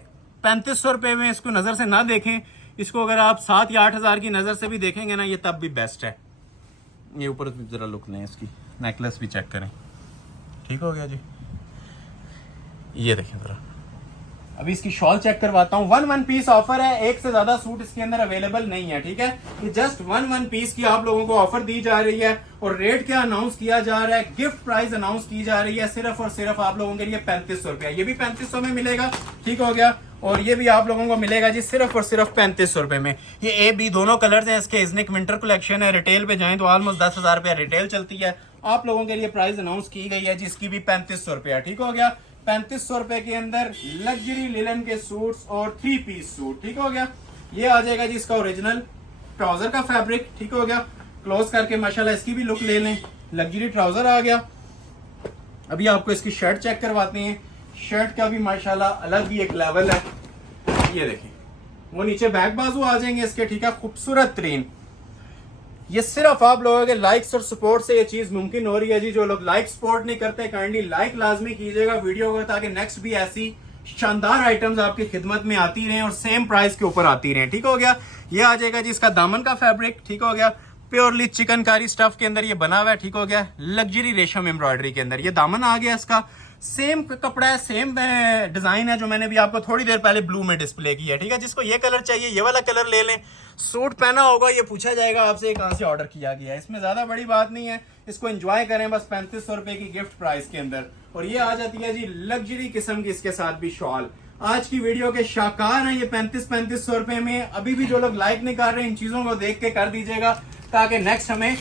3500 रुपए में इसको नजर से ना देखें। इसको अगर आप 7 या 8 हजार की नजर से भी देखेंगे ना, ये तब भी बेस्ट है। ये ऊपर जरा लुक लें, इसकी नेकलेस भी चेक करें, ठीक हो गया जी। ये देखें जरा, अभी इसकी शॉल चेक करवाता हूँ। 1 पीस ऑफर है, एक से ज्यादा सूट इसके अंदर अवेलेबल नहीं है, ठीक है। ये जस्ट 1 पीस की आप लोगों को ऑफर दी जा रही है। और रेट क्या अनाउंस किया जा रहा है, गिफ्ट प्राइस अनाउंस की जा रही है सिर्फ और सिर्फ आप लोगों के लिए 3500 रुपए। ये भी 3500 में मिलेगा, ठीक हो गया। और ये भी आप लोगों को मिलेगा जी सिर्फ और सिर्फ 3500 रुपए में। ये ए बी दोनों कलर्स हैं इसके। इज़निक विंटर कलेक्शन है, रिटेल पे जाएं तो ऑलमोस्ट 10,000 रुपया रिटेल चलती है। आप लोगों के लिए प्राइस अनाउंस की गई है जिसकी भी 3500 रुपया, ठीक हो गया। 3500 रुपए के अंदर लग्जरी लिलन के सूट्स और 3 पीस सूट, ठीक हो गया। ये आ जाएगा जी इसका ओरिजिनल ट्राउजर का फैब्रिक, ठीक हो गया। क्लोज करके माशाल्लाह इसकी भी लुक ले लें। लग्जरी ट्राउजर आ गया। अभी आपको इसकी शर्ट चेक करवाते हैं। शर्ट का भी माशाल्लाह अलग ही एक लेवल है। ये देखें, वो नीचे बैक बाजू आ जाएंगे इसके, ठीक है। खूबसूरत तरीन, ये सिर्फ आप लोगों के लाइक्स और सपोर्ट से ये चीज मुमकिन हो रही है जी। जो लोग लाइक सपोर्ट नहीं करते, काइंडली लाइक लाजमी कीजिएगा वीडियो को, ताकि नेक्स्ट भी ऐसी शानदार आइटम्स आपकी खिदमत में आती रहें और सेम प्राइस के ऊपर आती रहें, ठीक हो गया। ये आ जाएगा जी इसका दामन का फैब्रिक, ठीक हो गया। प्योरली चिकनकारी स्टफ के अंदर ये बना हुआ है, ठीक हो गया। लग्जरी रेशम एम्ब्रॉयडरी के अंदर ये दामन आ गया इसका। सेम कपड़ा है, सेम डिजाइन है, जो मैंने भी आपको थोड़ी देर पहले ब्लू में डिस्प्ले की है, ठीक है। जिसको ये कलर चाहिए ये वाला कलर ले लें। सूट पहना होगा, ये पूछा जाएगा आपसे कहां से ऑर्डर किया गया है। इसमें ज्यादा बड़ी बात नहीं है, इसको एंजॉय करें बस 3500 रुपए की गिफ्ट प्राइस के अंदर। और ये आ जाती है जी लग्जरी किस्म की इसके साथ भी शॉल। आज की वीडियो के शाकार हैं ये 3500 रुपए में। अभी भी जो लोग लाइक नहीं कर रहे, इन चीजों को देख के कर दीजिएगा, ताकि नेक्स्ट हमें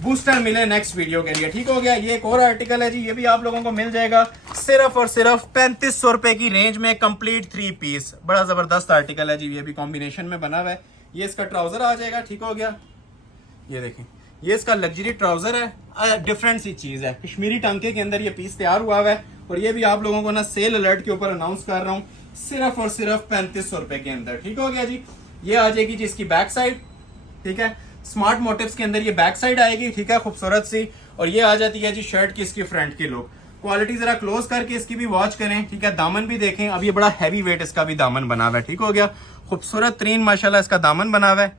बूस्टर मिले नेक्स्ट वीडियो के लिए, ठीक हो गया। ये एक और आर्टिकल है जी, ये भी आप लोगों को मिल जाएगा सिर्फ और सिर्फ 3500 रुपए की रेंज में। कंप्लीट 3 पीस, बड़ा जबरदस्त आर्टिकल है जी। ये भी कॉम्बिनेशन में बना हुआ है। ये इसका ट्राउजर आ जाएगा, ठीक हो गया। ये देखें, ये इसका लग्जरी ट्राउजर है। डिफरेंट सी चीज है, कश्मीरी टांके के अंदर ये पीस तैयार हुआ है। और ये भी आप लोगों को ना सेल अलर्ट के ऊपर अनाउंस कर रहा हूँ सिर्फ और सिर्फ 3500 रुपए के अंदर, ठीक हो गया जी। ये आ जाएगी जी इसकी बैक साइड, ठीक है। स्मार्ट मोटिव्स के अंदर ये बैक साइड आएगी, ठीक है, खूबसूरत सी। और ये आ जाती है जी शर्ट की इसकी फ्रंट की लुक। क्वालिटी जरा क्लोज करके इसकी भी वॉच करें, ठीक है। दामन भी देखें, अब ये बड़ा हैवी वेट इसका भी दामन बना हुआ है, ठीक हो गया। खूबसूरत तरीन माशाल्लाह इसका दामन बना हुआ है,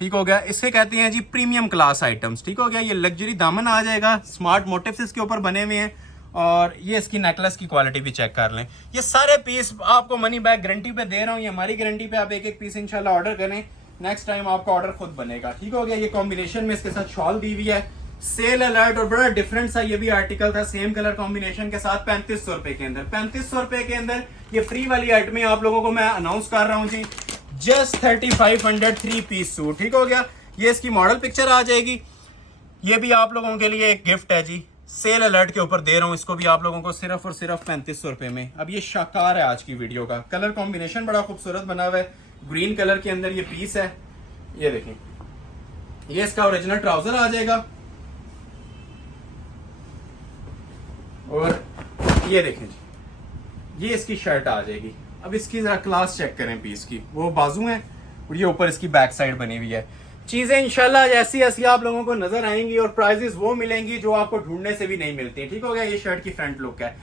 ठीक हो गया। इसे कहते हैं जी प्रीमियम क्लास आइटम्स, ठीक हो गया। ये लग्जरी दामन आ जाएगा, स्मार्ट मोटिव्स इसके ऊपर बने हुए हैं। और ये इसकी नेकलेस की क्वालिटी भी चेक कर लें। ये सारे पीस आपको मनी बैक गारंटी पे दे रहा हूँ, ये हमारी गारंटी पे। आप एक एक पीस इंशाल्लाह ऑर्डर करें, नेक्स्ट टाइम आपका ऑर्डर खुद बनेगा। ठीक हो गया। ये कॉम्बिनेशन में इसके साथ शॉल दी हुई है, सेल अलर्ट, और बड़ा डिफरेंट सा ये भी आर्टिकल था सेम कलर कॉम्बिनेशन के साथ 3500 रुपए के अंदर। 3500 रुपए के अंदर ये फ्री वाली आइटमें आप लोगों को मैं अनाउंस कर रहा हूँ जी, जस्ट 3500 3 पीस सूट। ठीक हो गया। ये इसकी मॉडल पिक्चर आ जाएगी। ये भी आप लोगों के लिए एक गिफ्ट है जी, सेल अलर्ट के ऊपर दे रहा हूँ इसको भी आप लोगों को सिर्फ और सिर्फ 3500 रुपए में। अब ये शाकार है आज की वीडियो का, कलर कॉम्बिनेशन बड़ा खूबसूरत बना हुआ है, ग्रीन कलर के अंदर ये पीस है। ये देखें, ये इसका ओरिजिनल ट्राउजर आ जाएगा, और ये देखें जी, ये इसकी शर्ट आ जाएगी। अब इसकी जरा क्लास चेक करें पीस की, वो बाजू है और ये ऊपर इसकी बैक साइड बनी हुई है। चीजें इंशाल्लाह ऐसी ऐसी आप लोगों को नजर आएंगी और प्राइजेस वो मिलेंगी जो आपको ढूंढने से भी नहीं मिलती। ठीक हो गया। ये शर्ट की फ्रंट लुक है।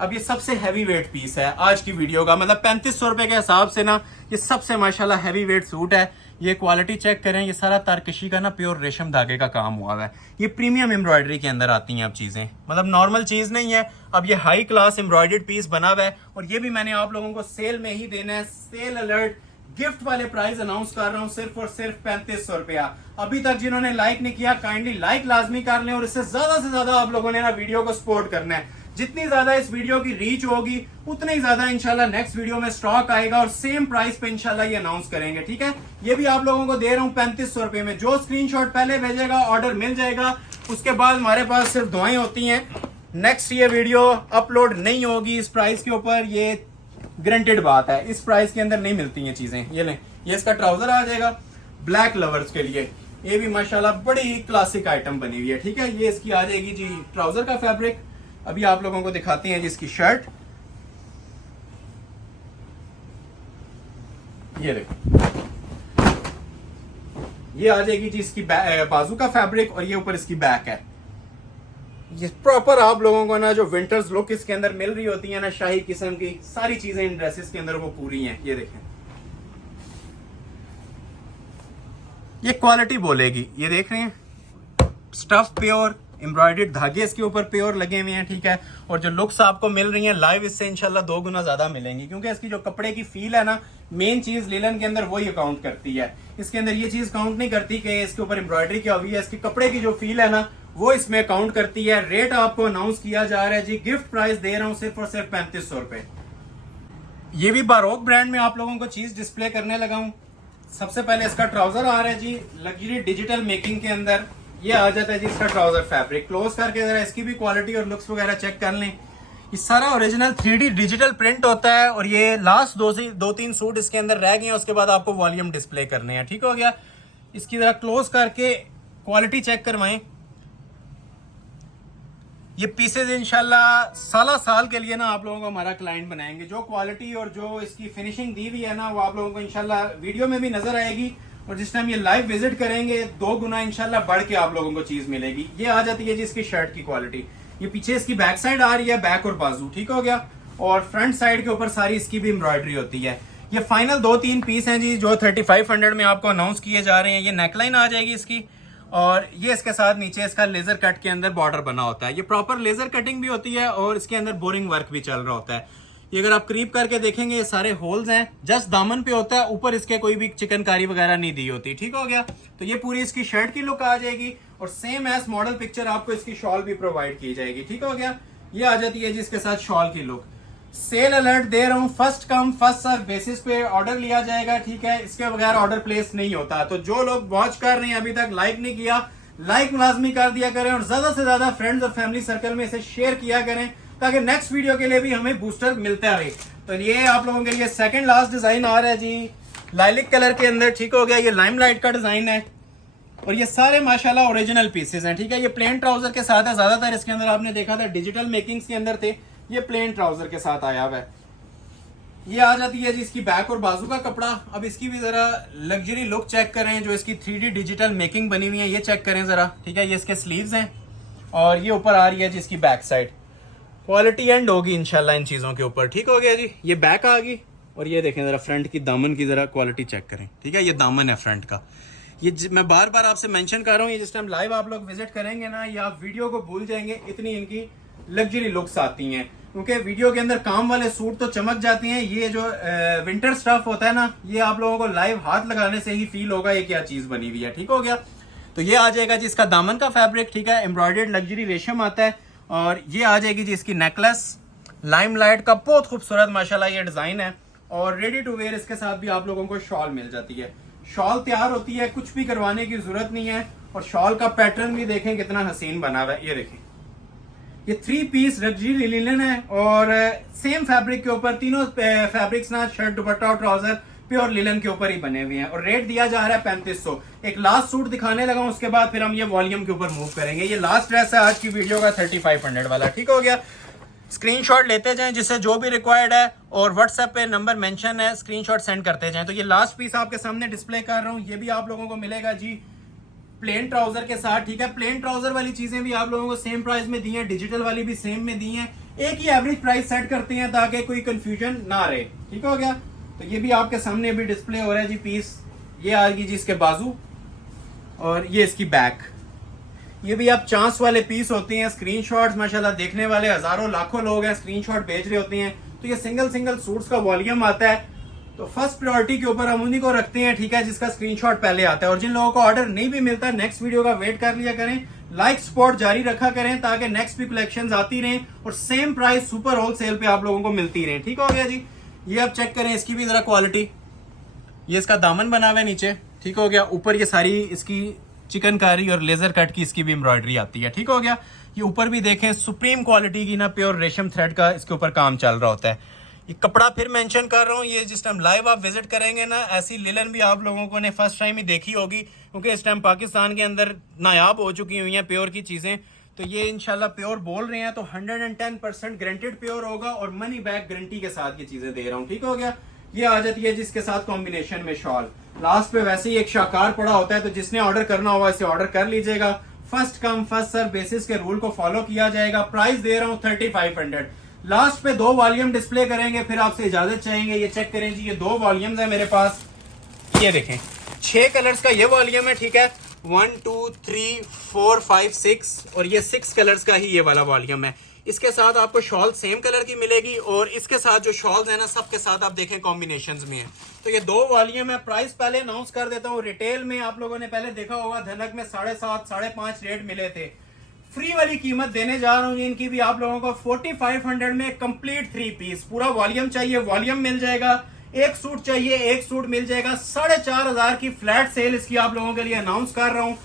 अब ये सबसे हैवी वेट पीस है आज की वीडियो का, मतलब 3500 रुपए के हिसाब से ना ये सबसे माशाल्लाह हैवी वेट सूट है। ये क्वालिटी चेक करें, ये सारा तारकशी का ना प्योर रेशम धागे का काम हुआ है। ये प्रीमियम एम्ब्रॉयडरी के अंदर आती हैं अब चीजें, मतलब नॉर्मल चीज नहीं है। अब ये हाई क्लास एम्ब्रॉयडर्ड पीस बना हुआ है, और ये भी मैंने आप लोगों को सेल में ही देना है। सेल अलर्ट गिफ्ट वाले प्राइस अनाउंस कर रहा हूँ, सिर्फ और सिर्फ 3500 रुपया। अभी तक जिन्होंने लाइक नहीं किया काइंडली लाइक लाजमी कर लें, और इससे ज्यादा से ज्यादा आप लोगों ने ना वीडियो को सपोर्ट करना है। जितनी ज्यादा इस वीडियो की रीच होगी उतनी ज्यादा इंशाल्लाह नेक्स्ट वीडियो में स्टॉक आएगा और सेम प्राइस पे इंशाल्लाह ये अनाउंस करेंगे। ठीक है। ये भी आप लोगों को दे रहा हूँ 3500 रुपए में। जो स्क्रीनशॉट पहले भेजेगा ऑर्डर मिल जाएगा। उसके बाद हमारे पास सिर्फ दुआएं होती हैं, नेक्स्ट ये वीडियो अपलोड नहीं होगी इस प्राइस के ऊपर, ये ग्रंटेड बात है। इस प्राइस के अंदर नहीं मिलती हैं चीजें। ये लें, ये इसका ट्राउजर आ जाएगा ब्लैक लवर्स के लिए। ये भी माशाल्लाह बड़ी ही क्लासिक आइटम बनी हुई है। ठीक है। ये इसकी आ जाएगी जी ट्राउजर का फैब्रिक। अभी आप लोगों को दिखाते हैं जिसकी शर्ट, ये देखो, ये आ जाएगी जी इसकी बाजू का फैब्रिक, और ये ऊपर इसकी बैक है। ये प्रॉपर आप लोगों को ना जो विंटर्स लुक इसके अंदर मिल रही होती है ना, शाही किस्म की सारी चीजें इन ड्रेसेस के अंदर वो पूरी हैं। ये देखें, ये क्वालिटी बोलेगी। ये देख रहे हैं, स्टफ प्योर, एम्ब्रॉयडर्ड धागे इसके ऊपर प्योर लगे हुए हैं। ठीक है। और जो लुक्स आपको मिल रही हैं लाइव, इससे इंशाल्लाह 2 गुना ज्यादा मिलेंगी, क्योंकि इसकी जो कपड़े की फील है ना, मेन चीज लिलन के अंदर वही काउंट करती है। इसके अंदर ये चीज काउंट नहीं करती कि इसके ऊपर एम्ब्रॉयडरी क्या हुई है, इसके कपड़े की जो फील है ना वो इसमें काउंट करती है। रेट आपको अनाउंस किया जा रहा है जी, गिफ्ट प्राइस दे रहा हूं सिर्फ और सिर्फ 3500 रुपए। ये भी बारोक ब्रांड में आप लोगों को चीज डिस्प्ले करने लगा हूं। सबसे पहले इसका ट्राउजर आ रहा है जी लग्जरी डिजिटल मेकिंग के अंदर। ये आ जाता है जी इसका ट्राउजर फैब्रिक। क्लोज करके जरा इसकी भी क्वालिटी और लुक्स वगैरह चेक कर लें। ये सारा ओरिजिनल 3D डिजिटल प्रिंट होता है, और ये लास्ट 2-3 सूट इसके अंदर रह गए हैं, उसके बाद आपको वॉल्यूम डिस्प्ले करने हैं। ठीक हो गया। इसकी जरा क्लोज करके क्वालिटी चेक करवाएं। ये पीसेज इंशाल्लाह साल के लिए ना आप लोगों को हमारा क्लाइंट बनाएंगे। जो क्वालिटी और जो इसकी फिनिशिंग दी हुई है ना, वो आप लोगों को इंशाल्लाह वीडियो में भी नजर आएगी, और जिस टाइम ये लाइव विजिट करेंगे 2 गुना इंशाल्लाह बढ़ के आप लोगों को चीज मिलेगी। ये आ जाती है जी इसकी शर्ट की क्वालिटी। ये पीछे इसकी बैक साइड आ रही है, बैक और बाजू। ठीक हो गया। और फ्रंट साइड के ऊपर सारी इसकी भी एम्ब्रॉयडरी होती है। ये फाइनल 2-3 पीस हैं जी जो 3500 में आपको अनाउंस किए जा रहे हैं। ये नेकलाइन आ जाएगी इसकी, और ये इसके साथ नीचे इसका लेजर कट के अंदर बॉर्डर बना होता है। ये प्रॉपर लेजर कटिंग भी होती है, और इसके अंदर बोरिंग वर्क भी चल रहा होता है। ये अगर आप करीब करके देखेंगे ये सारे होल्स हैं, जस्ट दामन पे होता है, ऊपर इसके कोई भी चिकनकारी वगैरह नहीं दी होती। ठीक हो गया। तो ये पूरी इसकी शर्ट की लुक आ जाएगी, और सेम एज मॉडल पिक्चर आपको इसकी शॉल भी प्रोवाइड की जाएगी। ठीक हो गया। ये आ जाती है जी इसके साथ शॉल की लुक। सेल अलर्ट दे रहा हूं, first come first serve basis पे ऑर्डर लिया जाएगा। ठीक है। इसके बगैर ऑर्डर प्लेस नहीं होता। तो जो लोग वॉच कर रहे हैं अभी तक लाइक नहीं किया, लाइक लाजमी कर दिया करें, और ज्यादा से ज्यादा फ्रेंड्स और फैमिली सर्कल में इसे शेयर किया करें, ताकि नेक्स्ट वीडियो के लिए भी हमें बूस्टर मिलता रहे। तो ये आप लोगों के लिए सेकंड लास्ट डिजाइन आ रहा है जी लाइलिक कलर के अंदर। ठीक हो गया। ये लाइमलाइट का डिजाइन है, और ये सारे माशाल्लाह ओरिजिनल पीसेस हैं। ठीक है। ये प्लेन ट्राउजर के साथ है, ज्यादातर इसके अंदर आपने देखा था डिजिटल मेकिंग्स के अंदर थे, ये प्लेन ट्राउजर के साथ आया हुआ है। ये आ जाती है जी इसकी बैक और बाजू का कपड़ा। अब इसकी भी जरा लग्जरी लुक चेक करें, जो इसकी 3D डिजिटल मेकिंग बनी हुई है ये चेक करें जरा। ठीक है। ये इसके स्लीव्स हैं, और ये ऊपर आ रही है जी इसकी बैक साइड। क्वालिटी एंड होगी इंशाल्लाह इन चीजों के ऊपर। ठीक हो गया जी। ये बैक आ गई, और ये देखें जरा फ्रंट की दामन की जरा क्वालिटी चेक करें। ठीक है। ये दामन है फ्रंट का। ये मैं बार बार आपसे मेंशन कर रहा हूँ, ये जिस टाइम लाइव आप लोग विजिट करेंगे ना, ये आप वीडियो को भूल जाएंगे, इतनी इनकी लग्जरी लुक्स आती हैं। क्योंकि वीडियो के अंदर काम वाले सूट तो चमक जाते हैं, ये जो विंटर स्टफ होता है ना, ये आप लोगों को लाइव हाथ लगाने से ही फील होगा ये क्या चीज बनी हुई है। ठीक हो गया। तो ये आ जाएगा जी इसका दामन का फैब्रिक, ठीक है, एम्ब्रॉयडर्ड लग्जरी रेशम आता है। और ये आ जाएगी जी इसकी नेकलेस, लाइमलाइट का बहुत खूबसूरत माशाल्लाह ये डिजाइन है। और रेडी टू वेयर इसके साथ भी आप लोगों को शॉल मिल जाती है। शॉल तैयार होती है, कुछ भी करवाने की जरूरत नहीं है। और शॉल का पैटर्न भी देखें कितना हसीन बना हुआ है। ये देखें, ये 3 पीस लग्जरी लिनन है और सेम फैब्रिक के ऊपर तीनों फैब्रिक्स ना, शर्ट दुपट्टा और ट्राउजर प्योर लिनन के ऊपर ही बने हुए हैं। और रेट दिया जा रहा है 3500। एक लास्ट सूट दिखाने लगा हूं, उसके बाद फिर हम ये वॉल्यूम के ऊपर मूव करेंगे। ये लास्ट ड्रेस है आज की वीडियो का 3500 वाला। ठीक हो गया। स्क्रीनशॉट लेते जाएं जिससे जो भी रिक्वायर्ड है, और व्हाट्सएप पे नंबर मेंशन है, स्क्रीनशॉट सेंड करते जाएं। तो ये लास्ट पीस आपके सामने डिस्प्ले कर रहा हूं, ये भी आप लोगों को मिलेगा जी प्लेन ट्राउजर के साथ। ठीक है, प्लेन ट्राउजर वाली चीजें भी आप लोगों को सेम प्राइस में दी हैं, डिजिटल वाली भी सेम में दी हैं। एक ही एवरेज प्राइस सेट करते हैं ताकि कोई कंफ्यूजन ना रहे। ठीक हो गया। तो ये भी आपके सामने अभी डिस्प्ले हो रहा है जी पीस। ये आएगी जी इसके बाजू और ये इसकी बैक। ये भी आप चांस वाले पीस होते हैं। स्क्रीनशॉट्स माशाल्लाह देखने वाले हजारों लाखों लोग हैं, स्क्रीनशॉट भेज रहे होते हैं। तो ये सिंगल सिंगल सूट्स का वॉल्यूम आता है। तो फर्स्ट प्रायोरिटी के ऊपर हम उन्हीं को रखते हैं, ठीक है, जिसका स्क्रीनशॉट पहले आता है। और जिन लोगों को ऑर्डर नहीं भी मिलता, नेक्स्ट वीडियो का वेट कर लिया करें, लाइक सपोर्ट जारी रखा करें ताकि नेक्स्ट भी कलेक्शंस आती रहें और सेम प्राइस सुपर होलसेल पे आप लोगों को मिलती रहे। ठीक हो गया जी। ये आप चेक करें इसकी भी जरा क्वालिटी। ये इसका दामन बना हुआ है नीचे। ठीक हो गया। ऊपर ये सारी इसकी चिकनकारी और लेजर कट की इसकी भी एम्ब्रॉयडरी आती है। ठीक हो गया। ये ऊपर भी देखें सुप्रीम क्वालिटी की ना प्योर रेशम थ्रेड का इसके ऊपर काम चल रहा होता है। ये कपड़ा फिर मेंशन कर रहा हूँ, ये जिस टाइम लाइव आप विजिट करेंगे ना, ऐसी लिलन भी आप लोगों को ने फर्स्ट टाइम ही देखी होगी, क्योंकि इस टाइम पाकिस्तान के अंदर नायाब हो चुकी हुई हैं प्योर की चीजें। तो ये इंशाल्लाह प्योर बोल रहे हैं तो 110% गारंटेड प्योर होगा और मनी बैक गारंटी के साथ ये चीजें दे रहा हूँ। ठीक हो गया। ये आ जाती है जिसके साथ कॉम्बिनेशन में शॉल। लास्ट पे वैसे ही एक शाकार पड़ा होता है, तो जिसने ऑर्डर करना होगा इसे ऑर्डर कर लीजिएगा। First come first serve basis के रूल को फॉलो किया जाएगा। प्राइस दे रहा हूँ 3500। लास्ट पे 2 वॉल्यूम डिस्प्ले करेंगे, फिर आपसे इजाजत चाहेंगे। ये चेक करें जी, ये 2 वॉल्यूम्स है मेरे पास। ये देखें 6 कलर्स का ये वॉल्यूम है। ठीक है, 1 2 3 4 5 6 और ये 6 कलर्स का ही ये वाला वॉल्यूम है। इसके साथ आपको शॉल सेम कलर की मिलेगी और इसके साथ जो शॉल्स है ना, सबके साथ आप देखें कॉम्बिनेशंस में है। तो ये 2 वॉल्यूम है। प्राइस पहले अनाउंस कर देता हूँ। रिटेल में आप लोगों ने पहले देखा होगा धनक में 7.5 5.5 रेट मिले थे। फ्री वाली कीमत देने जा रहा हूँ इनकी भी आप लोगों को 4500 में कंप्लीट 3 पीस। पूरा वॉल्यूम चाहिए वॉल्यूम मिल जाएगा, एक सूट चाहिए एक सूट मिल जाएगा। 4500 की फ्लैट सेल इसकी आप लोगों के लिए अनाउंस कर रहा हूँ,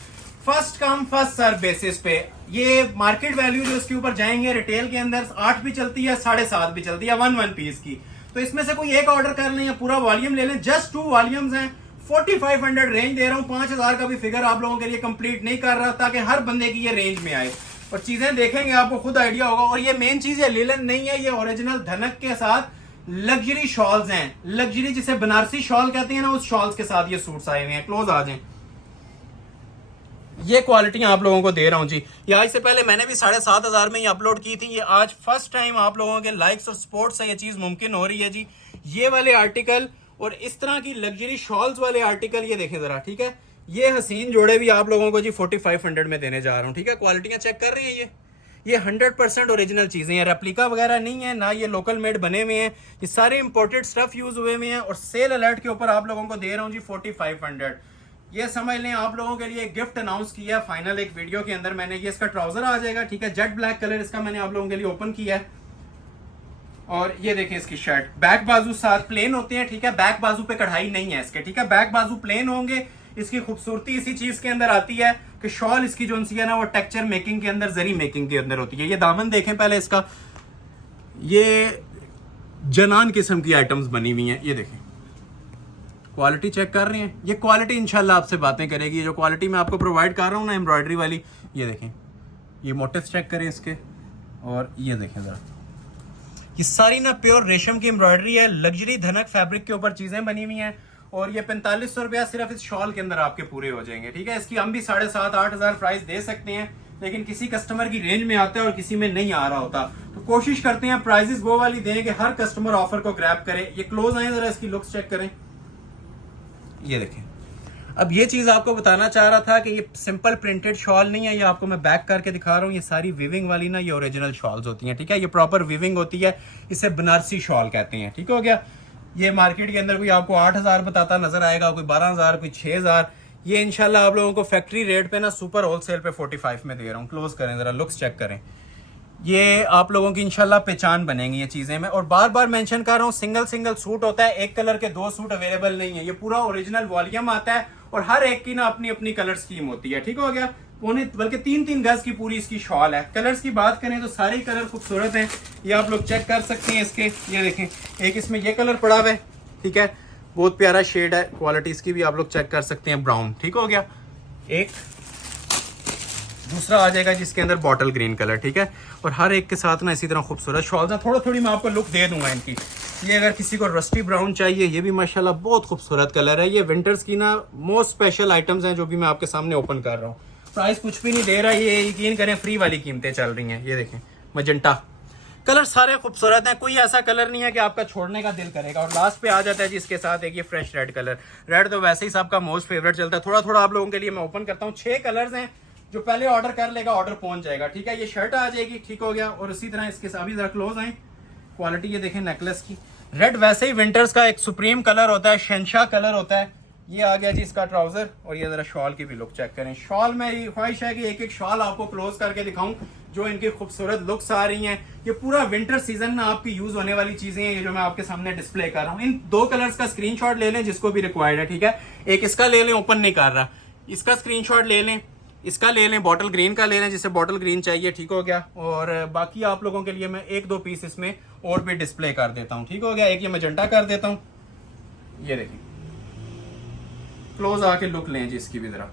first come first serve basis पे। ये मार्केट वैल्यू जो इसके ऊपर जाएंगे रिटेल के अंदर 8 भी चलती है, 7.5 भी चलती है 1 पीस की। तो इसमें से कोई एक ऑर्डर कर लें या पूरा वॉल्यूम ले लें। जस्ट 2 वॉल्यूम्स हैं, 4500 रेंज दे रहा हूँ। 5000 का भी फिगर आप लोगों के लिए कंप्लीट नहीं कर रहा ताकि हर बंदे की ये रेंज में आए और चीजें देखेंगे आपको खुद आइडिया होगा। और ये मेन चीज है, लिलन नहीं है, ये ओरिजिनल धनक के साथ लग्जरी शॉल्स हैं। लग्जरी जिसे बनारसी शॉल कहते हैं ना, उस शॉल्स के साथ ये सूट्स आए हुए हैं। क्लोज आ जाएं। ये क्वालिटी आप लोगों को दे रहा हूं जी। ये आज से पहले मैंने भी 7500 में ही अपलोड की थी। ये आज फर्स्ट टाइम आप लोगों के लाइक्स और सपोर्ट से ये चीज मुमकिन हो रही है जी। ये वाले आर्टिकल और इस तरह की लग्जरी शॉल्स वाले आर्टिकल ये देखें जरा। ठीक है, ये हसीन जोड़े भी आप लोगों को जी 4500 में देने जा रहा हूँ। ठीक है, क्वालिटियां चेक कर रही हैं। ये 100% ओरिजिनल चीजें हैं, रेप्लिका वगैरह नहीं है ना, ये लोकल मेड बने हुए हैं। ये सारे इंपोर्टेड स्टफ यूज हुए हुए हैं और सेल अलर्ट के ऊपर आप लोगों को दे रहा हूँ जी 4500। ये समझ लें आप लोगों के लिए गिफ्ट अनाउंस किया फाइनल एक वीडियो के अंदर मैंने। ये इसका ट्राउजर आ जाएगा। ठीक है, जेट ब्लैक कलर इसका मैंने आप लोगों के लिए ओपन किया है। और ये देखें इसकी शर्ट, बैक बाजू साथ प्लेन होते हैं। ठीक है, बैक बाजू पे कढ़ाई नहीं है इसके। ठीक है, बैक बाजू प्लेन होंगे। इसकी खूबसूरती इसी चीज के अंदर आती है कि शॉल इसकी जो है ना वो टेक्सचर मेकिंग के अंदर, जरी मेकिंग के अंदर होती है। ये दामन देखें पहले इसका, ये जनान किस्म की आइटम्स बनी हुई हैं। ये देखें क्वालिटी चेक कर रहे हैं। ये क्वालिटी इंशाल्लाह आपसे बातें करेगी। जो क्वालिटी मैं आपको प्रोवाइड कर रहा हूँ ना एम्ब्रॉयडरी वाली, ये देखें, ये मोटिव्स चेक करें इसके। और ये देखें जरा, ये सारी ना प्योर रेशम की एम्ब्रॉयडरी है। लग्जरी धनक फैब्रिक के ऊपर चीजें बनी हुई हैं। और ये 4500 रुपया सिर्फ इस शॉल के अंदर आपके पूरे हो जाएंगे। ठीक है, इसकी हम भी 7,500-8,000 प्राइस दे सकते हैं, लेकिन किसी कस्टमर की रेंज में आता है और किसी में नहीं आ रहा होता। तो कोशिश करते हैं प्राइजेस वो वाली दें कि हर कस्टमर ऑफर को ग्रैब करे। ये क्लोज आए जरा, इसकी लुक्स चेक करें। ये देखें, अब ये चीज़ आपको बताना चाह रहा था कि ये सिंपल प्रिंटेड शॉल नहीं है, ये आपको मैं बैक करके दिखा रहा हूँ। ये सारी विविंग वाली ना ये ओरिजिनल शॉल्स होती हैं, ठीक है। ये प्रॉपर विविंग होती है, इसे बनारसी शॉल कहते हैं, ठीक हो गया। ये मार्केट के अंदर कोई आपको 8,000 बताता नजर आएगा, कोई 12,000, कोई 6,000। ये इंशाल्लाह आप लोगों को फैक्ट्री रेट पे ना सुपर होलसेल पे 45 में दे रहा हूँ। क्लोज करें जरा, लुक्स चेक करें। ये आप लोगों की इंशाल्लाह पहचान बनेंगी ये चीज़ें में। और बार बार मेंशन कर रहा हूँ, सिंगल सिंगल सूट होता है, एक कलर के 2 सूट अवेलेबल नहीं है। ये पूरा ओरिजिनल वॉल्यूम आता है और हर एक की ना अपनी अपनी कलर स्कीम होती है, ठीक हो गया। बल्कि 3-3 गज की पूरी इसकी शॉल है। कलर्स की बात करें तो सारे कलर खूबसूरत हैं, ये आप लोग चेक कर सकते हैं इसके। ये देखें, एक इसमें ये कलर पड़ा हुआ है, ठीक है, बहुत प्यारा शेड है। क्वालिटी इसकी भी आप लोग चेक कर सकते हैं, ब्राउन, ठीक हो गया। एक दूसरा आ जाएगा जिसके अंदर बॉटल ग्रीन कलर, ठीक है। और हर एक के साथ ना इसी तरह खूबसूरत शॉल्स हैं। थोड़ी मैं आपको लुक दे दूंगा इनकी। ये अगर किसी को रस्टी ब्राउन चाहिए, ये भी माशाल्लाह बहुत खूबसूरत कलर है। ये विंटर्स की ना मोस्ट स्पेशल आइटम्स हैं जो भी मैं आपके सामने ओपन कर रहा हूँ। प्राइस कुछ भी नहीं दे रहा, ये यकीन करें फ्री वाली कीमतें चल रही हैं। ये देखें, मजेंटा कलर सारे खूबसूरत हैं, कोई ऐसा कलर नहीं है कि आपका छोड़ने का दिल करेगा। और लास्ट पे आ जाता है जी इसके साथ एक ये फ्रेश रेड कलर। रेड तो वैसे ही सबका मोस्ट फेवरेट चलता है। थोड़ा आप लोगों के लिए मैं ओपन करता हूँ। 6 कलर्स हैं, जो पहले ऑर्डर कर लेगा ऑर्डर पहुंच जाएगा, ठीक है। ये शर्ट आ जाएगी, ठीक हो गया। और इसी तरह इसके साथ भी जरा क्लोज आए, क्वालिटी ये देखें नेकलेस की। रेड वैसे ही विंटर्स का एक सुप्रीम कलर होता है, शहंशाह कलर होता है। ये आ गया जी इसका ट्राउजर। और ये जरा शॉल की भी लुक चेक करें। शॉल में ये ख्वाहिश है कि एक एक शॉल आपको क्लोज करके दिखाऊं जो इनकी खूबसूरत लुक्स आ रही हैं। ये पूरा विंटर सीजन में आपकी यूज होने वाली चीजें हैं, ये जो मैं आपके सामने डिस्प्ले कर रहा हूँ। इन 2 कलर्स का स्क्रीनशॉट ले लें जिसको भी रिक्वायर्ड है, ठीक है। एक इसका ले लें, ओपन नहीं कर रहा, इसका स्क्रीनशॉट ले लें, इसका ले लें, बॉटल ग्रीन का ले लें जिसे बॉटल ग्रीन चाहिए, ठीक हो गया। और बाकी आप लोगों के लिए मैं 1-2 पीस इसमें और भी डिस्प्ले कर देता हूँ, ठीक हो गया। एक ये मजेंटा कर देता हूँ, ये देखिए, क्लोज आके लुक लें जी इसकी भी जरा।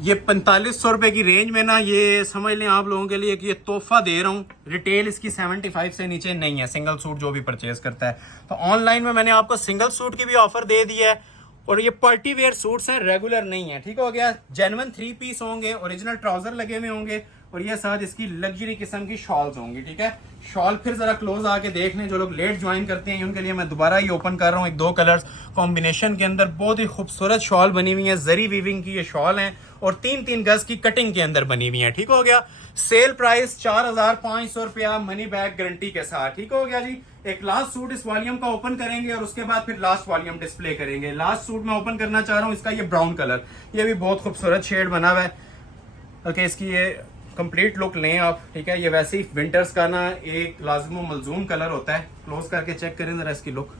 ये 4500 रुपए की रेंज में ना, ये समझ लें आप लोगों के लिए कि ये तोहफा दे रहा हूँ। रिटेल इसकी 75 से नीचे नहीं है, सिंगल सूट जो भी परचेज करता है। तो ऑनलाइन में मैंने आपको सिंगल सूट की भी ऑफर दे दी है। और ये पार्टी वेयर सूट्स हैं, रेगुलर नहीं है, ठीक हो गया। जेन्युइन 3 पीस होंगे, ओरिजिनल ट्राउजर लगे हुए होंगे और ये साथ इसकी लग्जरी किस्म की शॉल्स होंगी, ठीक है। शॉल फिर जरा क्लोज आके देख लें, जो लोग लेट ज्वाइन करते हैं उनके लिए मैं दोबारा ही ओपन कर रहा हूँ। 2 कलर्स कॉम्बिनेशन के अंदर बहुत ही खूबसूरत शॉल बनी हुई है, जरी वीविंग की ये शॉल है और 3-3 गज की कटिंग के अंदर बनी हुई है, ठीक हो गया। सेल प्राइस 4,500 रुपया, मनी बैक गारंटी के साथ, ठीक हो गया जी। एक लास्ट सूट इस वॉल्यूम का ओपन करेंगे और उसके बाद फिर लास्ट वॉल्यूम डिस्प्ले करेंगे। लास्ट सूट मैं ओपन करना चाह रहा हूँ, इसका ये ब्राउन कलर, ये भी बहुत खूबसूरत शेड बना हुआ है। ओके, इसकी ये कंप्लीट लुक लें आप, ठीक है। ये वैसे ही विंटर्स का ना एक लाजमो मलजूम कलर होता है। क्लोज करके चेक करें जरा इसकी लुक।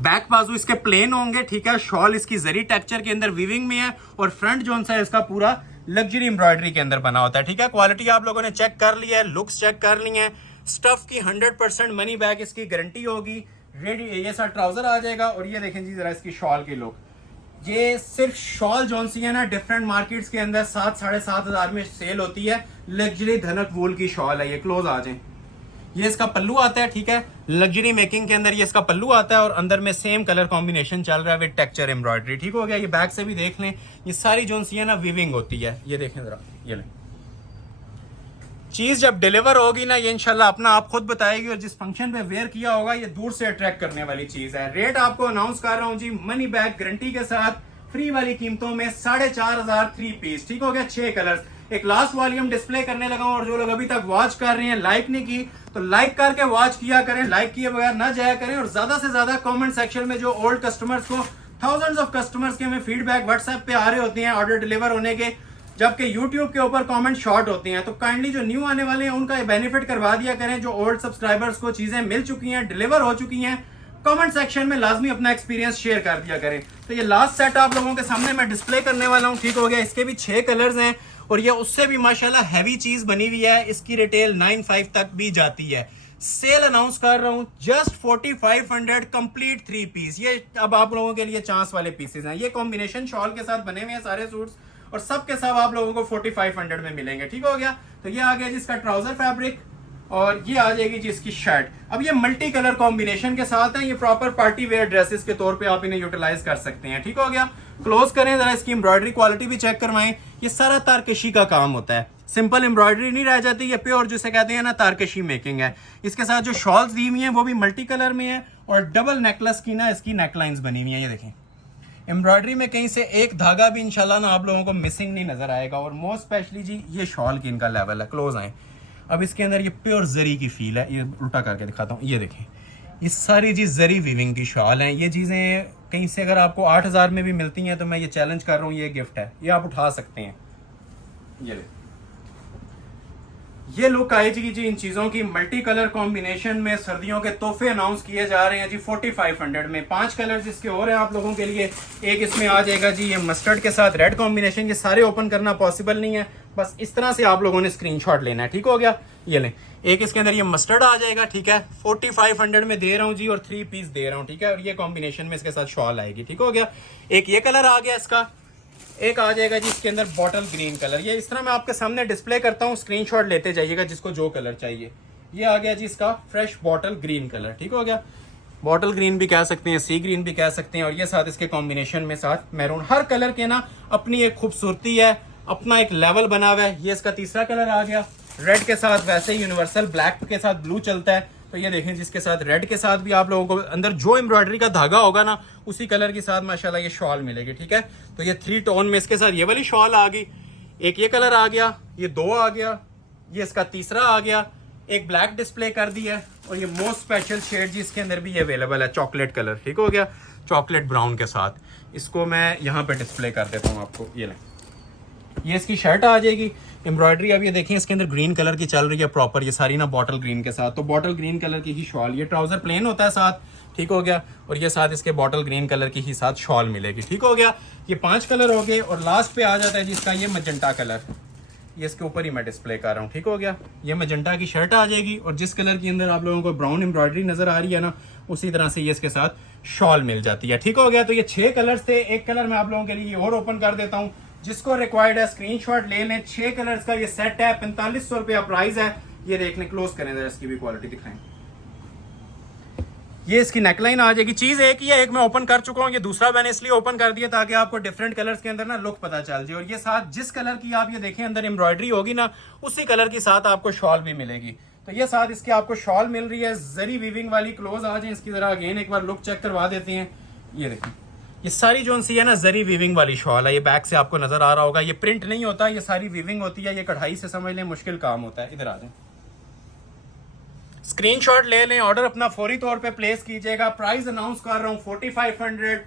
बैक बाजू इसके प्लेन होंगे, ठीक है। शॉल इसकी जरी टेक्सचर के अंदर वीविंग में है और फ्रंट जो है इसका पूरा लग्जरी एम्ब्रॉयडरी के अंदर बना होता है, ठीक है। क्वालिटी आप लोगों ने चेक कर ली है, लुक्स चेक कर ली है। स्टफ की 100% मनी बैक इसकी गारंटी होगी। रेडी ये सा ट्राउजर आ जाएगा। और ये देखें जी जरा इसकी शॉल की लुक। ये सिर्फ शॉल जौन सी है ना, डिफरेंट मार्केट्स के अंदर 7-7,500 में सेल होती है। लग्जरी धनक वूल की शॉल है ये। क्लोज आ जाए, ये इसका पल्लू आता है, ठीक है। लग्जरी मेकिंग के अंदर ये इसका पल्लू आता है और अंदर में सेम कलर कॉम्बिनेशन चल रहा है विद टेक्सचर एम्ब्रॉयडरी, ठीक हो गया। ये बैक से भी देख लें, ये सारी जौन सी है ना वीविंग होती है। ये देखें जरा, ये लें। चीज जब डिलीवर होगी ना, ये इंशाल्लाह अपना आप खुद बताएगी और जिस फंक्शन पे वेयर किया होगा ये दूर से अट्रैक्ट करने वाली चीज है। रेट आपको अनाउंस कर रहा हूँ जी, मनी बैक गारंटी के साथ, फ्री वाली कीमतों में 4,500 3 पीस, ठीक हो गया। 6 कलर्स। एक लास्ट वॉल्यूम डिस्प्ले करने लगा हूं और जो लोग अभी तक वॉच कर रहे हैं, लाइक नहीं की तो लाइक करके वॉच किया करें, लाइक किए बगैर ना जाया करें। और ज्यादा से ज्यादा कमेंट सेक्शन में जो ओल्ड कस्टमर्स को, थाउजेंड्स ऑफ कस्टमर्स के हमें फीडबैक व्हाट्सएप पे आ रहे होते हैं ऑर्डर डिलीवर होने के, जबकि यूट्यूब के ऊपर कमेंट शॉर्ट होते हैं। तो काइंडली जो न्यू आने वाले हैं उनका बेनिफिट करवा दिया करें। जो ओल्ड सब्सक्राइबर्स को चीजें मिल चुकी हैं, डिलीवर हो चुकी हैं, कमेंट सेक्शन में लाजमी अपना एक्सपीरियंस शेयर कर दिया करें। तो ये लास्ट सेट आप लोगों के सामने मैं डिस्प्ले करने वाला हूँ, ठीक हो गया। इसके भी 6 कलर्स हैं और ये उससे भी माशाल्लाह हैवी चीज बनी हुई है। इसकी रिटेल 9,500 तक भी जाती है। सेल अनाउंस कर रहा हूँ, जस्ट 4,500 कंप्लीट 3 पीस। ये अब आप लोगों के लिए चांस वाले पीसेस हैं। ये कॉम्बिनेशन शॉल के साथ बने हुए हैं सारे सूट्स और सब के सब आप लोगों को 4,500 में मिलेंगे, ठीक हो गया। तो ये आ गया जिसका ट्राउजर फैब्रिक और ये आ जाएगी जी इसकी शर्ट। अब ये मल्टी कलर कॉम्बिनेशन के साथ है। ये प्रॉपर पार्टी वेयर ड्रेसेस के तौर पे आप इन्हें यूटिलाइज कर सकते हैं, ठीक हो गया। क्लोज करें जरा, इसकी एम्ब्रॉयडरी क्वालिटी भी चेक करवाएं। ये सारा तारकशी का काम होता है, सिंपल एम्ब्रॉयडरी नहीं रह जाती, ये प्योर जिसे कहते हैं ना तारकशी मेकिंग है। इसके साथ जो शॉल्स दी हुई हैं वो भी मल्टी कलर में है और डबल नेकलेस की ना इसकी नेकलाइंस बनी हुई है। ये देखें, एम्ब्रॉयडरी में कहीं से एक धागा भी इंशाल्लाह ना आप लोगों को मिसिंग नहीं नजर आएगा। और मोस्ट स्पेशली जी ये शॉल की इनका लेवल है, क्लोज आए। अब इसके अंदर ये प्योर जरी की फील है, ये उल्टा करके दिखाता हूँ, ये देखें ये सारी जी जरी वीविंग की शॉल हैं। ये चीज़ें कहीं से अगर आपको 8,000 में भी मिलती हैं तो मैं ये चैलेंज कर रहा हूँ, ये गिफ्ट है, ये आप उठा सकते हैं। ये लुक आएगी जी इन चीजों की मल्टी कलर कॉम्बिनेशन में। सर्दियों के तोहफे अनाउंस किए जा रहे हैं जी 4500 में। 5 कलर इसके और हैं आप लोगों के लिए। एक इसमें आ जाएगा जी ये मस्टर्ड के साथ रेड कॉम्बिनेशन। ये सारे ओपन करना पॉसिबल नहीं है, बस इस तरह से आप लोगों ने स्क्रीनशॉट लेना है, ठीक हो गया। ये लें, एक इसके अंदर ये मस्टर्ड आ जाएगा, ठीक है, 4500 में दे रहा हूँ जी, और 3 पीस दे रहा हूँ, ठीक है। और ये कॉम्बिनेशन में इसके साथ शॉल आएगी, ठीक हो गया। एक ये कलर आ गया इसका, एक आ जाएगा जी इसके अंदर बॉटल ग्रीन कलर। ये इस तरह मैं आपके सामने डिस्प्ले करता हूँ, स्क्रीनशॉट लेते जाइएगा जिसको जो कलर चाहिए। ये आ गया जी इसका फ्रेश बॉटल ग्रीन कलर, ठीक हो गया। बॉटल ग्रीन भी कह सकते हैं, सी ग्रीन भी कह सकते हैं। और ये साथ इसके कॉम्बिनेशन में साथ मैरून। हर कलर के ना अपनी एक खूबसूरती है, अपना एक लेवल बना हुआ है। ये इसका तीसरा कलर आ गया, रेड के साथ वैसे ही यूनिवर्सल ब्लैक के साथ ब्लू चलता है, तो ये देखें जिसके साथ रेड के साथ भी आप लोगों को अंदर जो एम्ब्रॉयडरी का धागा होगा ना उसी कलर के साथ माशाल्लाह ये शॉल मिलेगी, ठीक है। तो ये 3 टोन में इसके साथ ये वाली शॉल आ गई। एक ये कलर आ गया, ये 2 आ गया, ये इसका तीसरा आ गया, एक ब्लैक डिस्प्ले कर दिया। और ये मोस्ट स्पेशल शेड जी इसके अंदर भी ये अवेलेबल है, चॉकलेट कलर, ठीक हो गया, चॉकलेट ब्राउन के साथ। इसको मैं यहाँ पे डिस्प्ले कर देता हूँ आपको। ये लें, ये इसकी शर्ट आ जाएगी। एम्ब्रॉयडरी अब ये देखें इसके अंदर ग्रीन कलर की चल रही है प्रॉपर, ये सारी ना बॉटल ग्रीन के साथ। तो बॉटल ग्रीन कलर की ही शॉल, ये ट्राउजर प्लेन होता है साथ, ठीक हो गया। और ये साथ इसके बॉटल ग्रीन कलर की ही साथ शॉल मिलेगी, ठीक हो गया। ये 5 कलर हो गए। और लास्ट पे आ जाता है जिसका ये मजेंटा कलर, ये इसके ऊपर ही मैं डिस्प्ले कर रहा हूँ, ठीक हो गया। ये मजेंटा की शर्ट आ जाएगी। और जिस कलर के अंदर आप लोगों को ब्राउन एम्ब्रॉयडरी नजर आ रही है ना, उसी तरह से ये इसके साथ शॉल मिल जाती है, ठीक हो गया। तो ये 6 कलर्स थे। एक कलर मैं आप लोगों के लिए और ओपन कर देता हूँ, जिसको रिक्वायर्ड है स्क्रीनशॉट ले लें। 6 कलर्स का ये सेट है, 4500 रुपया प्राइस है। ये देख लें, क्लोज करें जरा, इसकी भी क्वालिटी दिखाएं। ये इसकी नेकलाइन आ जाएगी। चीज एक ही है, एक मैं ओपन कर चुका हूँ, ये दूसरा मैंने इसलिए ओपन कर दिया ताकि आपको डिफरेंट कलर्स के अंदर ना लुक पता चल जाए। और ये साथ जिस कलर की आप ये देखें अंदर एम्ब्रॉयडरी होगी ना, उसी कलर की साथ आपको शॉल भी मिलेगी। तो ये साथ इसके आपको शॉल मिल रही है, जरी वीविंग वाली। क्लोज आ जाए इसकी जरा, अगेन एक बार लुक चेक करवा देते हैं। ये देखें, ये सारी जो सी है ना जरी वीविंग वाली शॉल है। ये बैक से आपको नजर आ रहा होगा, ये प्रिंट नहीं होता, ये सारी वीविंग होती है। ये कढ़ाई से समझ लें मुश्किल काम होता है। इधर आ जाए, स्क्रीनशॉट ले लें, ऑर्डर अपना फौरी तौर पे प्लेस कीजिएगा। प्राइस अनाउंस कर रहा हूँ 4500।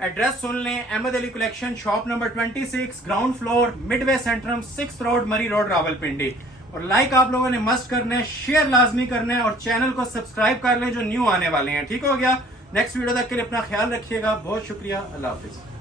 एड्रेस सुन लें, Ahmad Ali collection, shop number 26, ground floor, midway centrum, 6th road, Murree road, Rawalpindi. और लाइक आप लोगों ने मस्ट करना है, शेयर लाजमी करना है, और चैनल को सब्सक्राइब कर लें जो न्यू आने वाले हैं, ठीक हो गया। नेक्स्ट वीडियो तक के लिए अपना ख्याल रखिएगा। बहुत शुक्रिया, अल्लाह हाफिज।